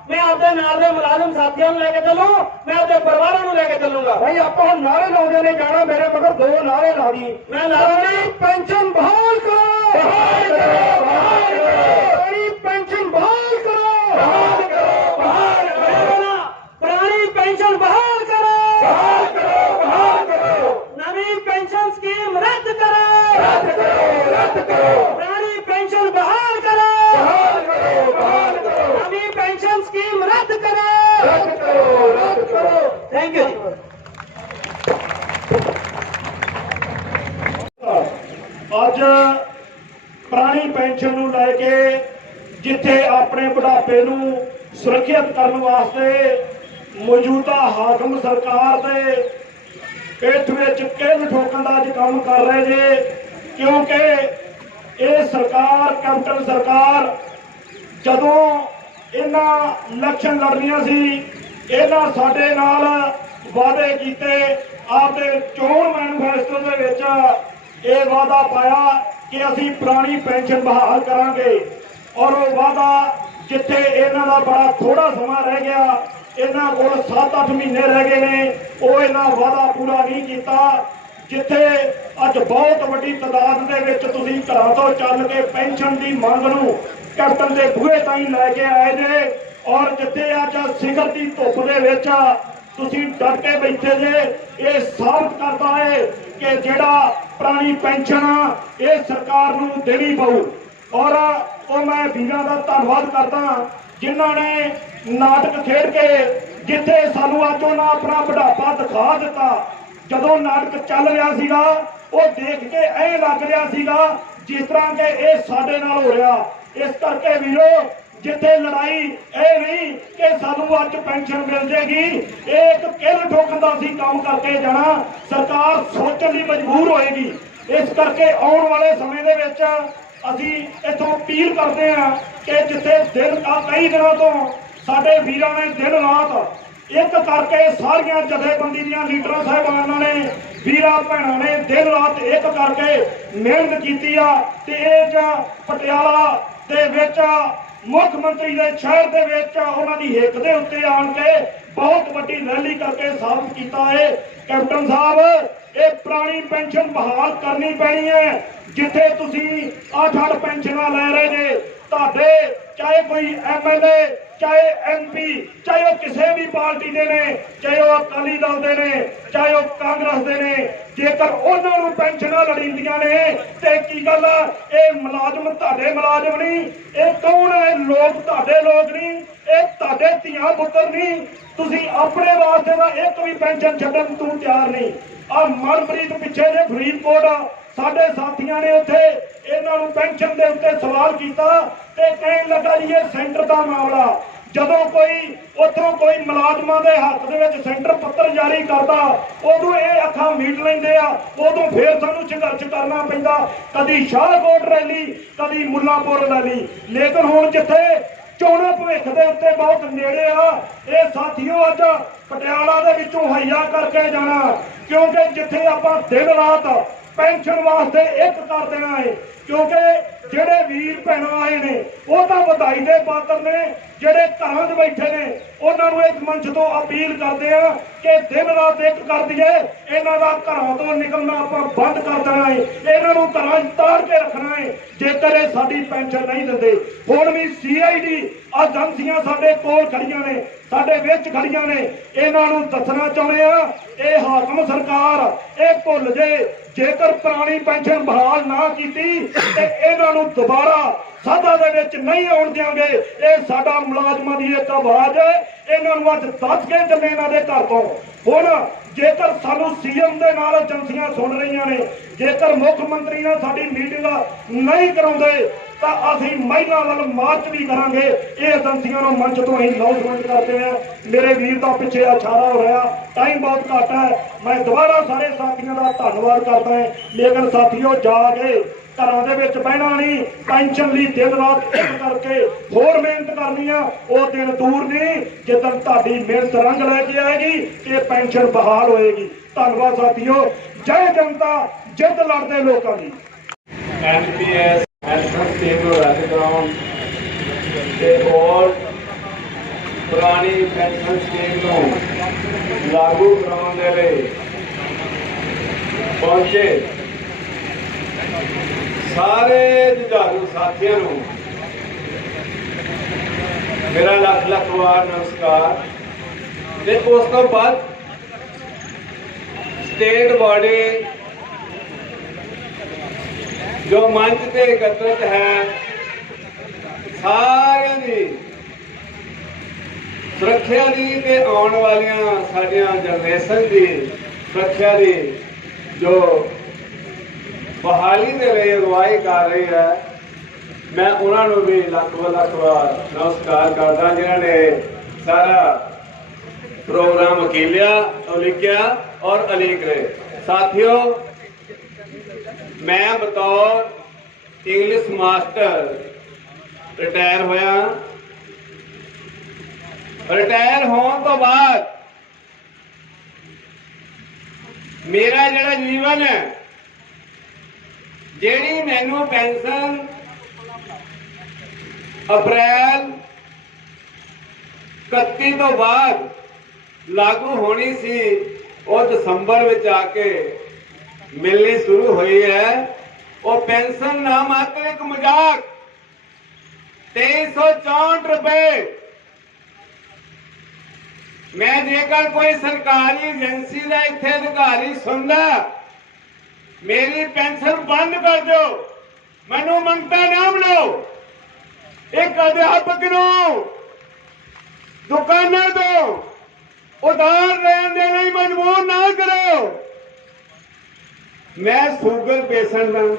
ਮੈਂ ਆਪਦੇ ਨਾਲ ਦੇ ਮੁਲਾਜ਼ਮ ਸਾਥੀਆਂ ਨੂੰ ਲੈ ਕੇ ਚੱਲੂ, ਮੈਂ ਆਪਦੇ ਪਰਿਵਾਰਾਂ ਨੂੰ ਲੈ ਕੇ ਚੱਲੂਗਾ। ਭਾਈ ਆਪਾਂ ਹੁਣ ਨਾਰੇ ਲਾਉਂਦੇ ਨੇ ਜਾਣਾ, ਮੇਰੇ ਮਗਰ 2 ਨਾਰੇ ਲਾ ਦੀ। ਮੈਂ ਲਾਉਣੀ ਪੈਨਸ਼ਨ ਬਹਾਲ ਕਰੋ, ਬਹਾਲ ਕਰੋ, ਬਹਾਲ ਕਰੋ, ਪੈਨਸ਼ਨ ਬਹਾਲ ਕਰੋ, ਬਹਾਲ ਕਰੋ, ਬਹਾਲ ਕਰੋ, ਪੁਰਾਣੀ ਪੈਨਸ਼ਨ ਬਹਾਲ ਕਰੋ, ਬਹਾਲ ਕਰੋ, ਬਹਾਲ ਕਰੋ। अपने बुढ़ापे नूं सुरक्षित करने वास्ते मौजूदा हाकम सरकार दे पेठ विच किल ठोकण दा अज काम कर रहे जे, क्योंकि ये सरकार कैप्टन सरकार जदों इन्हां इलैक्शन लड़नियां सी इन्हां साडे नाल वादे कीते, आपदे चोण मैनीफेस्टो दे विच ये वादा पाया कि असीं पुरानी पेंशन बहाल करांगे, और वो वादा जिथे इन्हां दा बड़ा थोड़ा समा रह गया, इन्हां कोल 7-8 महीने रह गए ने, वो इन्हां वादा पूरा नहीं किया। जिथे अज बहुत वड्डी तादाद दे विच तुसीं घरां तों चल के पेंशन की मंग नूं कैप्टन के बूहे ताईं लैके आए जे, और जिथे अज सिखर की धुप दे विच तुसीं डट के बैठे जे, ये साबित करता है कि जिहड़ा पुरानी पेंशन ये सरकार नूं देनी पऊ। और वो मैं वीरां दा धन्नवाद करदा जिन्हां ने नाटक खेड के जिथे सानूं अज उन्हां अपना बुढ़ापा दिखा दिता। जदों नाटक चल रहा सीगा वो देख के ऐ लग रहा सीगा जिस तरह के ये साडे नाल हो रहा। इस करके वीरो जिथे लड़ाई ये नहीं कि सानू अज पेंशन मिल जाएगी, एक किल ठोकण दा असीं काम करके जाना, सरकार सोचण लई मजबूर होएगी। इस करके आउण वाले समय दे विच असीं इथों अपील करते हैं कि जिथे दिन कई दिनों तो साडे वीरां ने दिन रात एक करके सारियां जथेबंदी दीयां लीडरां साहिबानां ने वीरां भैणां ने दिन रात एक करके मेहनत कीती आ ते इह पटियाला दे विच मुख मंत्री दे शहर दे विच उन्हां दी हिक दे उत्ते आण के बहुत वड्डी रैली करके साबित कीता है। कैप्टन साहब ये पुरानी पेंशन बहाल करनी पैनी है। जिथे तुसीं 8-8 पेंशनां लै रहे जे, तुहाडे चाहे कोई MLA चाहे MP चाहे वो किसी भी पार्टी के ने, चाहे वो अकाली दल के ने, चाहे वो कांग्रेस के ने, जेकर उन्होंने पेंशन लड़ींदियां ने ते की गल ये मुलाजम तुहाडे मुलाजम नहीं, ये कौन है लोग तुहाडे लोग नहीं, ये तुहाडे धीआं पुत्तर नहीं, तुसीं अपने वास्ते दा एक भी पेंशन छड्डण तूं तैयार नहीं। आ मनप्रीत पिछे जे फरीदकोट साडे साथियां ने उत्थे इन्हां नूं पेंशन दे उत्ते सवाल कीता ते कहण लगा जी ये सेंटर दा मामला, जदों कोई उत्थों कोई मुलाजमां दे हक दे विच सेंटर पत्तर जारी करदा उदों ये अखां मीट लैंदे आ, उदों फिर सानूं संघर्ष करना पैंदा, कदी शाहकोट रैली कदी मुल्लांपुर रैली। लेकिन हुण जिथे चोणां भविख दे उत्ते बहुत नेड़े आ, ये साथियों अज पटियाला दे विचों हैया करके जाना, क्योंकि जिथे आपां दिन रात पेंशन वास्ते एक कर देना है। क्योंकि जेडे वीर भैणां आए ने वो तो बधाई दे पात्र ने, जेडे घरां च बैठे ने उन्होंने इस मंच तो अपील करते हैं कि दिन रात एक कर दिए, इन्हां दा घरां तो निकलना आपां बंद कर देना है, इन्हां नूं घरां ताड़ के रखना है जेकर ये साडी पेंशन नहीं दिंदे। हुण भी CID एजेंसियां साडे कोल खड़ियां ने, साडे विच खड़ियां ने, इन्हां नूं दसना चाहुंदे आ ये हाकम सरकार ये भुल जे जेकर पुरानी पेंशन बहाल ना कीती ते इन्हां नूं दोबारा सभा दे विच नहीं आउण देंगे। ये साडा मुलाजमां दी एक आवाज़ है, इन्हां नूं अज दस के चले इन्हां दे घर तों। हुण जेकर सानू CM दे नाल एजेंसियां सुन रही ने, जेकर मुख मंत्री ने साडी मीटिंग नहीं कराउंदे तां असीं महिला वाल मार्च भी करांगे। ये एजेंसियां नूं मंच तो असीं अनाउंसमेंट करते हैं। मेरे वीर दा पिछे इशारा हो रहा, टाइम बहुत घट है, मैं दोबारा सारे साथियों का धन्नवाद करता है। लेकिन साथियों जाके घरों दे विच बहना नहीं, पेंशन लई दिन रात एक करके होर मेहनत करनी है, वो दिन दूर नहीं जिदन तुहाडी मेहनत रंग लैके आएगी कि पेंशन बहाल होएगी। धन्नवाद साथियों, जय जनता जिद लड़दे लोकां दी। NPS पेंशन स्कीम नूं रद्द कराउण ते होर पुरानी पेंशन स्कीम नूं लागू कराउण दे लई पहुंचे सारे जुझारू साथियों नूं मेरा लख लख वार नमस्कार। ते उस तो बाद स्टेट बॉडी जो मंच ते एकत्रित है सारिਆਂ ਦੀ सुरक्षा दी ते आउण वालियां साडियां जनरेशन दी सुरक्षा दी जो बहाली दे लिए अगवाई कर रही है, ਮੈਂ ਉਹਨਾਂ ਨੂੰ ਵੀ ਲੱਖ ਵਾਰ ਨਮਸਕਾਰ ਕਰਦਾ ਜਿਨ੍ਹਾਂ ਨੇ ਸਾਰਾ प्रोग्राम अकेलिया लिखिया और अलीक रहे। साथियों, मैं बतौर इंग्लिश मास्टर रिटायर होया। रिटायर होने तो बाद मेरा जिहड़ा जीवन है, जिहड़ी मैनू पेंशन अप्रैल 31 तो बाद लागू होनी सी, और दसंबर में आके मिलनी शुरू हुई है। और पेंशन ना मात्र एक मजाक 2364 रुपए। मैं जेकर कोई सरकारी एजेंसी का इत्थे अधिकारी सुनदा मेरी पेंशन बंद कर दो, मैनू मंगता ना बनाओ। एक अध्यापक नू दुकाना दो उधार लेने के लिए मजबूर ना करो। मैं शुगर पेशेंट हाँ,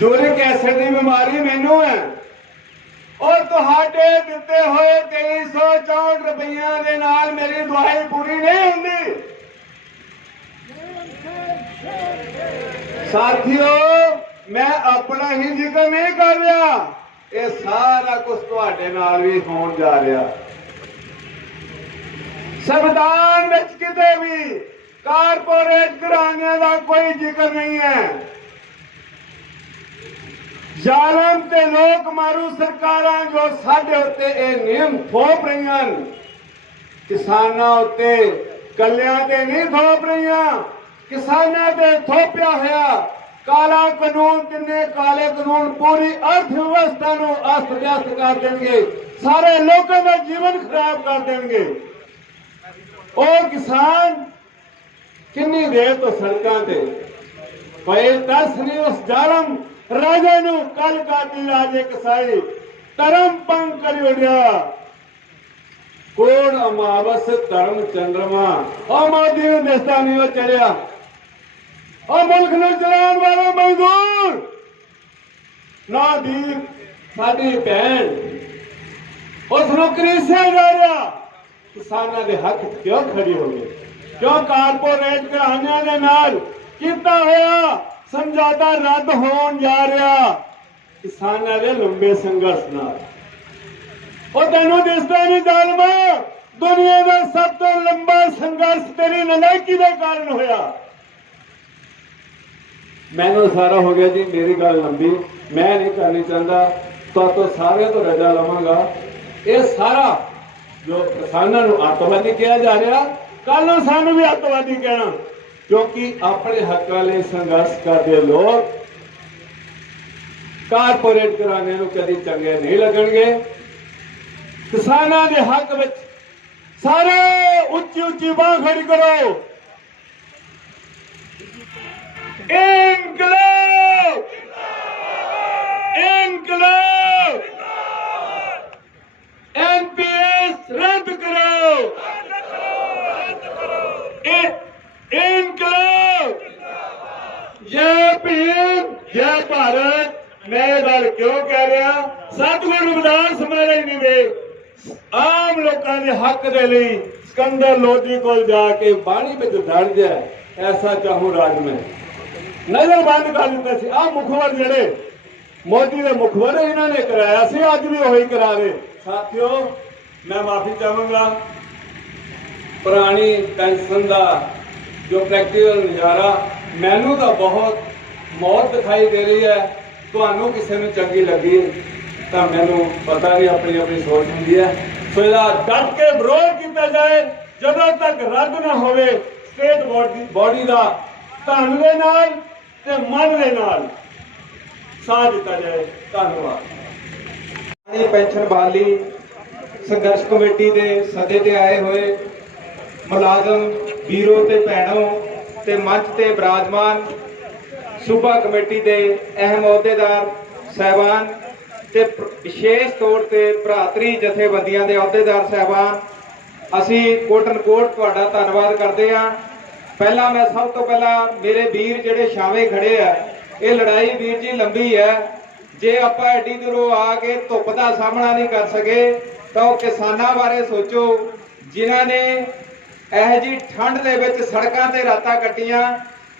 यूरिक एसिड की बीमारी मैनू है, और तुहाडे दिते हुए 2364 रुपया के नाल मेरी दवाई पूरी नहीं होंगी। साथियों, मैं अपना ही जिक्र नहीं कर रहा, ये सारा कुछ तुहाडे नाल भी होण जा रहा। संविधान में किते भी कारपोरेट घराने का कोई जिक्र नहीं है। जालम ते लोक मारू सरकारां जो साडे उत्ते ये नियम थोप रही हैं, किसानां उत्ते कल्याण ते नहीं थोप रही, किसानां ते थोपिया होया काला कानून, तिन्ने काले कानून पूरी अर्थव्यवस्था नूं अस्त व्यस्त कर देंगे, सारे लोगों का जीवन खराब कर देंगे। और किसान किन्नी देर तो सड़कों पे पे दस नहीं उस जालम राजा नू कल काती राजे कसाई धर्म पंग कर उड़िया। कोण अमावस धर्म चंद्रमा और मोदी ने देशा नहीं वो चढ़िया, और मुल्क नू चलाने वाला मजदूर ना दीप साडी भैन उस नौकरी से जा रहा। किसानों के हक क्यों खड़ी हो गई? क्यों कारपोरेट घराणियां दे नाल कीता होया समझौता रद्द होण जा रहा किसानों के लंबे संघर्ष नाल। और तेनों दिसदा नहीं जालमा, दुनिया का सब तो लंबा संघर्ष तेरी नलायकी के कारण होया। मैनू सारा हो गया जी, मेरी गल लंबी मैं नहीं करनी चाहता, तो सारे तो रजा लवांगा। ये सारा जो किसानों को अतवादी कहा जा रहा, कल सानू भी अतवादी कहना, क्योंकि अपने हकों लिए संघर्ष करते लोग कारपोरेट घराने को कभी चंगे नहीं लगणगे। किसानों के हक में सारे उच्ची उच्ची बांह खड़ी करो। इनकलाब इनकलाब, एनपीएस रद्द करो, इनकलाब, जय भीम जय भारत। मैं ये गल क्यों कह रहा, सतगुरु विधान सम्मेलन दे आम लोगों के हक के लिए सिकंदर लोधी को जाके बाणी में दड़ जाए, ऐसा चाहूं राज में नजर बंद कर दिता सी। आ मुखबर जड़े मोदी के मुखबर इन्होंने कराया सी, अज भी वही करा रहे। साथियों, मैं माफी चाहूंगा, पुरानी पेंशन का जो प्रैक्टिकल नज़ारा मैनू तो बहुत मौत दिखाई दे रही है, तो किसी ने चंगी लगी तो मैनू पता नहीं, अपनी अपनी सोच होंगी है। सो इसका डट के विरोध किया जाए जदों तक रद्द ना होवे स्टेट बॉडी का धन के नाल ते मन के नाल साथ दिता जाए। धन्यवाद। पेंशन बहाली संघर्ष कमेटी के सदे ते आए हुए मुलाजम वीरों ते भैनों ते मंच ते विराजमान सूबा कमेटी के अहम अहुदेदार साहबान ते विशेष तौर पर भरातरी जथेबंदियों के अहुदेदार साहबान, असी कोटन कोट तुहाडा धन्नवाद करते हैं। पहला मैं सब तो पहला मेरे वीर जिहड़े छावे खड़े आ ਇਹ ਲੜਾਈ ਵੀਰ ਜੀ ਲੰਬੀ ਹੈ। ਜੇ ਆਪਾਂ ਐਡੀ ਦੂਰੋਂ ਆ ਕੇ ਧੁੱਪ ਦਾ ਸਾਹਮਣਾ ਨਹੀਂ ਕਰ ਸਕੇ ਤਾਂ ਉਹ ਕਿਸਾਨਾਂ ਬਾਰੇ ਸੋਚੋ ਜਿਨ੍ਹਾਂ ਨੇ ਇਹ ਜੀ ਠੰਡ ਦੇ ਵਿੱਚ ਸੜਕਾਂ ਤੇ ਰਾਤਾਂ ਕੱਟੀਆਂ।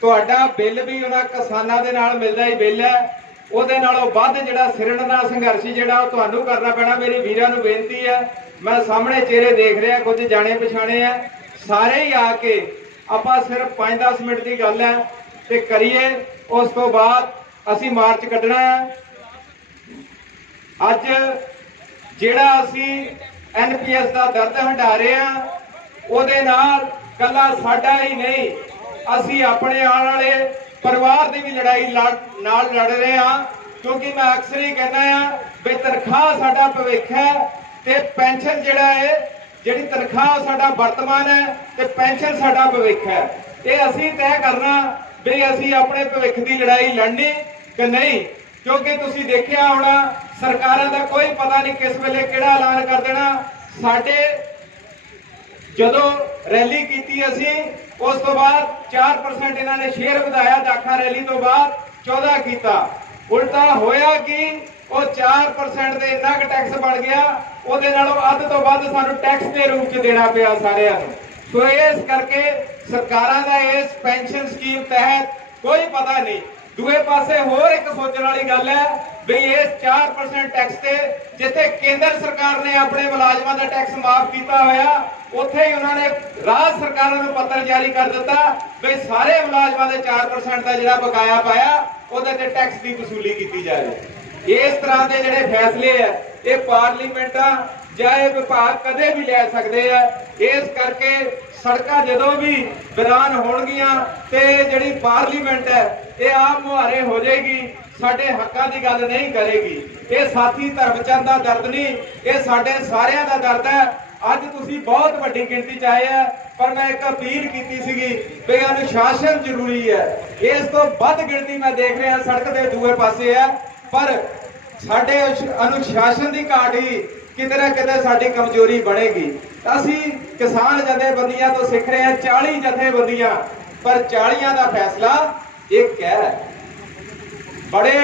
ਤੁਹਾਡਾ ਬਿੱਲ ਵੀ ਉਹਨਾਂ ਕਿਸਾਨਾਂ ਦੇ ਨਾਲ ਮਿਲਦਾ ਹੀ ਬਿੱਲ ਹੈ, ਉਹਦੇ ਨਾਲੋਂ ਵੱਧ ਜਿਹੜਾ ਸਿਰਨ ਦਾ ਸੰਘਰਸ਼ ਜਿਹੜਾ ਉਹ ਤੁਹਾਨੂੰ ਕਰਨਾ ਪੈਣਾ। ਮੇਰੀ ਵੀਰਾਂ ਨੂੰ ਬੇਨਤੀ ਹੈ, ਮੈਂ ਸਾਹਮਣੇ ਚਿਹਰੇ ਦੇਖ ਰਿਹਾ, ਕੁਝ ਜਾਣੇ ਪਛਾਣੇ ਆ, ਸਾਰੇ ਹੀ ਆ ਕੇ ਆਪਾਂ ਸਿਰਫ 5-10 ਮਿੰਟ ਦੀ ਗੱਲ ਹੈ ਤੇ ਕਰੀਏ। ਉਸ ਤੋਂ ਬਾਅਦ ਅਸੀਂ ਮਾਰਚ ਕੱਢਣਾ ਹੈ। ਅੱਜ ਜਿਹੜਾ ਅਸੀਂ NPS ਦਾ ਦਰਦ ਹੰਢਾ ਰਹੇ ਹਾਂ ਉਹਦੇ ਨਾਲ ਕੱਲਾ ਸਾਡਾ ਹੀ ਨਹੀਂ, ਅਸੀਂ ਆਪਣੇ ਆਉਣ ਵਾਲੇ ਪਰਿਵਾਰ ਦੀ ਵੀ ਲੜਾਈ ਨਾਲ ਲੜ ਰਹੇ ਹਾਂ। ਕਿਉਂਕਿ ਮੈਂ ਅਕਸਰ ਹੀ ਕਹਿੰਦਾ ਆ ਵੀ ਤਨਖਾਹ ਸਾਡਾ ਭਵਿੱਖ ਹੈ ਤੇ ਪੈਨਸ਼ਨ ਜਿਹੜਾ ਹੈ, ਜਿਹੜੀ ਤਨਖਾਹ ਸਾਡਾ ਵਰਤਮਾਨ ਹੈ ਤੇ ਪੈਨਸ਼ਨ ਸਾਡਾ ਭਵਿੱਖ ਹੈ। ਇਹ ਅਸੀਂ ਤੈਅ ਕਰਨਾ ਵੀ ਅਸੀਂ ਆਪਣੇ ਭਵਿੱਖ ਦੀ ਲੜਾਈ ਲੜਨੀ ਕਿ ਨਹੀਂ। ਕਿਉਂਕਿ ਤੁਸੀਂ ਦੇਖਿਆ ਹੋਣਾ ਸਰਕਾਰਾਂ ਦਾ ਕੋਈ ਪਤਾ ਨਹੀਂ ਕਿਸ ਵੇਲੇ ਕਿਹੜਾ ਐਲਾਨ ਕਰ ਦੇਣਾ। ਸਾਡੇ ਜਦੋਂ ਰੈਲੀ ਕੀਤੀ ਅਸੀਂ ਉਸ ਤੋਂ ਬਾਅਦ 4% ਇਹਨਾਂ ਨੇ ਸ਼ੇਅਰ ਵਧਾਇਆ, ਦਾਖਾ ਰੈਲੀ ਤੋਂ ਬਾਅਦ 14 ਕੀਤਾ। ਉਲਟਾ ਹੋਇਆ ਕਿ ਉਹ 4% ਦੇ ਇੰਨਾ ਕੁ ਟੈਕਸ ਬਣ ਗਿਆ, ਉਹਦੇ ਨਾਲੋਂ ਅੱਧ ਤੋਂ ਵੱਧ ਸਾਨੂੰ ਟੈਕਸ ਦੇ ਰੂਪ 'ਚ ਦੇਣਾ ਪਿਆ ਸਾਰਿਆਂ ਨੂੰ। ਸੋ ਇਸ ਕਰਕੇ ਸਰਕਾਰਾਂ ਦਾ ਇਸ ਪੈਨਸ਼ਨ ਸਕੀਮ ਤਹਿਤ ਕੋਈ ਪਤਾ ਨਹੀਂ। ਦੂਏ ਪਾਸੇ ਹੋਰ ਇੱਕ ਸੋਚਣ ਵਾਲੀ ਗੱਲ ਹੈ ਵੀ ਇਸ 4% ਟੈਕਸ ਤੇ ਜਿੱਥੇ ਕੇਂਦਰ ਸਰਕਾਰ ਨੇ ਆਪਣੇ ਮੁਲਾਜ਼ਮਾਂ ਦਾ ਟੈਕਸ ਮਾਫ ਕੀਤਾ ਹੋਇਆ, ਉੱਥੇ ਹੀ ਉਹਨਾਂ ਨੇ ਰਾਜ ਸਰਕਾਰਾਂ ਨੂੰ ਪੱਤਰ ਜਾਰੀ ਕਰ ਦਿੱਤਾ ਵੀ ਸਾਰੇ ਮੁਲਾਜ਼ਮਾਂ ਦੇ 4% ਦਾ ਜਿਹੜਾ ਬਕਾਇਆ ਪਾਇਆ ਉਹਦੇ ਤੇ ਟੈਕਸ ਦੀ ਵਸੂਲੀ ਕੀਤੀ ਜਾਵੇ। ਇਸ ਤਰ੍ਹਾਂ ਦੇ ਜਿਹੜੇ ਫੈਸਲੇ ਆ ਇਹ ਪਾਰਲੀਮੈਂਟਾਂ ਜਾਂ ਇਹ ਵਿਭਾਗ ਕਦੇ ਵੀ ਲੈ ਸਕਦੇ ਆ। ਇਸ ਕਰਕੇ ਸੜਕਾਂ ਜਦੋਂ ਵੀ ਵੀਰਾਨ ਹੋਣਗੀਆਂ ਤੇ ਜਿਹੜੀ ਪਾਰਲੀਮੈਂਟ ਹੈ ਇਹ ਆਪ ਮੁਹਾਰੇ ਹੋ ਜਾਏਗੀ, ਸਾਡੇ ਹੱਕਾਂ ਦੀ ਗੱਲ ਨਹੀਂ ਕਰੇਗੀ। ਇਹ ਸਾਥੀ ਧਰਮਚੰਦ ਦਾ ਦਰਦ ਨਹੀਂ, ਇਹ ਸਾਡੇ ਸਾਰਿਆਂ ਦਾ ਦਰਦ ਹੈ। ਅੱਜ ਤੁਸੀਂ ਬਹੁਤ ਵੱਡੀ ਗਿਣਤੀ 'ਚ ਆਏ ਆ, ਪਰ ਮੈਂ ਇੱਕ ਅਪੀਲ ਕੀਤੀ ਸੀਗੀ ਵੀ ਅਨੁਸ਼ਾਸਨ ਜ਼ਰੂਰੀ ਹੈ। ਇਸ ਤੋਂ ਵੱਧ ਗਿਣਤੀ ਮੈਂ ਦੇਖ ਰਿਹਾ ਸੜਕ ਦੇ ਦੂਏ ਪਾਸੇ ਹੈ, ਪਰ ਸਾਡੇ ਅਨੁਸ਼ਾਸਨ ਦੀ ਘਾਟ ਹੀ ਕਿਤੇ ਨਾ ਕਿਤੇ ਸਾਡੀ ਕਮਜ਼ੋਰੀ ਬਣੇਗੀ। ਅਸੀਂ ਕਿਸਾਨ ਜਥੇਬੰਦੀਆਂ ਤੋਂ ਸਿੱਖ ਰਹੇ ਹਾਂ 40 ਜਥੇਬੰਦੀਆਂ, ਪਰ 40 ਦਾ ਫੈਸਲਾ ਇੱਕ ਹੈ। ਬੜੇ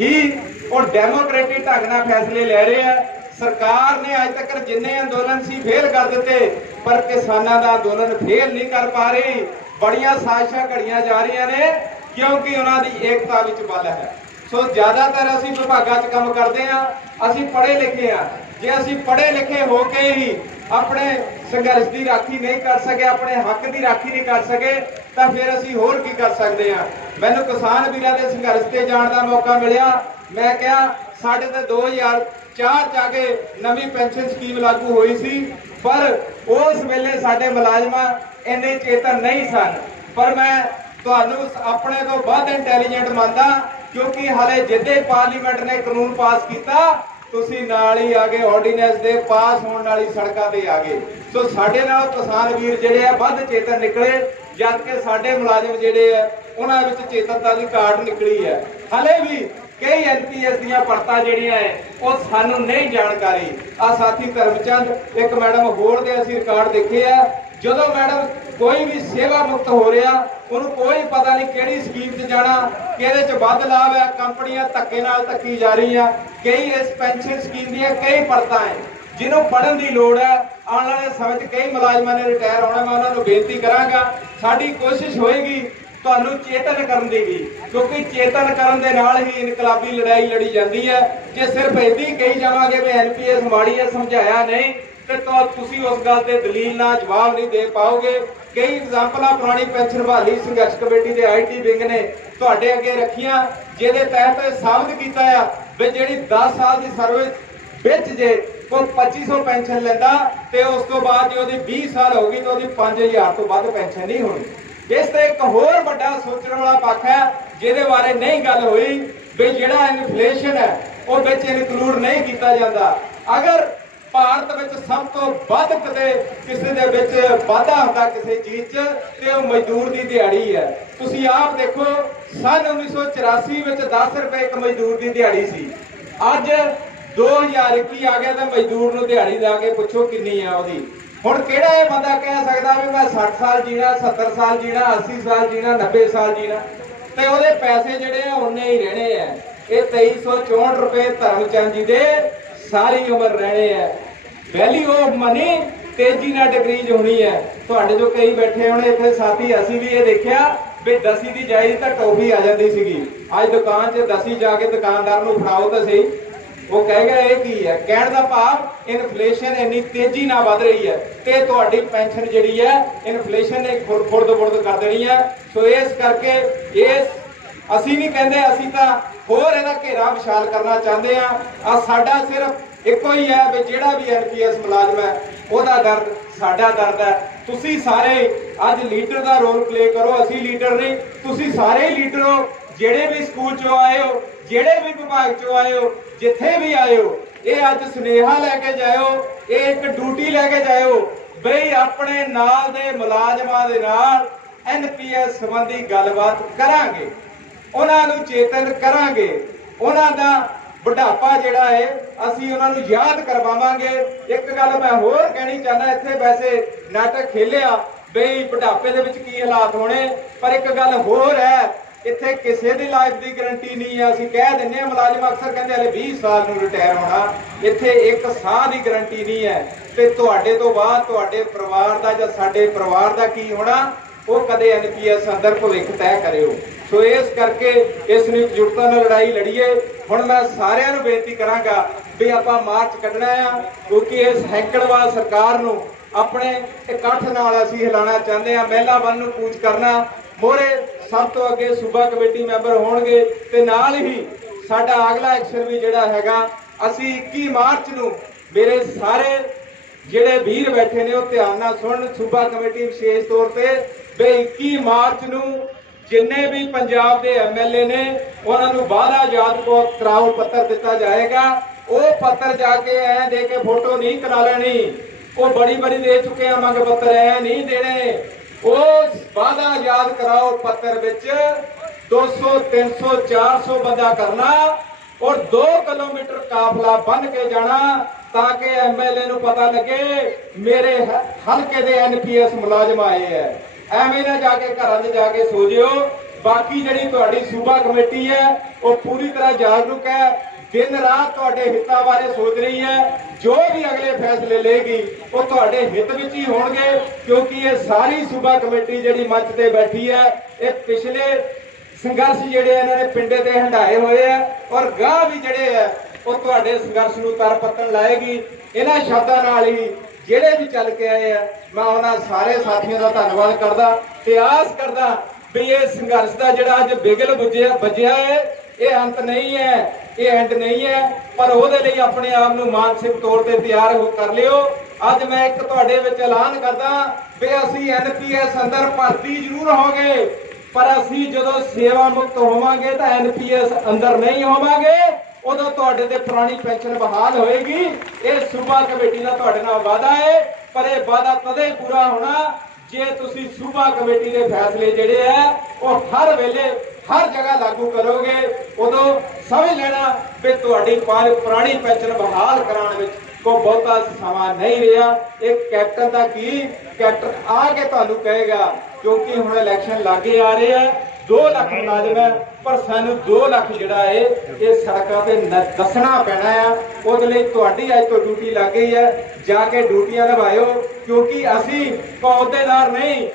ਹੀ ਉਹ ਡੈਮੋਕ੍ਰੈਟਿਕ ਢੰਗ ਨਾਲ ਫੈਸਲੇ ਲੈ ਰਹੇ ਆ। ਸਰਕਾਰ ਨੇ ਅੱਜ ਤੱਕ ਜਿੰਨੇ ਅੰਦੋਲਨ ਸੀ ਫੇਲ ਕਰ ਦਿੱਤੇ, ਪਰ ਕਿਸਾਨਾਂ ਦਾ ਅੰਦੋਲਨ ਫੇਲ ਨਹੀਂ ਕਰ ਪਾ ਰਹੀ। ਬੜੀਆਂ ਸਾਜ਼ਿਸ਼ਾਂ ਘੜੀਆਂ ਜਾ ਰਹੀਆਂ ਨੇ ਕਿਉਂਕਿ ਉਹਨਾਂ ਦੀ ਏਕਤਾ ਵਿੱਚ ਬਲ ਹੈ। ਸੋ ਜ਼ਿਆਦਾਤਰ ਅਸੀਂ ਵਿਭਾਗਾਂ 'ਚ ਕੰਮ ਕਰਦੇ ਹਾਂ, ਅਸੀਂ ਪੜ੍ਹੇ ਲਿਖੇ ਹਾਂ। ਜੇ ਅਸੀਂ ਪੜ੍ਹੇ ਲਿਖੇ ਹੋ ਕੇ ਹੀ ਆਪਣੇ ਸੰਘਰਸ਼ ਦੀ ਰਾਖੀ ਨਹੀਂ ਕਰ ਸਕੇ, ਆਪਣੇ ਹੱਕ ਦੀ ਰਾਖੀ ਨਹੀਂ ਕਰ ਸਕੇ, ਤਾਂ ਫਿਰ ਅਸੀਂ ਹੋਰ ਕੀ ਕਰ ਸਕਦੇ ਹਾਂ। ਮੈਨੂੰ ਕਿਸਾਨ ਵੀਰਾਂ ਦੇ ਸੰਘਰਸ਼ ਤੇ ਜਾਣ ਦਾ ਮੌਕਾ ਮਿਲਿਆ। ਮੈਂ ਕਿਹਾ ਸਾਡੇ ਤੇ 2004 ਚ ਆ ਕੇ ਨਵੀਂ ਪੈਨਸ਼ਨ ਸਕੀਮ ਲਾਗੂ ਹੋਈ ਸੀ, ਪਰ ਉਸ ਵੇਲੇ ਸਾਡੇ ਮੁਲਾਜ਼ਮਾਂ ਇੰਨੇ ਚੇਤਨ ਨਹੀਂ ਸਨ। ਪਰ ਮੈਂ ਤੁਹਾਨੂੰ ਆਪਣੇ ਤੋਂ ਵੱਧ ਇੰਟੈਲੀਜੈਂਟ ਮੰਨਦਾ, ਕਿਉਂਕਿ ਹਾਲੇ ਜਿੱਦੇ ਪਾਰਲੀਮੈਂਟ ਨੇ ਕਾਨੂੰਨ ਪਾਸ ਕੀਤਾ ਤੁਸੀਂ ਨਾਲ ਹੀ ਆ ਗਏ, ਆਰਡੀਨੈਂਸ ਦੇ ਪਾਸ ਹੋਣ ਵਾਲੀ ਸੜਕਾਂ ਤੇ ਆ ਗਏ। ਸੋ ਸਾਡੇ ਨਾਲ ਕਿਸਾਨ ਵੀਰ ਜਿਹੜੇ ਆ ਵੱਧ ਚੇਤਨ ਨਿਕਲੇ, ਜਦ ਕਿ ਸਾਡੇ ਮੁਲਾਜ਼ਮ ਜਿਹੜੇ ਆ ਉਹਨਾਂ ਵਿੱਚ ਚੇਤਨਤਾ ਦੀ ਘਾਟ ਨਿਕਲੀ ਹੈ। ਹਾਲੇ ਵੀ ਕਈ NPS ਦੀਆਂ ਪਰਤਾਂ ਜਿਹੜੀਆਂ ਹੈ ਉਹ ਸਾਨੂੰ ਨਹੀਂ ਜਾਣਕਾਰੀ। ਆ ਸਾਥੀ ਧਰਮਚੰਦ ਇੱਕ ਮੈਡਮ ਹੋਰ ਦੇ ਅਸੀਂ ਰਿਕਾਰਡ ਦੇਖੇ ਆ, ਜਦੋਂ ਮੈਡਮ ਕੋਈ ਵੀ ਸੇਵਾ ਮੁਕਤ ਹੋ ਰਿਹਾ ਉਹਨੂੰ ਕੋਈ ਪਤਾ ਨਹੀਂ ਕਿਹੜੀ ਸਕੀਮ 'ਚ ਜਾਣਾ, ਕਿਹਦੇ 'ਚ ਵੱਧ ਲਾਭ ਹੈ। ਕੰਪਨੀਆਂ ਧੱਕੇ ਨਾਲ ਧੱਕੀ ਜਾ ਰਹੀਆਂ। ਕਈ ਇਸ ਪੈਨਸ਼ਨ ਸਕੀਮ ਦੀਆਂ ਕਈ ਪਰਤਾਂ ਹੈ ਜਿਹਨੂੰ ਪੜ੍ਹਨ ਦੀ ਲੋੜ ਹੈ। ਆਉਣ ਵਾਲੇ ਸਮੇਂ 'ਚ ਕਈ ਮੁਲਾਜ਼ਮਾਂ ਨੇ ਰਿਟਾਇਰ ਹੋਣਾ, ਮੈਂ ਉਹਨਾਂ ਨੂੰ ਬੇਨਤੀ ਕਰਾਂਗਾ ਸਾਡੀ ਕੋਸ਼ਿਸ਼ ਹੋਏਗੀ ਤੁਹਾਨੂੰ ਚੇਤਨ ਕਰਨ ਦੀ ਵੀ, ਕਿਉਂਕਿ ਚੇਤਨ ਕਰਨ ਦੇ ਨਾਲ ਹੀ ਇਨਕਲਾਬੀ ਲੜਾਈ ਲੜੀ ਜਾਂਦੀ ਹੈ। ਜੇ ਸਿਰਫ ਏਦਾਂ ਹੀ ਕਹੀ ਜਾਵਾਂਗੇ ਵੀ NPS ਮਾੜੀ ਹੈ, ਸਮਝਾਇਆ ਨਹੀਂ, ਤੇ ਤੁਸੀਂ ਉਸ ਗੱਲ ਤੇ ਦਲੀਲ ਨਾਲ ਜਵਾਬ ਨਹੀਂ ਦੇ ਪਾਓਗੇ। ਕਈ ਐਗਜ਼ਾਮਪਲਾਂ ਪੁਰਾਣੀ ਪੈਨਸ਼ਨ ਬਹਾਲੀ ਸੰਘਰਸ਼ ਕਮੇਟੀ ਦੇ IT ਵਿੰਗ ਨੇ ਤੁਹਾਡੇ ਅੱਗੇ ਰੱਖੀਆਂ, ਜਿਹਦੇ ਤਹਿਤ ਇਹ ਸਾਬਤ ਕੀਤਾ ਆ ਵੀ ਜਿਹੜੀ 10 ਸਾਲ ਦੀ ਸਰਵਿਸ ਵਿੱਚ ਜੇ ਕੋਈ 2500 ਪੈਨਸ਼ਨ ਲੈਂਦਾ ਤੇ ਉਸ ਤੋਂ ਬਾਅਦ ਜੇ ਉਹਦੀ 20 ਸਾਲ ਹੋ ਗਈ ਤਾਂ ਉਹਦੀ 5000 ਤੋਂ ਵੱਧ ਪੈਨਸ਼ਨ ਨਹੀਂ ਹੋਣੀ। ਇਸ ਤੇ ਇੱਕ ਹੋਰ ਵੱਡਾ ਸੋਚਣ ਵਾਲਾ ਪੱਖ ਹੈ ਜਿਹਦੇ ਬਾਰੇ ਨਹੀਂ ਗੱਲ ਹੋਈ ਵੀ ਜਿਹੜਾ ਇਨਫਲੇਸ਼ਨ ਹੈ ਉਹ ਵਿੱਚ ਇਨਕਲੂਡ ਨਹੀਂ ਕੀਤਾ ਜਾਂਦਾ। ਅਗਰ ਭਾਰਤ ਵਿੱਚ ਸਭ ਤੋਂ ਵੱਧ ਕਦੇ ਕਿਸੇ ਦੇ ਵਿੱਚ ਵਾਧਾ ਹੁੰਦਾ ਕਿਸੇ ਚੀਜ਼ 'ਚ ਤੇ ਉਹ ਮਜ਼ਦੂਰ ਦੀ ਦਿਹਾੜੀ ਹੈ। ਤੁਸੀਂ ਆਪ ਦੇਖੋ ਸਨ 1984 ਵਿੱਚ 10 ਰੁਪਏ ਇੱਕ ਮਜ਼ਦੂਰ ਦੀ ਦਿਹਾੜੀ ਸੀ। ਅੱਜ 2021 ਆ ਗਿਆ ਤਾਂ ਮਜ਼ਦੂਰ ਨੂੰ ਦਿਹਾੜੀ ਲਾ ਕੇ ਪੁੱਛੋ ਕਿੰਨੀ ਆ ਉਹਦੀ। ਹੁਣ ਕਿਹੜਾ ਇਹ ਬੰਦਾ ਕਹਿ ਸਕਦਾ ਵੀ ਮੈਂ 60 ਸਾਲ ਜੀਣਾ, 70 ਸਾਲ ਜੀਣਾ, 80 ਸਾਲ ਜੀਣਾ, 90 ਸਾਲ ਜੀਣਾ? ਤੇ ਉਹਦੇ ਪੈਸੇ ਜਿਹੜੇ ਆ ਉਨੇ ਹੀ ਰਹਿਣੇ ਆ। ਇਹ 2364 ਰੁਪਏ ਧਰਮਚੰਦ ਜੀ ਦੇ ਸਾਰੀ ਉਮਰ ਰਹਿਣੇ ਆ। ਵੈਲਿਊ ਆਫ ਮਨੀ ਤੇਜ਼ੀ ਨਾਲ ਡਿਕਰੀਜ਼ ਹੋਣੀ ਹੈ। ਤੁਹਾਡੇ ਜੋ ਕਈ ਬੈਠੇ ਹੋਣੇ ਇੱਥੇ ਸਾਥੀ, ਅਸੀਂ ਵੀ ਇਹ ਦੇਖਿਆ ਵੀ 10 ਦੀ ਜਾਇਜ਼ ਤਾਂ ਟੋਫੀ ਆ ਜਾਂਦੀ ਸੀਗੀ। ਅੱਜ ਦੁਕਾਨ 'ਚ 10 ਜਾ ਕੇ ਦੁਕਾਨਦਾਰ ਨੂੰ ਫੜਾਓ ਤਾਂ ਸਹੀ, ਉਹ ਕਹੇਗਾ ਇਹ ਕੀ ਹੈ। ਕਹਿਣ ਦਾ ਭਾਵ ਇਨਫਲੇਸ਼ਨ ਇੰਨੀ ਤੇਜ਼ੀ ਨਾਲ ਵੱਧ ਰਹੀ ਹੈ ਤੇ ਤੁਹਾਡੀ ਪੈਨਸ਼ਨ ਜਿਹੜੀ ਹੈ ਇਨਫਲੇਸ਼ਨ ਨੇ ਖੁਰਦ-ਬੁਰਦ ਕਰ ਦੇਣੀ ਹੈ। ਸੋ ਇਸ ਕਰਕੇ ਅਸੀਂ ਨਹੀਂ ਕਹਿੰਦੇ, ਅਸੀਂ ਤਾਂ ਹੋਰ ਇਹਦਾ ਘੇਰਾ ਵਿਸ਼ਾਲ ਕਰਨਾ ਚਾਹੁੰਦੇ ਆ। ਸਾਡਾ ਸਿਰਫ ਇੱਕੋ ਹੀ ਹੈ ਵੀ ਜਿਹੜਾ ਵੀ ਐਨਪੀਐਸ ਮੁਲਾਜ਼ਮ ਹੈ ਉਹਦਾ ਦਰਦ ਸਾਡਾ ਦਰਦ ਹੈ। ਤੁਸੀਂ ਸਾਰੇ ਅੱਜ ਲੀਡਰ ਦਾ ਰੋਲ ਪਲੇ ਕਰੋ। ਅਸੀਂ ਲੀਡਰ ਨਹੀਂ, ਤੁਸੀਂ ਸਾਰੇ ਹੀ ਲੀਡਰ ਹੋ। ਜਿਹੜੇ ਵੀ ਸਕੂਲ ਚੋਂ ਆਏ ਹੋ, ਜਿਹੜੇ ਵੀ ਵਿਭਾਗ ਚੋਂ ਆਏ ਹੋ, ਜਿੱਥੇ ਵੀ ਆਏ ਹੋ, ਇਹ ਅੱਜ ਸੁਨੇਹਾ ਲੈ ਕੇ ਜਾਇਓ, ਇਹ ਇੱਕ ਡਿਊਟੀ ਲੈ ਕੇ ਜਾਇਓ ਬਈ ਆਪਣੇ ਨਾਲ ਦੇ ਮੁਲਾਜ਼ਮਾਂ ਦੇ ਨਾਲ ਐਨਪੀਐਸ ਸੰਬੰਧੀ ਗੱਲਬਾਤ ਕਰਾਂਗੇ, ਉਹਨਾਂ ਨੂੰ ਚੇਤਨ ਕਰਾਂਗੇ, ਉਹਨਾਂ ਦਾ ਬੁਢਾਪਾ ਜਿਹੜਾ ਹੈ ਅਸੀਂ ਉਹਨਾਂ ਨੂੰ ਯਾਦ ਕਰਵਾਵਾਂਗੇ। ਇੱਕ ਗੱਲ ਮੈਂ ਹੋਰ ਕਹਿਣੀ ਚਾਹੁੰਦਾ, ਇੱਥੇ ਵੈਸੇ ਨਾਟਕ ਖੇਲਿਆ ਬਈ ਬੁਢਾਪੇ ਦੇ ਵਿੱਚ ਕੀ ਹਾਲਾਤ ਹੋਣੇ, ਪਰ ਇੱਕ ਗੱਲ ਹੋਰ ਹੈ, ਇੱਥੇ ਕਿਸੇ ਦੀ ਲਾਈਫ ਦੀ ਗਾਰੰਟੀ ਨਹੀਂ ਹੈ। ਅਸੀਂ ਕਹਿ ਦਿੰਦੇ ਹਾਂ, ਮੁਲਾਜ਼ਮ ਅਕਸਰ ਕਹਿੰਦੇ ਹਲੇ 20 ਸਾਲ ਨੂੰ ਰਿਟਾਇਰ ਹੋਣਾ, ਇੱਥੇ ਇੱਕ ਸਾਹ ਦੀ ਗਾਰੰਟੀ ਨਹੀਂ ਹੈ। ਤੇ ਤੁਹਾਡੇ ਤੋਂ ਬਾਅਦ ਤੁਹਾਡੇ ਪਰਿਵਾਰ ਦਾ ਜਾਂ ਸਾਡੇ ਪਰਿਵਾਰ ਦਾ ਕੀ ਹੋਣਾ, ਉਹ ਕਦੇ ਐਨਪੀਐਸ ਅੰਦਰ ਭਵਿੱਖ ਤੈਅ ਕਰਿਓ। ਸੋ ਇਸ ਕਰਕੇ ਇਸ ਨੂੰ ਜੁਟਤਾ ਨਾਲ ਲੜਾਈ ਲੜੀਏ। ਹੁਣ ਮੈਂ ਸਾਰਿਆਂ ਨੂੰ ਬੇਨਤੀ ਕਰਾਂਗਾ ਵੀ ਆਪਾਂ ਮਾਰਚ ਕੱਢਣਾ ਆ, ਕਿਉਂਕਿ ਇਸ ਹੈਂਕੜਵਾਲ ਸਰਕਾਰ ਨੂੰ ਆਪਣੇ ਇਕੱਠ ਨਾਲ ਅਸੀਂ ਹਿਲਾਉਣਾ ਚਾਹੁੰਦੇ ਆ। ਮਹਿਲਾ ਬੰਨ ਨੂੰ ਕੂਚ ਕਰਨਾ, ਮੋਹਰੇ ਸਭ ਤੋਂ ਅੱਗੇ ਸੂਬਾ ਕਮੇਟੀ ਮੈਂਬਰ ਹੋਣਗੇ ਤੇ ਨਾਲ ਹੀ ਸਾਡਾ ਅਗਲਾ ਐਕਸ਼ਨ ਵੀ ਜਿਹੜਾ ਹੈਗਾ, ਅਸੀਂ 21 ਮਾਰਚ ਨੂੰ, ਮੇਰੇ ਸਾਰੇ ਜਿਹੜੇ ਵੀਰ ਬੈਠੇ ਨੇ ਉਹ ਧਿਆਨ ਨਾਲ ਸੁਣਨ, ਸੂਬਾ ਕਮੇਟੀ ਵਿਸ਼ੇਸ਼ ਤੌਰ ਤੇ ਵੀ 21 ਮਾਰਚ ਨੂੰ ਜਿੰਨੇ ਵੀ ਪੰਜਾਬ ਦੇ ਐਮਐਲਏ ਨੇ ਉਹਨਾਂ ਨੂੰ ਵਾਅਦਾ ਯਾਦ ਕਰਾਓ ਪੱਤਰ ਦਿੱਤਾ ਜਾਏਗਾ। ਉਹ ਪੱਤਰ ਜਾ ਕੇ ਐ ਦੇ ਕੇ ਫੋਟੋ ਨਹੀਂ ਕਰਾ ਲੈਣੀ, ਉਹ ਬੜੀ ਦੇ ਚੁੱਕੇ ਆ ਮੰਗ ਪੱਤਰ, ਐ ਨਹੀਂ ਦੇਣੇ। ਉਸ ਵਾਅਦਾ ਯਾਦ ਕਰਾਓ ਪੱਤਰ ਵਿੱਚ 200 300 400 ਬੰਦਾ ਕਰਨਾ ਔਰ 2 ਕਿਲੋਮੀਟਰ ਕਾਫਲਾ ਬੰਨ ਕੇ ਜਾਣਾ ਤਾਂ ਕਿ ਐਮਐਲਏ ਨੂੰ ਪਤਾ ਲੱਗੇ ਮੇਰੇ ਹਲਕੇ ਦੇ ਐਨਪੀਐਸ ਮੁਲਾਜ਼ਮ ਆਏ ਹੈ। ਐਵੇਂ ਨਾ ਜਾ ਕੇ ਘਰਾਂ 'ਚ ਜਾ ਕੇ ਸੋ ਜਿਓ। ਬਾਕੀ ਜਿਹੜੀ ਤੁਹਾਡੀ ਸੂਬਾ ਕਮੇਟੀ ਹੈ ਉਹ ਪੂਰੀ ਤਰ੍ਹਾਂ ਜਾਗਰੂਕ ਹੈ, ਦਿਨ ਰਾਤ ਤੁਹਾਡੇ ਹਿੱਤਾਂ ਬਾਰੇ ਸੋਚ ਰਹੀ ਹੈ। ਜੋ ਵੀ ਅਗਲੇ ਫੈਸਲੇ ਲਏਗੀ ਉਹ ਤੁਹਾਡੇ ਹਿੱਤ ਵਿੱਚ ਹੀ ਹੋਣਗੇ, ਕਿਉਂਕਿ ਇਹ ਸਾਰੀ ਸੂਬਾ ਕਮੇਟੀ ਜਿਹੜੀ ਮੰਚ ਤੇ ਬੈਠੀ ਹੈ, ਇਹ ਪਿਛਲੇ ਸੰਘਰਸ਼ ਜਿਹੜੇ ਇਹਨਾਂ ਨੇ ਪਿੰਡੇ ਤੇ ਹੰਡਾਏ ਹੋਏ ਆ ਔਰ ਗਾਹ ਵੀ ਜਿਹੜੇ ਆ ਉਹ ਤੁਹਾਡੇ ਸੰਘਰਸ਼ ਨੂੰ ਤਰ ਪੱਤਣ ਲਾਏਗੀ। ਇਹਨਾਂ ਸ਼ਬਦਾਂ ਨਾਲ ਹੀ ਜਿਹੜੇ ਵੀ ਚੱਲ ਕੇ ਆਏ ਆ, ਮੈਂ ਉਹਨਾਂ ਸਾਰੇ ਸਾਥੀਆਂ ਦਾ ਧੰਨਵਾਦ ਕਰਦਾ ਤੇ ਆਸ ਕਰਦਾ ਵੀ ਇਹ ਸੰਘਰਸ਼ ਦਾ ਜਿਹੜਾ ਅੱਜ ਬਿਗਲ ਵੱਜਿਆ ਹੈ, ਇਹ ਅੰਤ ਨਹੀਂ ਹੈ, ਇਹ ਐਂਡ ਨਹੀਂ ਹੈ, ਪਰ ਉਹਦੇ ਲਈ ਆਪਣੇ ਆਪ ਨੂੰ ਮਾਨਸਿਕ ਤੌਰ ਤੇ ਤਿਆਰ ਕਰ ਲਿਓ। ਅੱਜ ਮੈਂ ਇੱਕ ਤੁਹਾਡੇ ਵਿੱਚ ਐਲਾਨ ਕਰਦਾ ਵੀ ਅਸੀਂ ਐਨਪੀਐਸ ਅੰਦਰ ਭਰਤੀ ਜ਼ਰੂਰ ਹੋਵਾਂਗੇ, ਪਰ ਅਸੀਂ ਜਦੋਂ ਸੇਵਾ ਮੁਕਤ ਹੋਵਾਂਗੇ ਤਾਂ ਐਨਪੀਐਸ ਅੰਦਰ ਨਹੀਂ ਹੋਵਾਂਗੇ। ਉਦੋਂ ਤੁਹਾਡੇ ਤੇ ਪੁਰਾਣੀ ਪੈਨਸ਼ਨ ਬਹਾਲ ਹੋਏਗੀ। ਇਹ ਸੂਬਾ ਕਮੇਟੀ ਦਾ ਤੁਹਾਡੇ ਨਾਲ ਵਾਅਦਾ ਹੈ, ਪਰ ਇਹ ਵਾਅਦਾ ਤਦੇ ਹੀ ਪੂਰਾ ਹੋਣਾ ਜੇ ਤੁਸੀਂ ਸੂਬਾ ਕਮੇਟੀ ਦੇ ਫੈਸਲੇ ਜਿਹੜੇ ਆ ਉਹ ਹਰ ਵੇਲੇ ਹਰ ਜਗ੍ਹਾ ਲਾਗੂ ਕਰੋਗੇ। ਉਦੋਂ ਸਮਝ ਲੈਣਾ ਵੀ ਤੁਹਾਡੀ ਪੁਰਾਣੀ ਪੈਨਸ਼ਨ ਬਹਾਲ ਕਰਾਉਣ ਵਿੱਚ ਕੋਈ ਬਹੁਤਾ ਸਮਾਂ ਨਹੀਂ ਰਿਹਾ। ਇਹ ਕੈਪਟਨ ਦਾ ਕੀ, ਕੈਪਟਨ ਆ ਕੇ ਤੁਹਾਨੂੰ ਕਹੇਗਾ, ਕਿਉਂਕਿ ਹੁਣ ਇਲੈਕਸ਼ਨ ਲਾਗੇ ਆ ਰਹੇ ਆ, 2 ਲੱਖ ਮੁਲਾਜ਼ਮ ਹੈ, ਪਰ ਸਾਨੂੰ 2 ਲੱਖ ਜਿਹੜਾ ਹੈ ਇਹ ਸੜਕਾਂ ਤੇ ਦੱਸਣਾ ਪੈਣਾ ਆ। ਉਹਦੇ ਲਈ ਤੁਹਾਡੀ ਅੱਜ ਤੋਂ ਡਿਊਟੀ ਲੱਗ ਗਈ ਹੈ, ਜਾ ਕੇ ਡਿਊਟੀਆਂ ਨਿਭਾਇਓ, ਕਿਉਂਕਿ ਅਸੀਂ ਅਹੁਦੇਦਾਰ ਨਹੀਂ,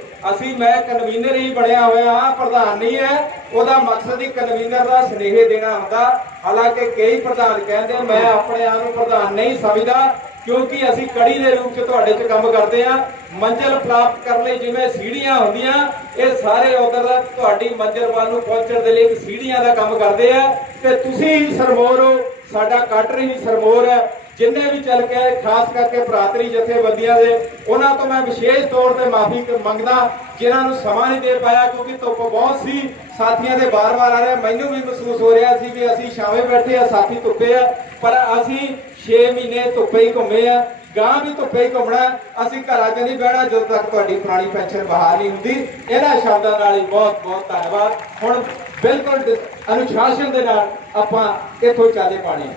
ਮੈਂ ਕਨਵੀਨਰ ਹੀ ਬਣਿਆ ਹੋਇਆ ਹਾਂ, ਪ੍ਰਧਾਨ ਨਹੀਂ ਹੈ। ਉਹਦਾ ਮਕਸਦ ਹੀ ਕਨਵੀਨਰ ਦਾ ਸੁਨੇਹੇ ਦੇਣਾ ਹੁੰਦਾ। ਹਾਲਾਂਕਿ ਕਈ ਪ੍ਰਧਾਨ ਕਹਿੰਦੇ ਮੈਂ ਆਪਣੇ ਆਪ ਨੂੰ ਪ੍ਰਧਾਨ ਨਹੀਂ ਸਮਝਦਾ, ਕਿਉਂਕਿ ਅਸੀਂ ਕੜੀ ਦੇ ਰੂਪ 'ਚ ਤੁਹਾਡੇ 'ਚ ਕੰਮ ਕਰਦੇ ਹਾਂ। ਮੰਜ਼ਿਲ ਪ੍ਰਾਪਤ ਕਰਨ ਲਈ ਜਿਵੇਂ ਸੀੜੀਆਂ ਹੁੰਦੀਆਂ, ਇਹ ਸਾਰੇ ਉਧਰ ਤੁਹਾਡੀ ਮੰਜ਼ਿਲ ਵੱਲ ਨੂੰ ਪਹੁੰਚਣ ਦੇ ਲਈ ਇੱਕ ਸੀੜੀਆਂ ਦਾ ਕੰਮ ਕਰਦੇ ਆ ਤੇ ਤੁਸੀਂ ਹੀ ਸਰਮੋਰ ਹੋ, ਸਾਡਾ ਕਾਟਰ ਹੀ ਸਰਮੋਰ ਹੈ। ਜਿੰਨੇ ਵੀ ਚੱਲ ਕੇ ਆਏ, ਖਾਸ ਕਰਕੇ ਭਰਾਤਰੀ ਜਥੇਬੰਦੀਆਂ ਦੇ, ਉਹਨਾਂ ਤੋਂ ਮੈਂ ਵਿਸ਼ੇਸ਼ ਤੌਰ ਤੇ ਮਾਫੀ ਮੰਗਦਾ ਜਿਨ੍ਹਾਂ ਨੂੰ ਸਮਾਂ ਨਹੀਂ ਦੇ ਪਾਇਆ, ਕਿਉਂਕਿ ਧੁੱਪ ਬਹੁਤ ਸੀ। ਸਾਥੀਆਂ ਦੇ ਬਾਰ-ਬਾਰ ਆ ਰਹੇ, ਮੈਨੂੰ ਵੀ ਮਹਿਸੂਸ ਹੋ ਰਿਹਾ ਸੀ ਵੀ ਅਸੀਂ ਛਾਵੇਂ ਬੈਠੇ ਆ, ਸਾਥੀ ਧੁੱਪੇ ਆ, ਪਰ ਅਸੀਂ 6 ਮਹੀਨੇ ਧੁੱਪੇ ਹੀ ਘੁੰਮੇ ਆ, ਗਾਂ ਵੀ ਧੁੱਪੇ ਹੀ ਘੁੰਮਣਾ। ਅਸੀਂ ਘਰਾਂ 'ਚ ਨਹੀਂ ਬਹਿਣਾ ਜਦੋਂ ਤੱਕ ਤੁਹਾਡੀ ਪੁਰਾਣੀ ਪੈਨਸ਼ਨ ਬਹਾਲ ਨਹੀਂ ਹੁੰਦੀ। ਇਹਨਾਂ ਸ਼ਬਦਾਂ ਨਾਲ ਹੀ ਬਹੁਤ ਧੰਨਵਾਦ। ਹੁਣ ਬਿਲਕੁਲ ਅਨੁਸ਼ਾਸਨ ਦੇ ਨਾਲ ਆਪਾਂ ਇੱਥੋਂ ਚਾਲੇ ਪਾਣੇ।